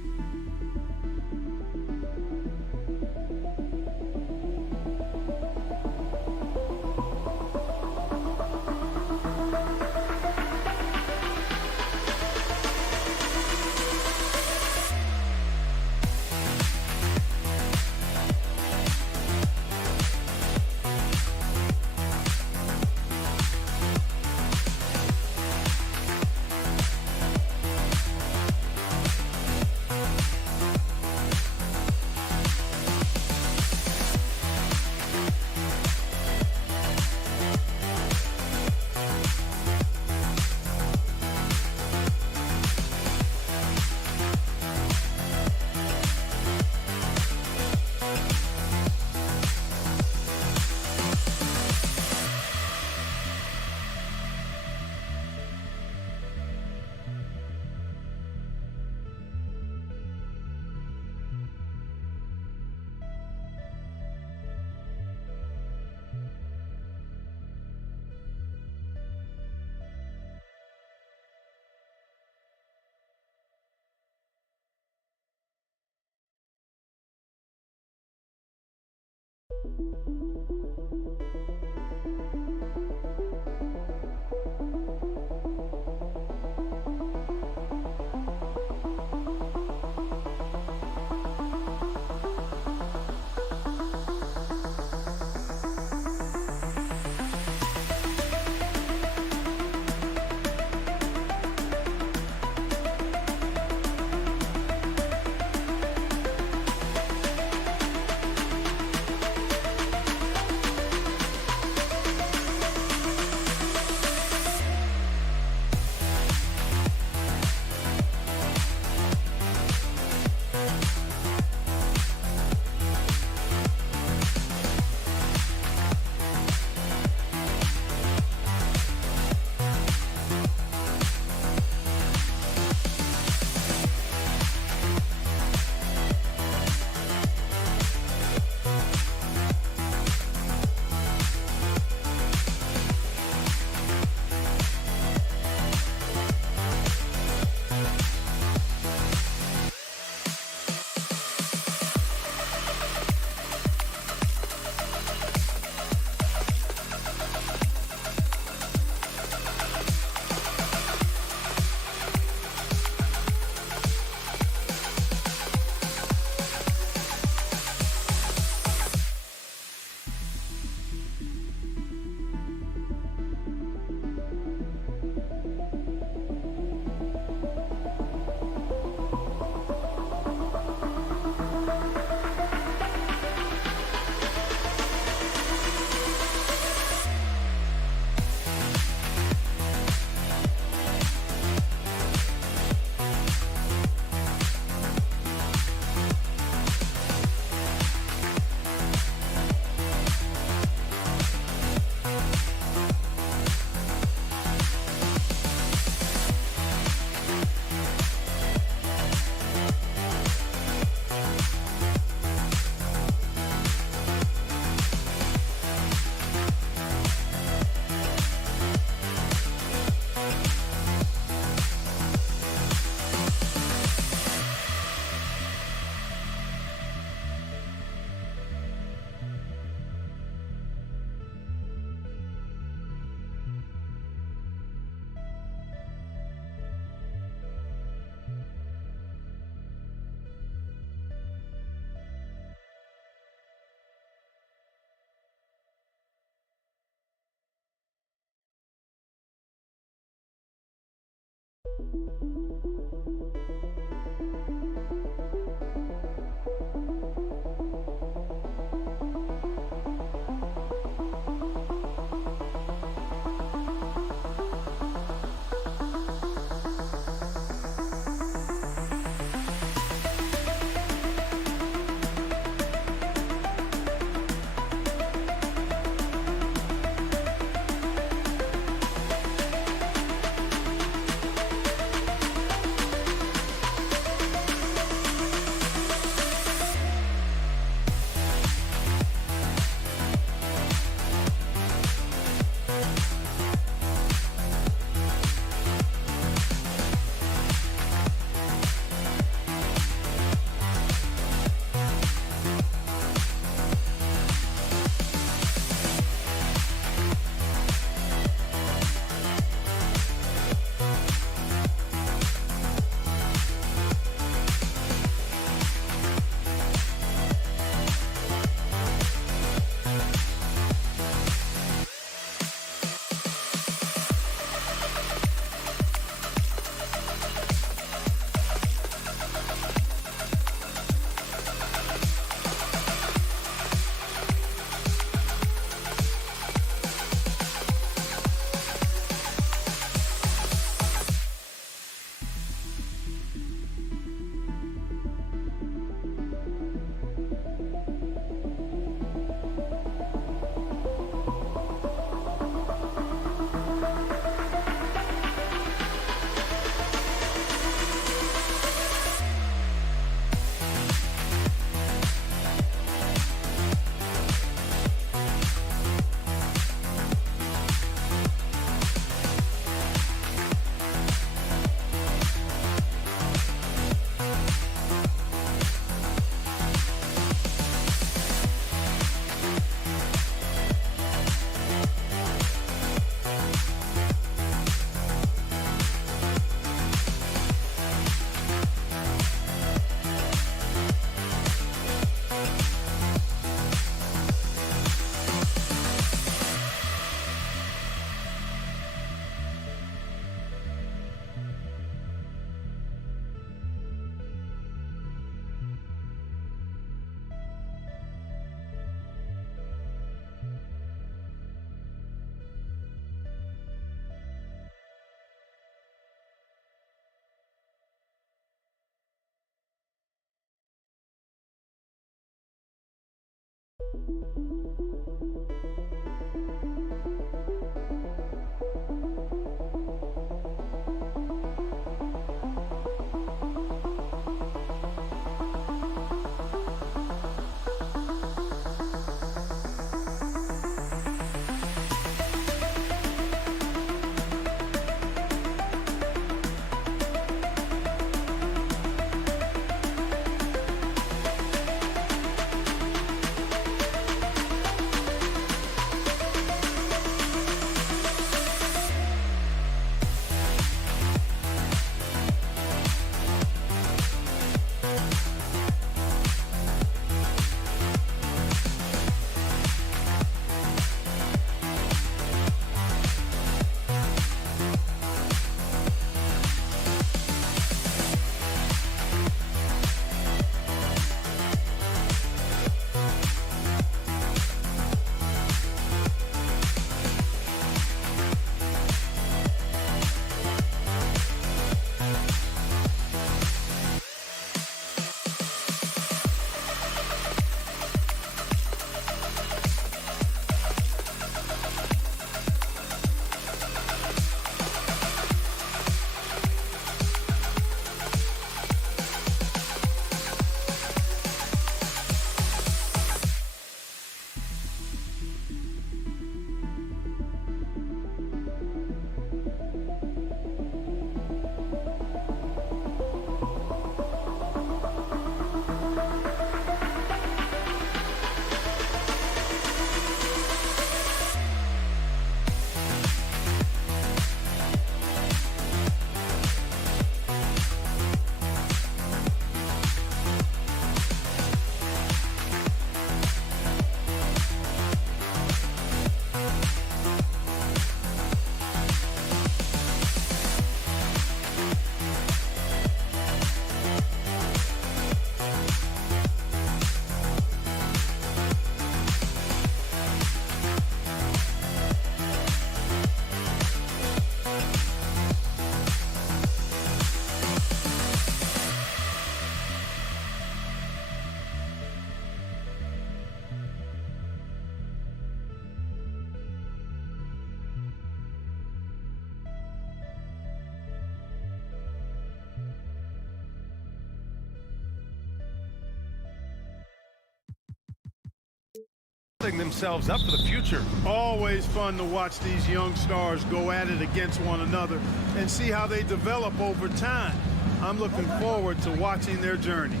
themselves up for the future. Always fun to watch these young stars go at it against one another and see how they develop over time. I'm looking forward to watching their journeys.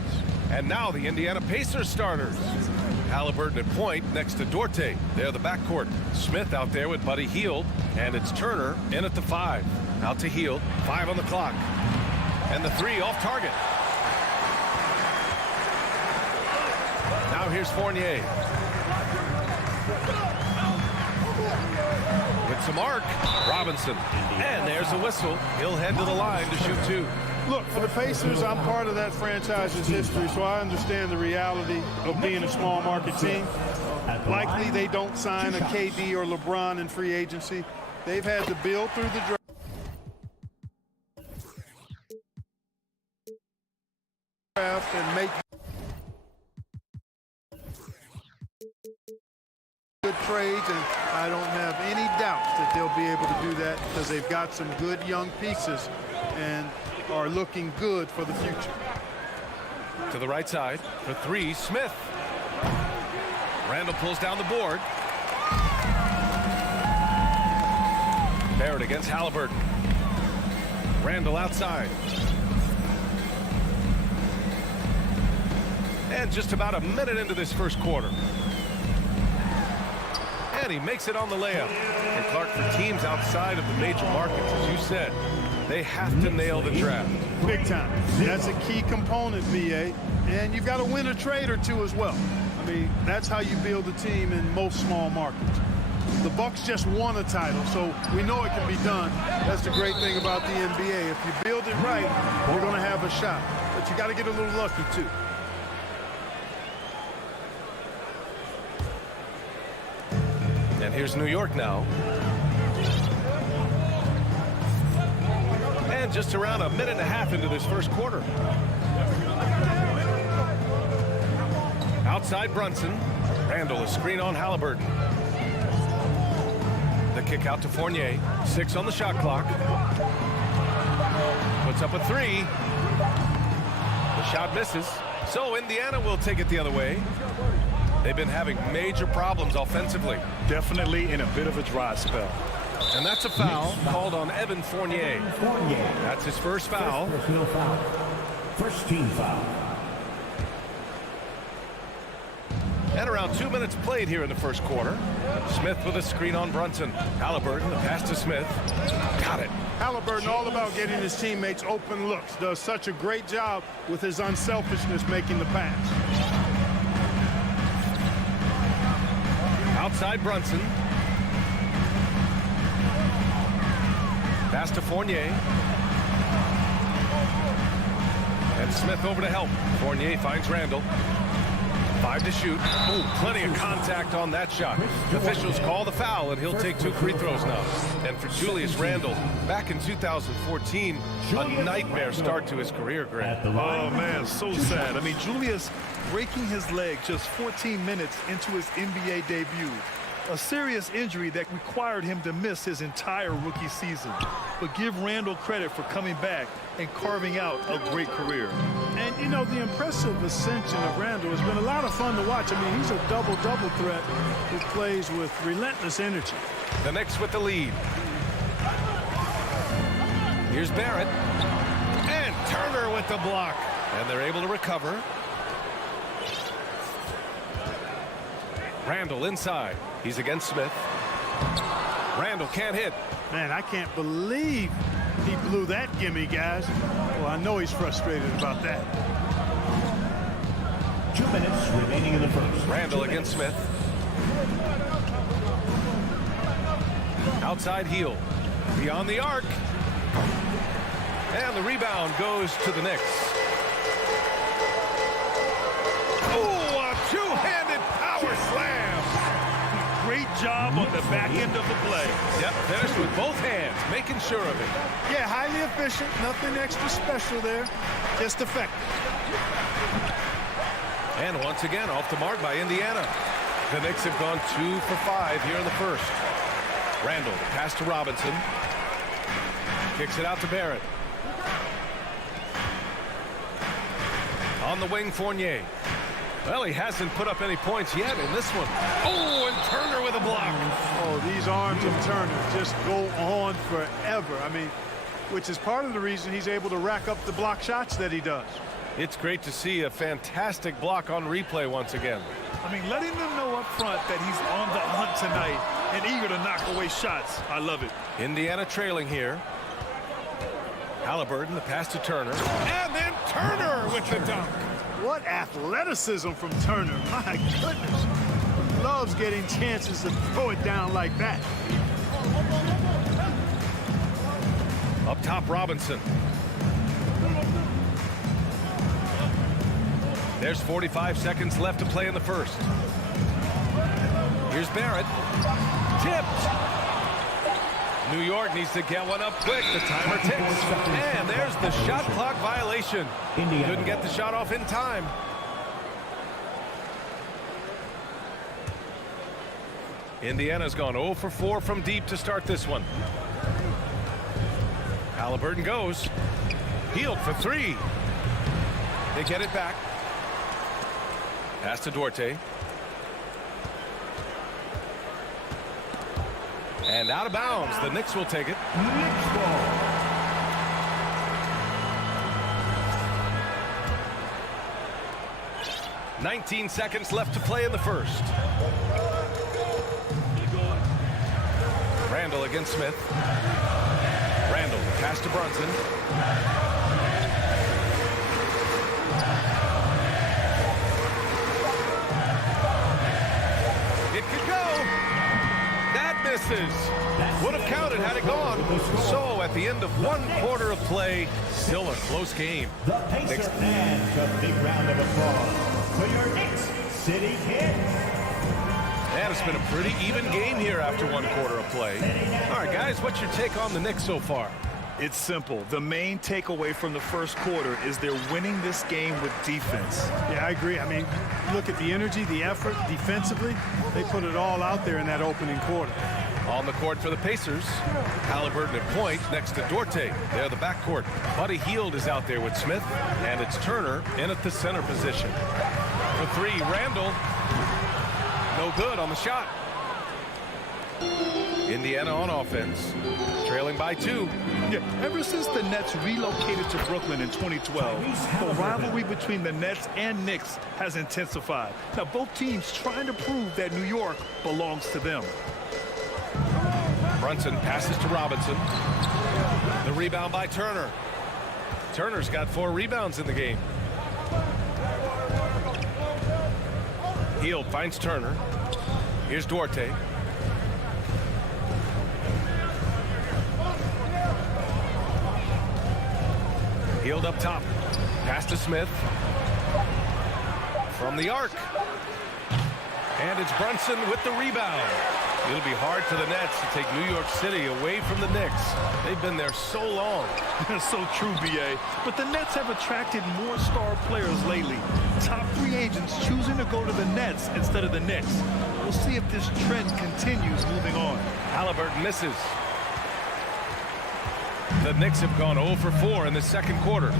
And now the Indiana Pacers starters. Halliburton at point next to Dorte. They're the backcourt. Smith out there with Buddy Hield. And it's Turner in at the 5. Out to Hield. 5 on the clock. And the 3 off target. Now here's Fournier. With some arc. Robinson. And there's a whistle. He'll head to the line to shoot 2. Look, for the Pacers, I'm part of that franchise's history, so I understand the reality of being a small market team. Likely they don't sign a KD or LeBron in free agency. They've had to build through the draft and make good trades, and I don't have any doubts that they'll be able to do that because they've got some good young pieces and are looking good for the future. To the right side for 3, Smith. Randall pulls down the board. Barrett against Halliburton. Randall outside. And just about a minute into this first quarter. And he makes it on the layup. And Clark, for teams outside of the major markets, as you said, they have to nail the draft. Big time. That's a key component, BA. And you've got to win a trade or 2 as well. I mean, that's how you build a team in most small markets. The Bucks just won a title, so we know it can be done. That's the great thing about the NBA. If you build it right, you're going to have a shot. But you got to get a little lucky, too. And here's New York now. And just around a minute and a half into this first quarter. Outside Brunson. Randall, a screen on Halliburton. The kick out to Fournier. 6 on the shot clock. Puts up a 3. The shot misses. So Indiana will take it the other way. They've been having major problems offensively. Definitely in a bit of a dry spell. And that's a foul called on Evan Fournier. That's his first foul. First team foul. And around 2 minutes played here in the first quarter. Smith with a screen on Brunson. Halliburton, the pass to Smith. Got it. Halliburton all about getting his teammates open looks. Does such a great job with his unselfishness making the pass. Outside Brunson. Pass to Fournier. And Smith over to help. Fournier finds Randall. 5 to shoot. Oh, plenty of contact on that shot. Officials call the foul, and he'll take 2 free throws now. And for Julius Randle, back in 2014, a nightmare start to his career, Greg. Oh, man, so sad. I mean, Julius breaking his leg just 14 minutes into his NBA debut. A serious injury that required him to miss his entire rookie season. But give Randall credit for coming back and carving out a great career. And, you know, the impressive ascension of Randall has been a lot of fun to watch. I mean, he's a double-double threat who plays with relentless energy. The Knicks with the lead. Here's Barrett. And Turner with the block. And they're able to recover. Randall inside. He's against Smith. Randall can't hit. Man, I can't believe he blew that gimme, guys. Well, I know he's frustrated about that. 2 minutes remaining in the first. Randall against Smith. Outside heel. Beyond the arc. And the rebound goes to the Knicks. Oh, a two-handed power slam. Great job on the back end of the play. Yep, finished with both hands, making sure of it. Yeah, highly efficient. Nothing extra special there. Just effective. And once again, off the mark by Indiana. The Knicks have gone 2 for 5 here in the first. Randall, the pass to Robinson. Kicks it out to Barrett. On the wing, Fournier. Well, he hasn't put up any points yet in this one. Oh, and Turner with a block. Oh, these arms of Turner just go on forever. I mean, which is part of the reason he's able to rack up the block shots that he does. It's great to see a fantastic block on replay once again. I mean, letting them know up front that he's on the hunt tonight and eager to knock away shots. I love it. Indiana trailing here. Halliburton, the pass to Turner. And then Turner with the dunk. What athleticism from Turner. My goodness. Loves getting chances to throw it down like that. Up top, Robinson. There's 45 seconds left to play in the first. Here's Barrett. Tipped. New York needs to get one up quick. The timer ticks. And there's the shot clock violation. Couldn't get the shot off in time. Indiana's gone 0 for 4 from deep to start this one. Halliburton goes. Healed for 3. They get it back. Pass to Duarte. And out of bounds. The Knicks will take it. Knicks ball. "19 seconds left to play in the first. Randall against Smith. Randall, pass to Brunson. It could go. That misses. Would have counted had it gone. So at the end of 1 quarter of play, still a close game. The Pacers fans, a big round of applause for your Knicks City Kings. And it's been a pretty even game here after 1 quarter of play. All right, guys, what's your take on the Knicks so far? It's simple. The main takeaway from the first quarter is they're winning this game with defense. Yeah, I agree. I mean, look at the energy, the effort defensively. They put it all out there in that opening quarter. On the court for the Pacers, Halliburton at point next to Duarte. They're the backcourt. Buddy Hield is out there with Smith, and it's Turner in at the center position. For 3, Randall. No good on the shot. Indiana on offense, trailing by 2. Yeah, ever since the Nets relocated to Brooklyn in 2012, the rivalry between the Nets and Knicks has intensified. Now, both teams trying to prove that New York belongs to them. Brunson passes to Robinson. The rebound by Turner. Turner's got 4 rebounds in the game. Hield finds Turner. Here's Duarte. Hield up top. Pass to Smith. From the arc. And it's Brunson with the rebound. It'll be hard for the Nets to take New York City away from the Knicks. They've been there so long. That's so true, B.A. But the Nets have attracted more star players lately. Top free agents choosing to go to the Nets instead of the Knicks. We'll see if this trend continues moving on. Halliburton misses. The Knicks have gone 0 for 4 in the second quarter.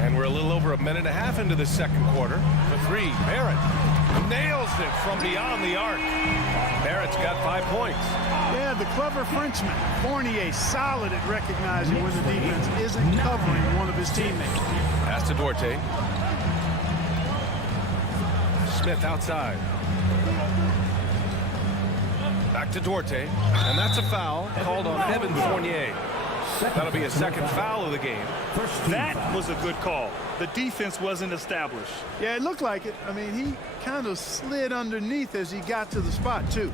And we're a little over a minute and a half into the second quarter. For 3, Barrett nails it from beyond the arc. Barrett's got 5 points. Yeah, the clever Frenchman, Fournier, solid at recognizing when the defense isn't covering one of his teammates. Pass to Duarte. Smith outside. Back to Duarte. And that's a foul called on Evan Fournier. That'll be a second foul of the game. That was a good call. The defense wasn't established. Yeah, it looked like it. I mean, he kind of slid underneath as he got to the spot, too.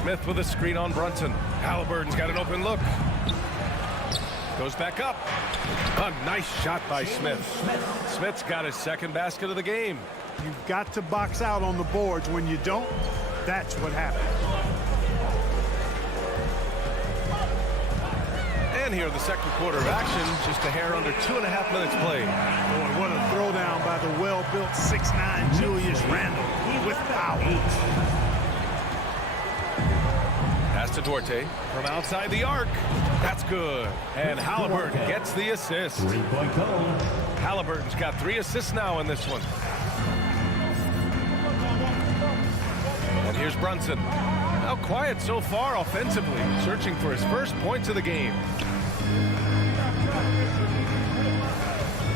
Smith with a screen on Brunson. Halliburton's got an open look. Goes back up. A nice shot by Smith. Smith's got his second basket of the game. You've got to box out on the boards. When you don't, that's what happens. And here, the second quarter of action, just a hair under 2.5 minutes played. Boy, what a throwdown by the well-built 6'9" Julius Randle with power. Pass to Duarte from outside the arc. That's good. And Halliburton gets the assist. 3-point goal. Halliburton's got 3 assists now in this one. And here's Brunson. Now quiet so far offensively, searching for his first points of the game.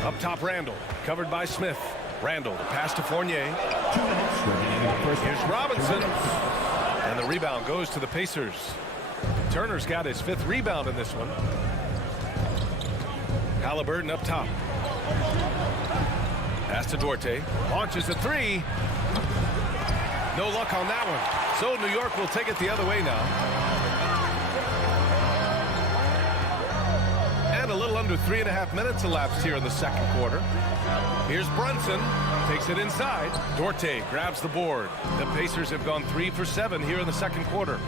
Up top, Randall, covered by Smith. Randall, the pass to Fournier. 2 minutes remaining in the first. Here's Robinson. And the rebound goes to the Pacers. Turner's got his 5th rebound in this one. Halliburton up top. Pass to Duarte. Launches a 3. No luck on that one. So New York will take it the other way now. And a little under 3.5 minutes elapsed here in the second quarter. Here's Brunson. Takes it inside. Duarte grabs the board. The Pacers have gone 3 for 7 here in the second quarter.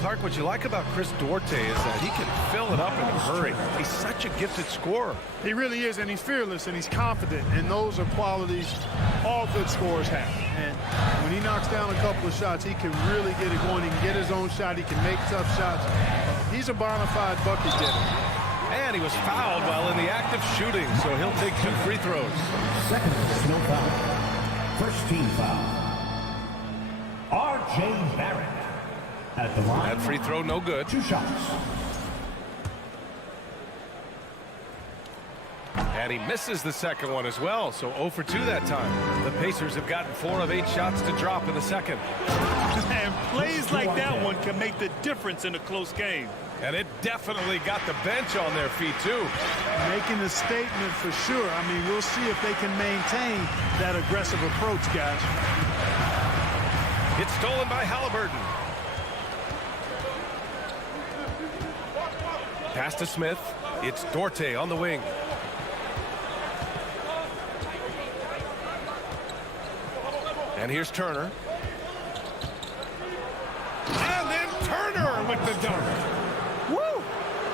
Clark, what you like about Chris Duarte is that he can fill it up in a hurry. He's such a gifted scorer. He really is, and he's fearless, and he's confident, and those are qualities all good scorers have. And when he knocks down a couple of shots, he can really get it going. He can get his own shot. He can make tough shots. He's a bona fide bucket getter. And he was fouled while in the act of shooting, so he'll take 2 free throws. Second personal foul. First team foul. R.J. Barrett. At the line. That free throw no good. 2 shots. And he misses the second one as well, so 0 for 2 that time. The Pacers have gotten 4 of 8 shots to drop in the second. And plays like that one can make the difference in a close game. And it definitely got the bench on their feet, too. Making a statement for sure. I mean, we'll see if they can maintain that aggressive approach, guys. It's stolen by Halliburton. Pass to Smith. It's Duarte on the wing. And here's Turner. And then Turner with the dunk. Woo!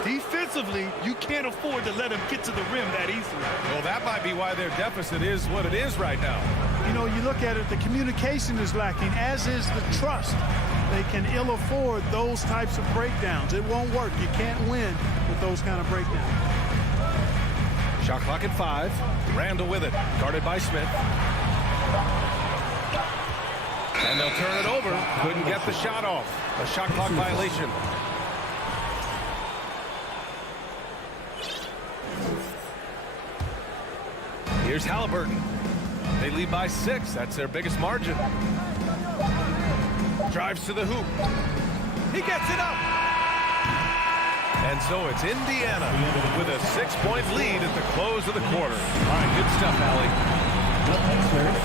Defensively, you can't afford to let him get to the rim that easily. Well, that might be why their deficit is what it is right now. You know, you look at it, the communication is lacking, as is the trust. They can ill afford those types of breakdowns. It won't work. You can't win with those kind of breakdowns. Shot clock at 5. Randall with it. Guarded by Smith. And they'll turn it over. Couldn't get the shot off. A shot clock violation. Here's Halliburton. They lead by 6. That's their biggest margin. Drives to the hoop. He gets it up. And so it's Indiana with a 6-point lead at the close of the quarter. All right, good stuff, Allie. The Pacers,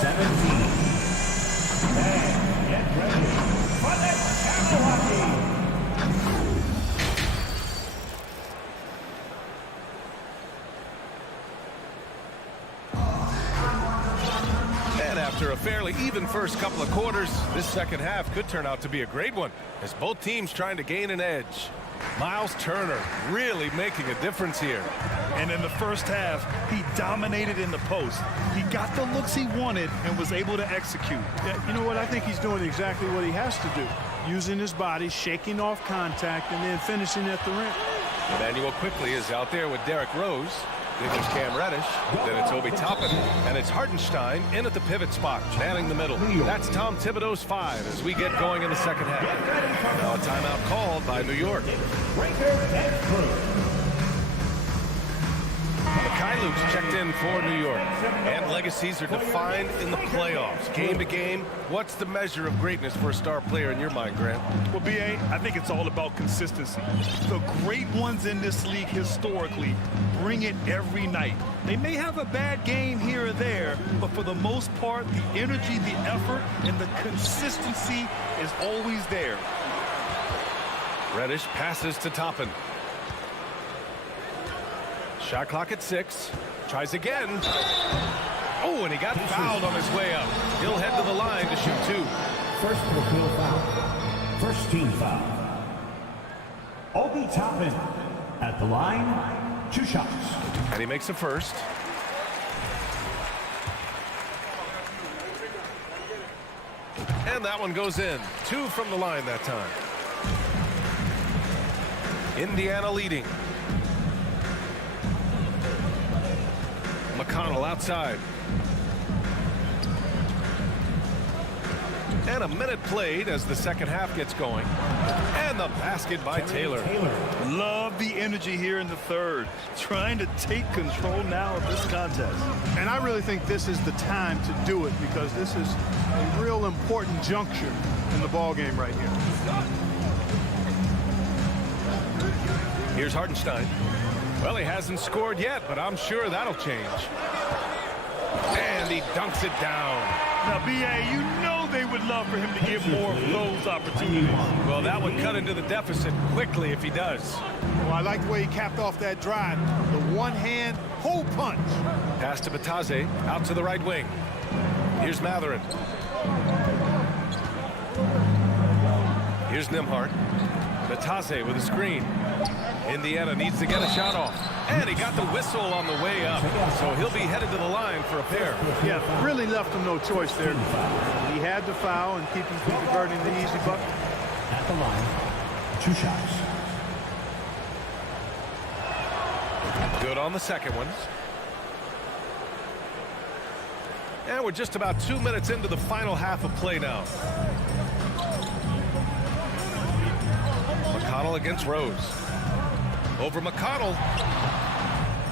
17. And get ready for the Camel Hockey. After a fairly even first couple of quarters, this second half could turn out to be a great one as both teams trying to gain an edge. Miles Turner really making a difference here. And in the first half, he dominated in the post. He got the looks he wanted and was able to execute. Yeah, you know what? I think he's doing exactly what he has to do. Using his body, shaking off contact, and then finishing at the rim. Emmanuel Quickly is out there with Derrick Rose. Then there's Cam Reddish. Then it's Obi Toppin. And it's Hartenstein in at the pivot spot, manning the middle. That's Tom Thibodeau's 5 as we get going in the second half. Now a timeout called by New York. Mekhi Luke's checked in for New York. And legacies are defined in the playoffs. Game to game, what's the measure of greatness for a star player in your mind, Grant? Well, B.A., I think it's all about consistency. The great ones in this league historically bring it every night. They may have a bad game here or there, but for the most part, the energy, the effort, and the consistency is always there. Reddish passes to Toppin. Shot clock at 6. Tries again. Oh, and he got fouled on his way up. He'll head to the line to shoot 2. First personal foul. First team foul. Obi Toppin at the line. 2 shots. And he makes the first. And that one goes in. 2 from the line that time. Indiana leading. McConnell outside. And a minute played as the second half gets going. And the basket by Taylor. Love the energy here in the third. Trying to take control now of this contest. And I really think this is the time to do it because this is a real important juncture in the ball game right here. Here's Hartenstein. Well, he hasn't scored yet, but I'm sure that'll change. And he dunks it down. Now, B.A., you know they would love for him to get more of those opportunities. Well, that would cut into the deficit quickly if he does. Well, I like the way he capped off that drive. The one-hand hole punch. Pass to Bataze, out to the right wing. Here's Matherin. Here's Nembhard. Bataze with a screen. Indiana needs to get a shot off. And he got the whistle on the way up. So he'll be headed to the line for a pair. Yeah, really left him no choice there. He had to foul and keep him from converting the easy bucket. At the line, 2 shots. Good on the second one. And we're just about 2 minutes into the final half of play now. McConnell against Rose. Over McConnell.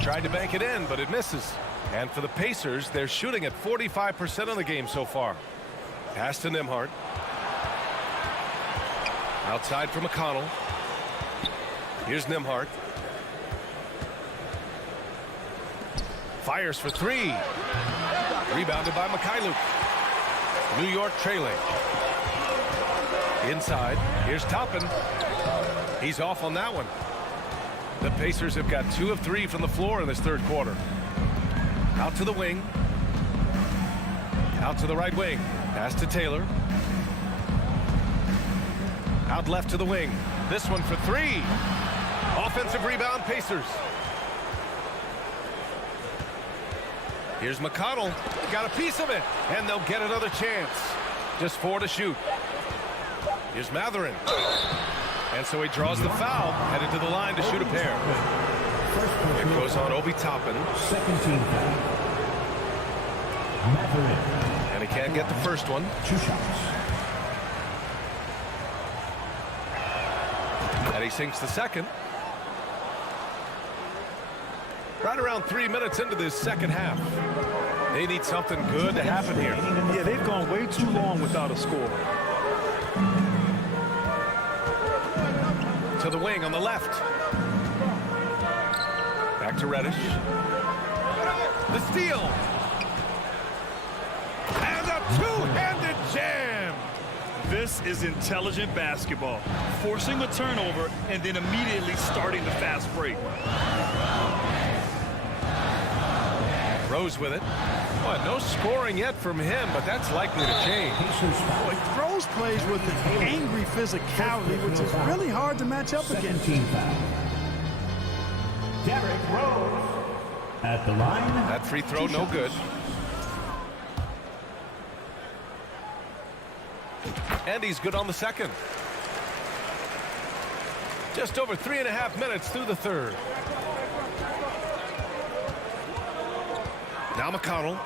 Tried to bank it in, but it misses. And for the Pacers, they're shooting at 45% of the game so far. Pass to Nembhard. Outside for McConnell. Here's Nembhard. Fires for 3. Rebounded by Mikhailuk. New York trailing. Inside. Here's Toppin. He's off on that one. The Pacers have got 2 of 3 from the floor in this third quarter. Out to the wing. Out to the right wing. Pass to Taylor. Out left to the wing. This one for 3. Offensive rebound, Pacers. Here's McConnell. Got a piece of it. And they'll get another chance. Just 4 to shoot. Here's Matherin. And so he draws the foul, headed to the line to shoot a pair. It goes on Obi Toppin. Second team foul. Matherin. And he can't get the first one. 2 shots. And he sinks the second. Right around 3 minutes into this second half. They need something good to happen here. Yeah, they've gone way too long without a score. To the wing on the left. Back to Reddish. The steal. And a two-handed jam. This is intelligent basketball. Forcing a turnover and then immediately starting the fast break. Rose with it. Well, no scoring yet from him, but that's likely to change. Boy, Rose plays with an angry physicality, which is really hard to match up against. Team foul. Derrick Rose at the line. That free throw, no good. And he's good on the second. Just over 3.5 minutes through the third. Now McConnell.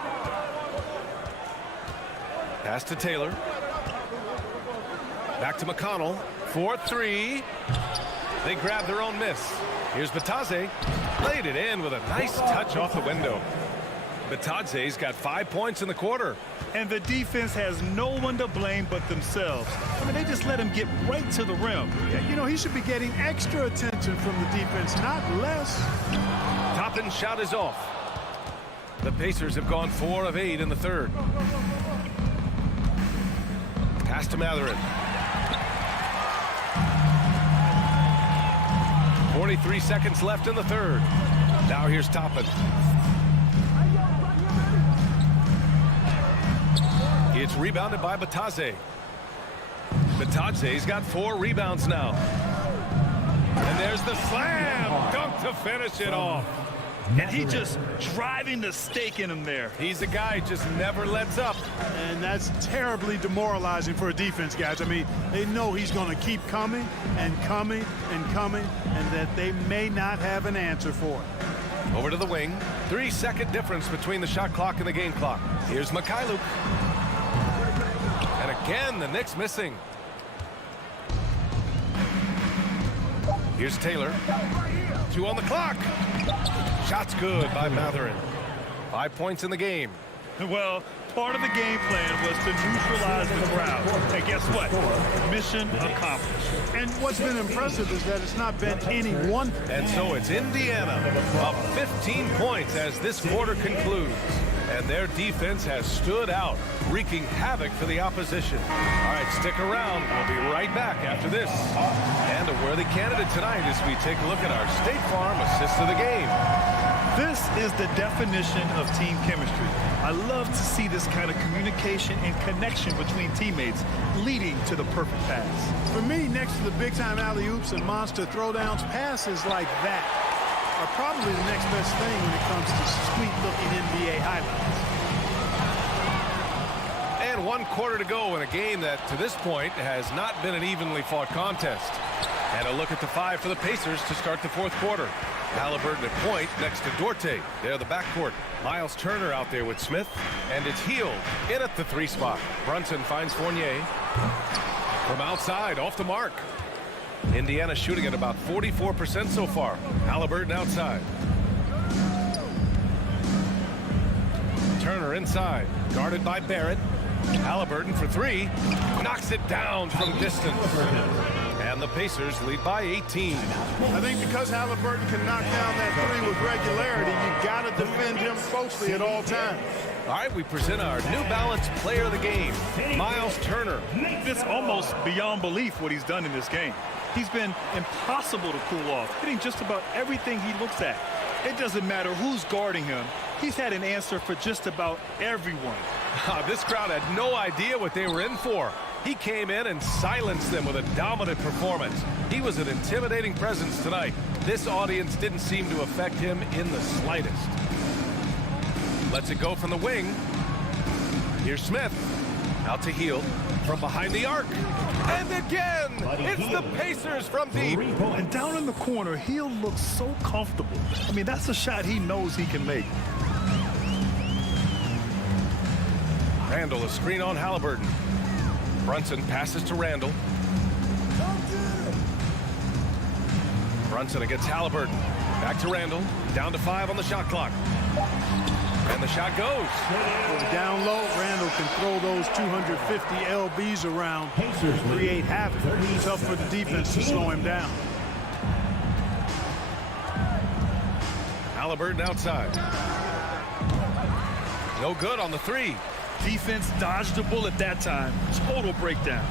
Pass to Taylor. Back to McConnell. 4-3. They grab their own miss. Here's Bataze. Laid it in with a nice touch off the window. Bataze's got 5 points in the quarter. And the defense has no one to blame but themselves. I mean, they just let him get right to the rim. Yeah, you know, he should be getting extra attention from the defense, not less. Toppin's shot is off. The Pacers have gone 4 of 8 in the third. Pass to Matherin. 43 seconds left in the third. Now here's Toppin. It's rebounded by Bataze. Bataze's got 4 rebounds now. And there's the slam dunk to finish it off. And he just driving the stake in him there. He's a guy who just never lets up. And that's terribly demoralizing for a defense, guys. I mean, they know he's going to keep coming and coming and coming, and that they may not have an answer for it. Over to the wing. 3-second difference between the shot clock and the game clock. Here's Mikhailuk. And again, the Knicks missing. Here's Taylor. 2 on the clock. Shot's good by Matherin. 5 points in the game. Well, part of the game plan was to neutralize the crowd. And guess what? Mission accomplished. And what's been impressive is that it's not been any one. And so it's Indiana up 15 points as this quarter concludes. And their defense has stood out, wreaking havoc for the opposition. All right, stick around. We'll be right back after this. And a worthy candidate tonight as we take a look at our State Farm assist of the game. This is the definition of team chemistry. I love to see this kind of communication and connection between teammates leading to the perfect pass. For me, next to the big-time alley-oops and monster throwdowns, passes like that are probably the next best thing when it comes to sweet-looking NBA highlights. And 1 quarter to go in a game that, to this point, has not been an evenly fought contest. And a look at the 5 for the Pacers to start the 4th quarter. Halliburton at point next to Duarte. They're the backcourt. Miles Turner out there with Smith. And it's Hield in at the 3 spot. Brunson finds Fournier. From outside, off the mark. Indiana shooting at about 44% so far. Halliburton outside. Turner inside. Guarded by Barrett. Halliburton for 3. Knocks it down from distance. And the Pacers lead by 18. I think because Halliburton can knock down that 3 with regularity, you got to defend him closely at all times. All right, we present our New Balance player of the game, Miles Turner. It's almost beyond belief what he's done in this game. He's been impossible to cool off, hitting just about everything he looks at. It doesn't matter who's guarding him. He's had an answer for just about everyone. This crowd had no idea what they were in for. He came in and silenced them with a dominant performance. He was an intimidating presence tonight. This audience didn't seem to affect him in the slightest. Lets it go from the wing. Here's Smith. Out to Hield. From behind the arc. And again, it's the Pacers from deep. And down in the corner, Hield looks so comfortable. I mean, that's a shot he knows he can make. Randall, a screen on Halliburton. Brunson passes to Randall. Brunson against Halliburton. Back to Randall. Down to 5 on the shot clock. And the shot goes. Down low, Randall can throw those 250 LBs around, create havoc. Tough for the defense to slow him down. Halliburton outside. No good on the 3. Defense dodged a bullet that time. Total breakdown.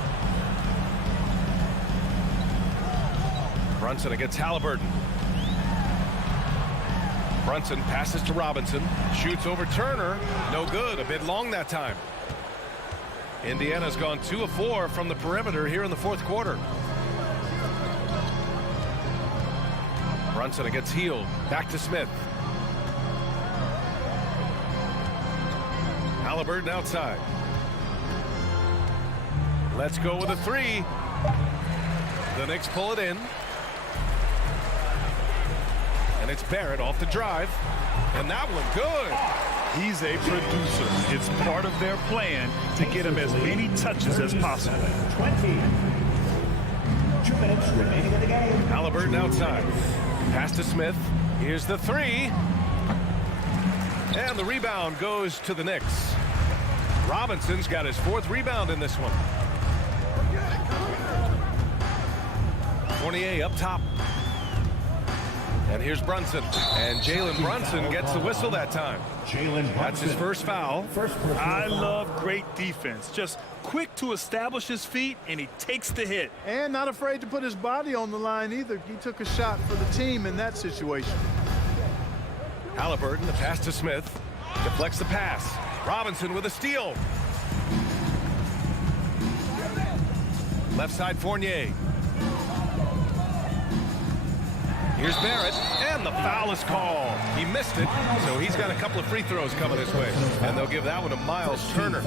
Brunson against Halliburton. Brunson passes to Robinson. Shoots over Turner. No good. A bit long that time. Indiana's gone 2 of 4 from the perimeter here in the 4th quarter. Brunson against Hield. Back to Smith. Halliburton outside. Let's go with a 3. The Knicks pull it in. And it's Barrett off the drive. And that one good. He's a producer. It's part of their plan to get him as many touches as possible. 20. 2 minutes remaining in the game. Halliburton outside. Pass to Smith. Here's the 3. And the rebound goes to the Knicks. Robinson's got his 4th rebound in this one. Fournier up top. And here's Brunson. And Jalen Brunson gets the whistle that time. That's his first foul. I love great defense. Just quick to establish his feet, and he takes the hit. And not afraid to put his body on the line either. He took a shot for the team in that situation. Halliburton, the pass to Smith. Deflects the pass. Robinson with a steal. Left side Fournier. Here's Barrett, and the foul is called. He missed it, so he's got a couple of free throws coming his way. And they'll give that one to Miles Turner.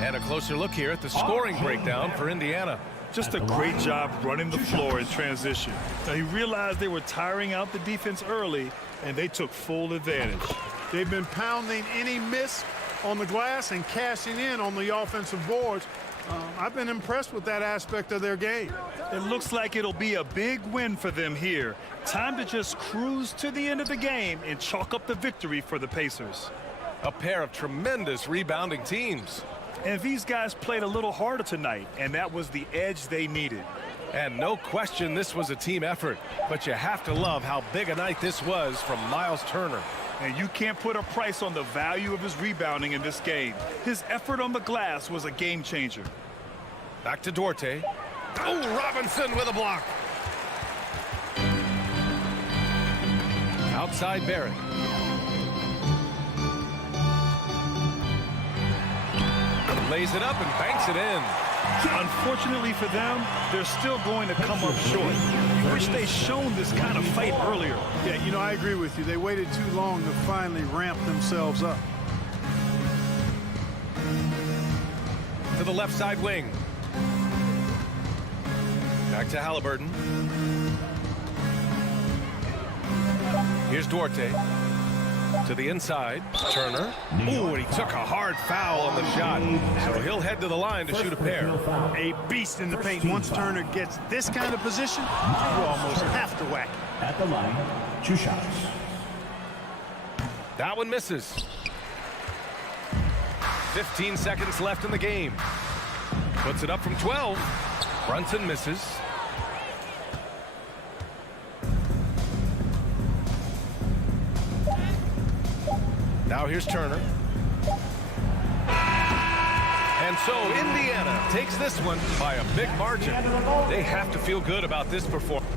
And a closer look here at the scoring breakdown for Indiana. Just a great job running the floor in transition. Now, he realized they were tiring out the defense early, and they took full advantage. They've been pounding any miss on the glass and cashing in on the offensive boards. I've been impressed with that aspect of their game. It looks like it'll be a big win for them here. Time to just cruise to the end of the game and chalk up the victory for the Pacers. A pair of tremendous rebounding teams. And these guys played a little harder tonight, and that was the edge they needed. And no question this was a team effort, but you have to love how big a night this was from Miles Turner. And you can't put a price on the value of his rebounding in this game. His effort on the glass was a game changer. Back to Duarte. Oh, Robinson with a block. Outside Barrett. Lays it up and banks it in. Unfortunately for them, they're still going to come up short. You wish they'd shown this kind of fight earlier. Yeah, you know, I agree with you. They waited too long to finally ramp themselves up. To the left side wing. Back to Halliburton. Here's Duarte. To the inside. Turner. Ooh, and he took a hard foul on the shot. So he'll head to the line to shoot a pair. A beast in the paint. Once Turner gets this kind of position, you almost have to whack it. At the line, 2 shots. That one misses. 15 seconds left in the game. Puts it up from 12. Brunson misses. Now here's Turner. And so Indiana takes this one by a big margin. They have to feel good about this performance.